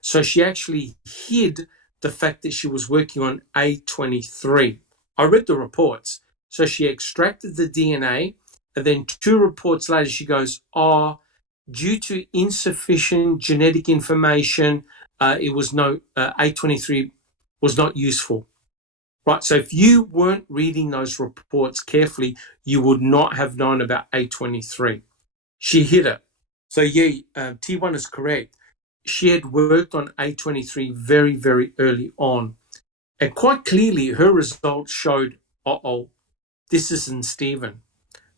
So she actually hid the fact that she was working on A23. I read the reports. So she extracted the DNA, and then 2 reports later, she goes, due to insufficient genetic information, it was no A23 was not useful. Right, so if you weren't reading those reports carefully, you would not have known about A23. She hit it. So yeah, T1 is correct. She had worked on A23 very, very early on. And quite clearly, her results showed, this isn't Stephen.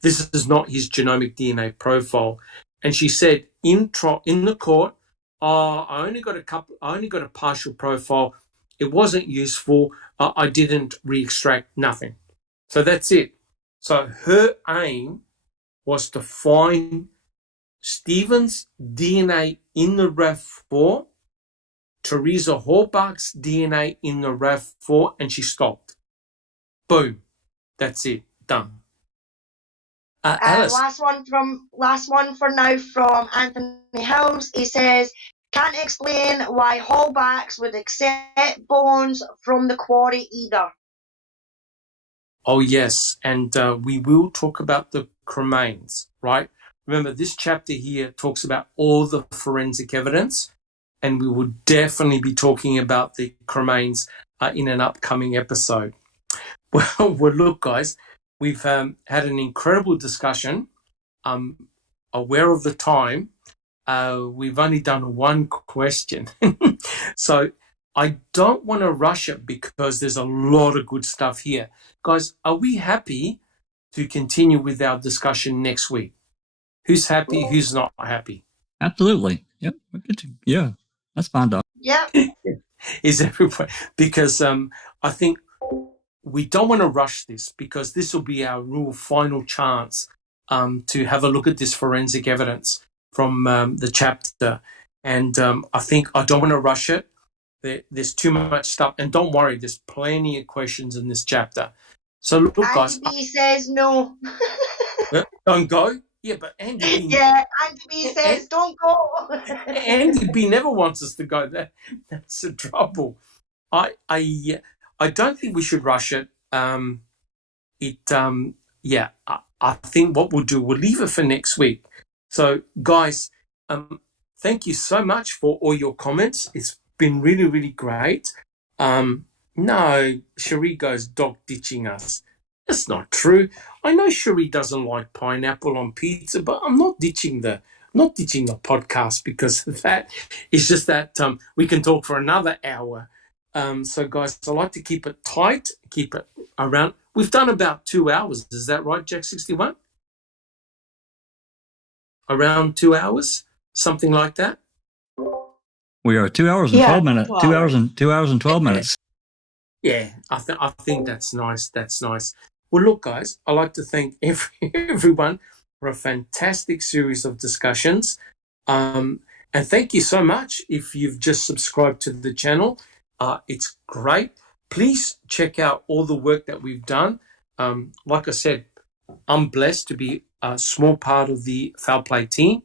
This is not his genomic DNA profile. And she said in the court, I only got a partial profile. It wasn't useful. I didn't re-extract nothing. So that's it. So her aim was to find Stephen's DNA in the RAV4, Teresa Horbach's DNA in the RAV4, and she stopped. Boom. That's it. Done. Alice. Last one for now from Anthony Hills. He says, can't explain why Hallbacks would accept bones from the quarry either. Oh, yes. And we will talk about the cremains, right? Remember, this chapter here talks about all the forensic evidence, and we will definitely be talking about the cremains in an upcoming episode. Well, look, guys, we've had an incredible discussion. I'm aware of the time. We've only done one question. So I don't want to rush it because there's a lot of good stuff here. Guys, are we happy to continue with our discussion next week? Who's happy? Who's not happy? Absolutely. Yep. Yeah, that's fine, Doc. Yep. Is everybody? Because I think we don't want to rush this because this will be our real final chance to have a look at this forensic evidence from the chapter. And I think I don't want to rush it. There's too much stuff. And don't worry, there's plenty of questions in this chapter. So look, guys. Andy B says no. Don't go? Yeah, but Andy B... Yeah, Andy B says don't go. Andy B never wants us to go. That's the trouble. I don't think we should rush it. I think what we'll do, we'll leave it for next week. So, guys, thank you so much for all your comments. It's been really, really great. No, Cherie goes, Doc ditching us. That's not true. I know Cherie doesn't like pineapple on pizza, but I'm not ditching the podcast because of that. It's just that we can talk for another hour. So, guys, I like to keep it tight, keep it around. We've done about 2 hours. Is that right, Jack 61? Around 2 hours, something like that. We are 2 hours and 12 minutes. 2 hours and 12 minutes. Yeah, I think that's nice. That's nice. Well, look, guys, I'd like to thank everyone for a fantastic series of discussions. And thank you so much if you've just subscribed to the channel. It's great. Please check out all the work that we've done. Like I said, I'm blessed to be a small part of the Foul Play team.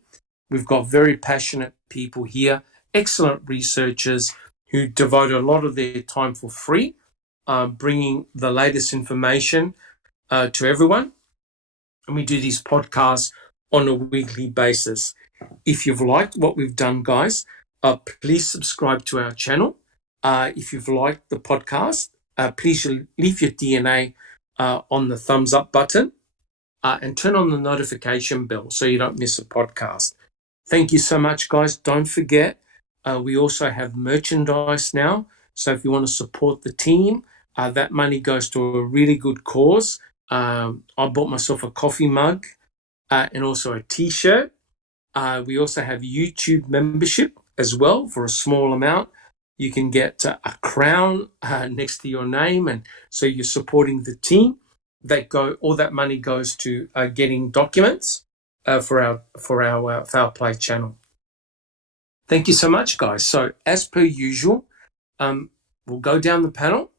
We've got very passionate people here, excellent researchers who devote a lot of their time for free, bringing the latest information to everyone. And we do these podcasts on a weekly basis. If you've liked what we've done, guys, please subscribe to our channel. If you've liked the podcast, please leave your DNA on the thumbs up button and turn on the notification bell so you don't miss a podcast. Thank you so much, guys. Don't forget, we also have merchandise now. So if you want to support the team, that money goes to a really good cause. I bought myself a coffee mug and also a T-shirt. We also have YouTube membership as well for a small amount. You can get a crown next to your name, and so you're supporting the team. All that money goes to getting documents for our Foul Play channel. Thank you so much, guys. So as per usual, we'll go down the panel.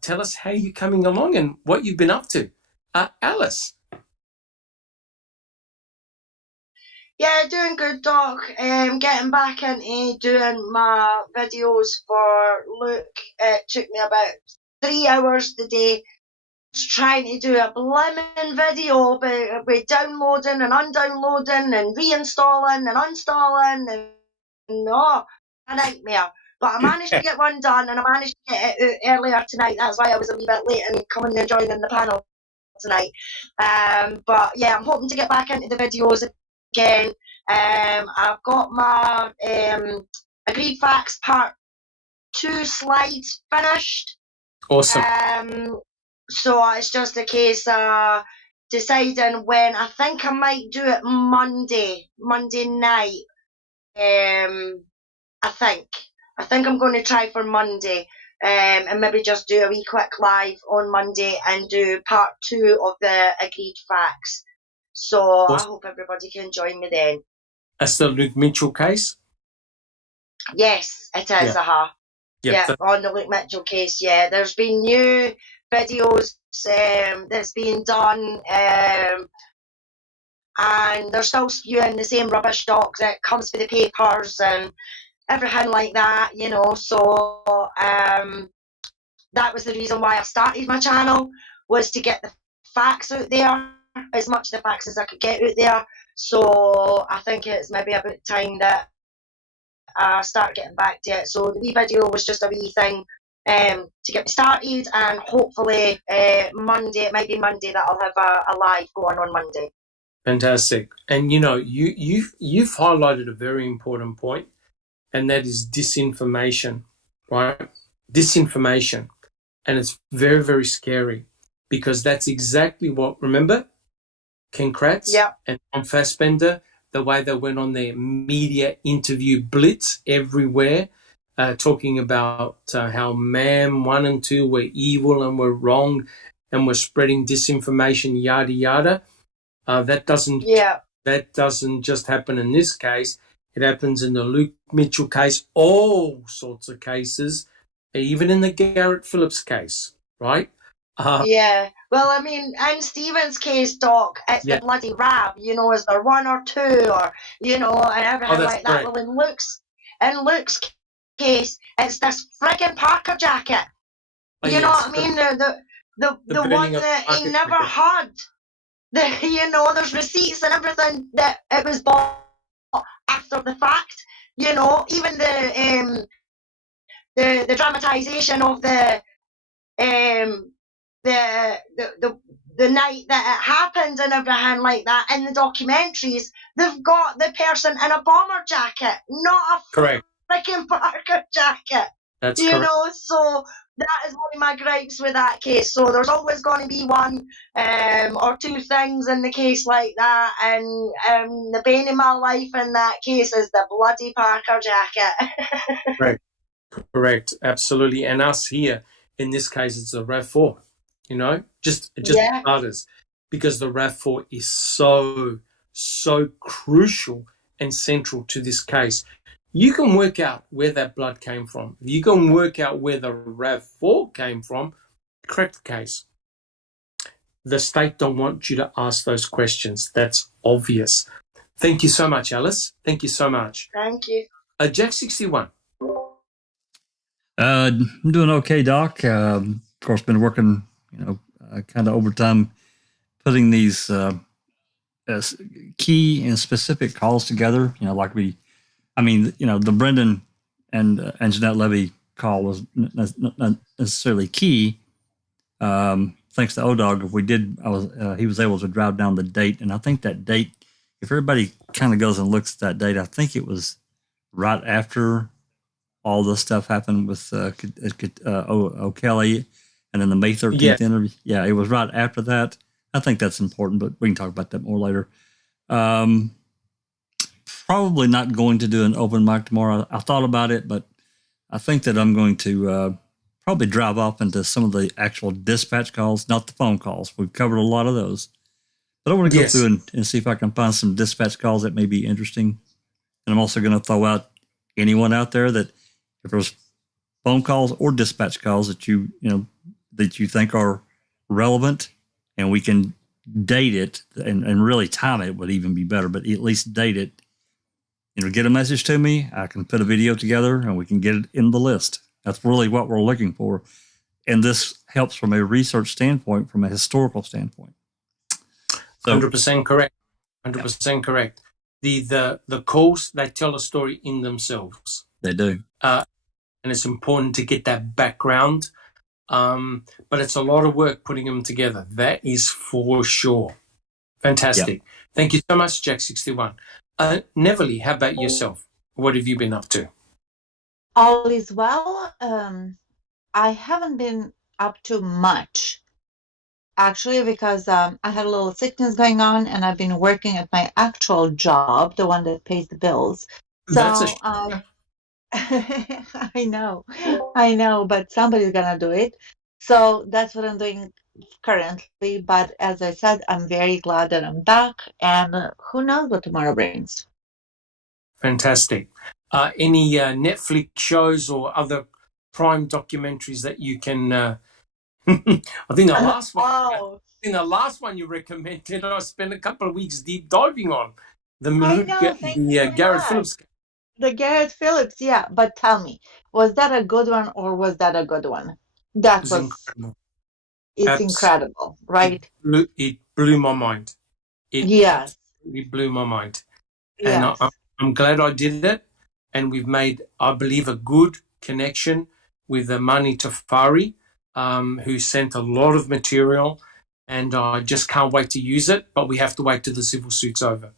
Tell us how you're coming along and what you've been up to. Alice. Yeah, doing good, Doc. Getting back into doing my videos for Luke. It took me about 3 hours today trying to do a blimmin' video with downloading and undownloading and reinstalling and uninstalling and oh, a nightmare. But I managed to get one done, and I managed to get it out earlier tonight. That's why I was a wee bit late in coming and joining the panel tonight. But yeah, I'm hoping to get back into the videos again. I've got my Agreed Facts Part 2 slides finished. Awesome. So it's just a case of deciding when. I think I might do it Monday night. I think I'm going to try for Monday, and maybe just do a wee quick live on Monday and do part 2 of the Agreed Facts. So Awesome. I hope everybody can join me then. That's the Luke Mitchell case? Yes, it is. Yeah, on the Luke Mitchell case. Yeah, there's been new videos that's been done, and they're still spewing the same rubbish stock that comes with the papers and everything like that, you know. So that was the reason why I started my channel, was to get the facts out there, as much of the facts as I could get out there. So I think it's maybe about time that I start getting back to it. So the wee video was just a wee thing to get me started, and hopefully Monday, it might be Monday, that I'll have a live going on Monday. Fantastic. And you know, you've highlighted a very important point, and that is disinformation, right? Disinformation. And it's very, very scary, because that's exactly what, remember, Ken Kratz and Tom Fassbender, the way they went on their media interview blitz everywhere, talking about how MAM 1 and 2 were evil and were wrong and were spreading disinformation, yada, yada. That doesn't just happen in this case. It happens in the Luke Mitchell case, all sorts of cases, even in the Garrett Phillips case, right? Yeah. Well, I mean, in Stephen's case, Doc, it's the bloody rab, you know, is there 1 or 2 or, you know, and everything like that. Great. Well, in Luke's case, it's this friggin' Parker jacket. You know what I mean? The one that he never had. You know, there's receipts and everything that it was bought after the fact. You know, even the dramatization of the night that it happened and everything like that in the documentaries, they've got the person in a bomber jacket, not a freaking Parker jacket. That's you correct. know, so that is one of my gripes with that case. So there's always going to be 1 or 2 things in the case like that, and the bane of my life in that case is the bloody Parker jacket. Correct, absolutely. And us here, in this case, it's the RAV4, you know, just others, because the RAV4 is so crucial and central to this case. You can work out where that blood came from. You can work out where the RAV4 came from. Correct the case. The state don't want you to ask those questions. That's obvious. Thank you so much, Alice. Thank you so much. Thank you. Jack 61. I'm doing okay, Doc. Of course, been working, kind of overtime, putting these key and specific calls together. The Brendan and Jeanette Levy call was not necessarily key. Thanks to ODog, he was able to drive down the date, and I think that date, if everybody kind of goes and looks at that date, I think it was right after all this stuff happened with O'Kelly, and then the May 13th interview. Yeah, it was right after that. I think that's important, but we can talk about that more later. Probably not going to do an open mic tomorrow. I thought about it, but I think that I'm going to probably drive off into some of the actual dispatch calls, not the phone calls. We've covered a lot of those. But I want to go through and see if I can find some dispatch calls that may be interesting. And I'm also going to throw out anyone out there that, if there's phone calls or dispatch calls that you think are relevant, and we can date it and really time it would even be better, but at least date it. Get a message to me. I can put a video together and we can get it in the list. That's really what we're looking for. and this helps from a research standpoint, from a historical standpoint. So, 100% correct. 100% correct. The calls, they tell a story in themselves. they do. And it's important to get that background. But it's a lot of work putting them together. That is for sure. Fantastic. Yeah. Thank you so much, Jack61. Neville, how about yourself? What have you been up to? All is well. I haven't been up to much, actually, because I had a little sickness going on, and I've been working at my actual job, the one that pays the bills. That's So I know, but somebody's gonna do it. So that's what I'm doing currently. But as I said, I'm very glad that I'm back, and who knows what tomorrow brings. Fantastic. Any Netflix shows or other Prime documentaries that you can? I think the last one. Oh, I think the last one you recommended, I spent a couple of weeks deep diving on the I know. Thank you for Garrett that. Phillips. The Garrett Phillips, yeah. But tell me, was that a good one or was that a good one? That was was incredible. It's incredible, right? It blew my mind. It Yes. absolutely blew my mind. Yes. And I'm glad I did it. And we've made, I believe, a good connection with Mani Tafari, who sent a lot of material. And I just can't wait to use it. But we have to wait till the civil suit's over,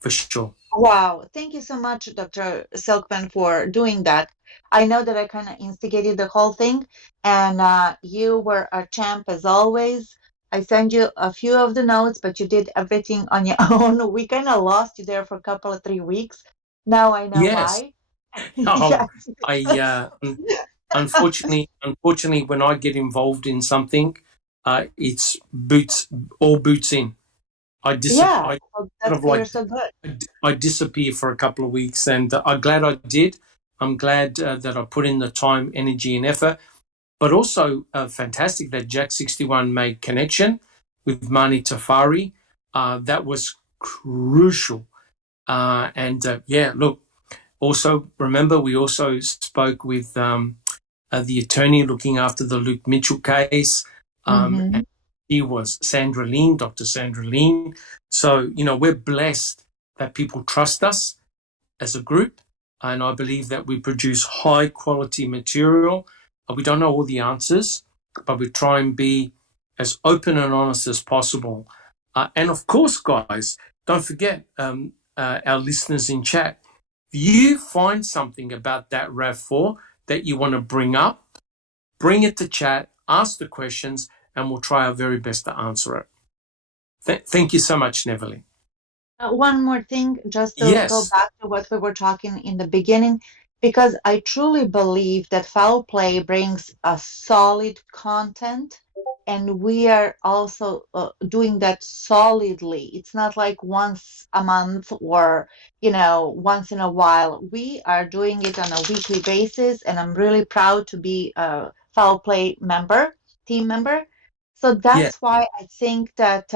for sure. Wow. Thank you so much, Dr. Silkman, for doing that. I know that I kind of instigated the whole thing, and you were a champ as always. I sent you a few of the notes, but you did everything on your own. We kind of lost you there for a couple of 3 weeks. Now I know why. Oh, Yes. unfortunately, when I get involved in something, it's all boots in. Yeah, well, you're so good. I disappear for a couple of weeks, and I'm glad I did. I'm glad that I put in the time, energy, and effort. But also fantastic that Jack61 made connection with Mani Tafari. That was crucial. Look, also remember we also spoke with the attorney looking after the Luke Mitchell case. And he was Dr. Sandra Lean. So, we're blessed that people trust us as a group. And I believe that we produce high quality material. We don't know all the answers, but we try and be as open and honest as possible. And of course, guys, don't forget our listeners in chat. If you find something about that RAV4 that you want to bring up, bring it to chat, ask the questions, and we'll try our very best to answer it. Thank you so much, Neville. One more thing, just to go back to what we were talking in the beginning, because I truly believe that foul play brings a solid content, and we are also doing that solidly. It's not like once a month or, once in a while. We are doing it on a weekly basis, and I'm really proud to be a foul play team member. So that's why I think that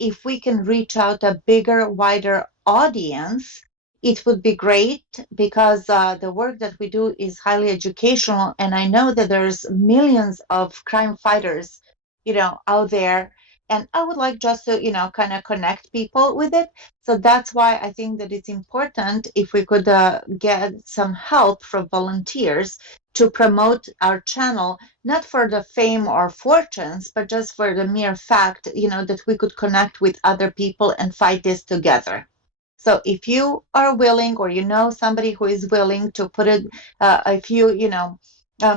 if we can reach out a bigger, wider audience, it would be great, because the work that we do is highly educational, and I know that there's millions of crime fighters, out there, and I would like just to, kind of connect people with it. So that's why I think that it's important if we could get some help from volunteers to promote our channel, not for the fame or fortunes, but just for the mere fact, that we could connect with other people and fight this together. So if you are willing, or somebody who is willing to put it a few,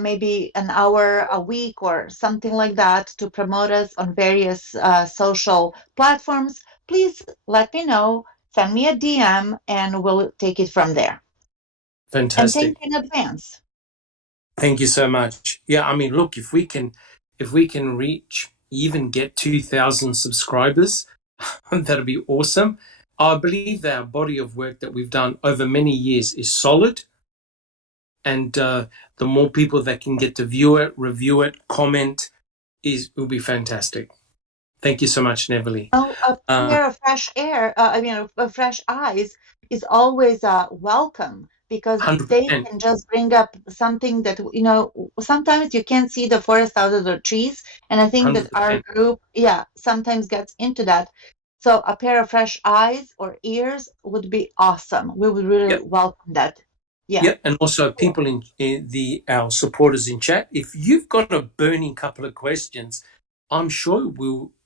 maybe an hour a week or something like that to promote us on various social platforms, please let me know, send me a DM, and we'll take it from there. Fantastic. And thank you in advance. Thank you so much. Yeah, I mean, look, if we can even get 2,000 subscribers, that'll be awesome. I believe that our body of work that we've done over many years is solid. And the more people that can get to view it, review it, comment, will be fantastic. Thank you so much, Neville. A pair of fresh air, fresh eyes is always welcome. because they 100%. can just bring up something that, sometimes you can't see the forest out of the trees. And I think that our 100%. group, sometimes gets into that. So a pair of fresh eyes or ears would be awesome. We would really Yep. welcome that. Yeah. Yep. And also people in our supporters in chat, if you've got a burning couple of questions, I'm sure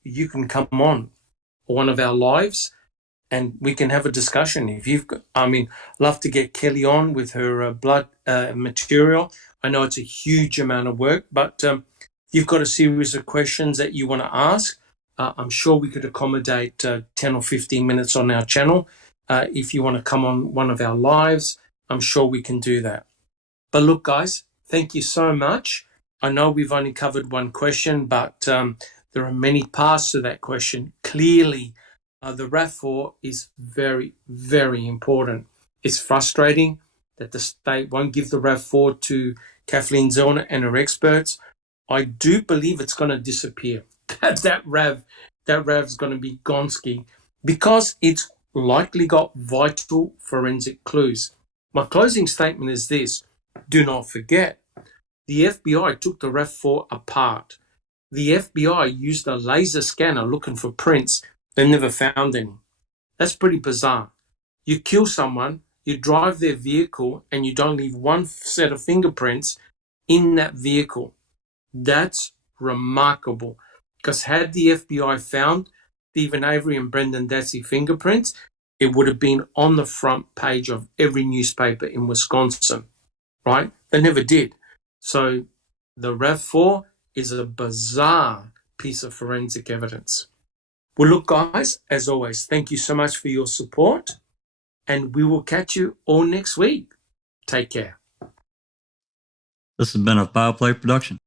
you can come on one of our lives and we can have a discussion. If you've got, love to get Kelly on with her blood material. I know it's a huge amount of work, but you've got a series of questions that you want to ask. I'm sure we could accommodate 10 or 15 minutes on our channel. If you want to come on one of our lives, I'm sure we can do that. But look, guys, thank you so much. I know we've only covered one question, but there are many parts to that question. Clearly, the RAV4 is very, very important. It's frustrating that the state won't give the RAV4 to Kathleen Zellner and her experts. I do believe it's going to disappear. that RAV's going to be gonski because it's likely got vital forensic clues. My closing statement is this. Do not forget, the FBI took the RAV4 apart. The FBI used a laser scanner looking for prints. They never found any. That's pretty bizarre. You kill someone, you drive their vehicle, and you don't leave one set of fingerprints in that vehicle. That's remarkable. Because had the FBI found Stephen Avery and Brendan Dassey fingerprints, it would have been on the front page of every newspaper in Wisconsin, right? They never did. So the RAV4 is a bizarre piece of forensic evidence. Well, look, guys, as always, thank you so much for your support, and we will catch you all next week. Take care. This has been a Foul Play production.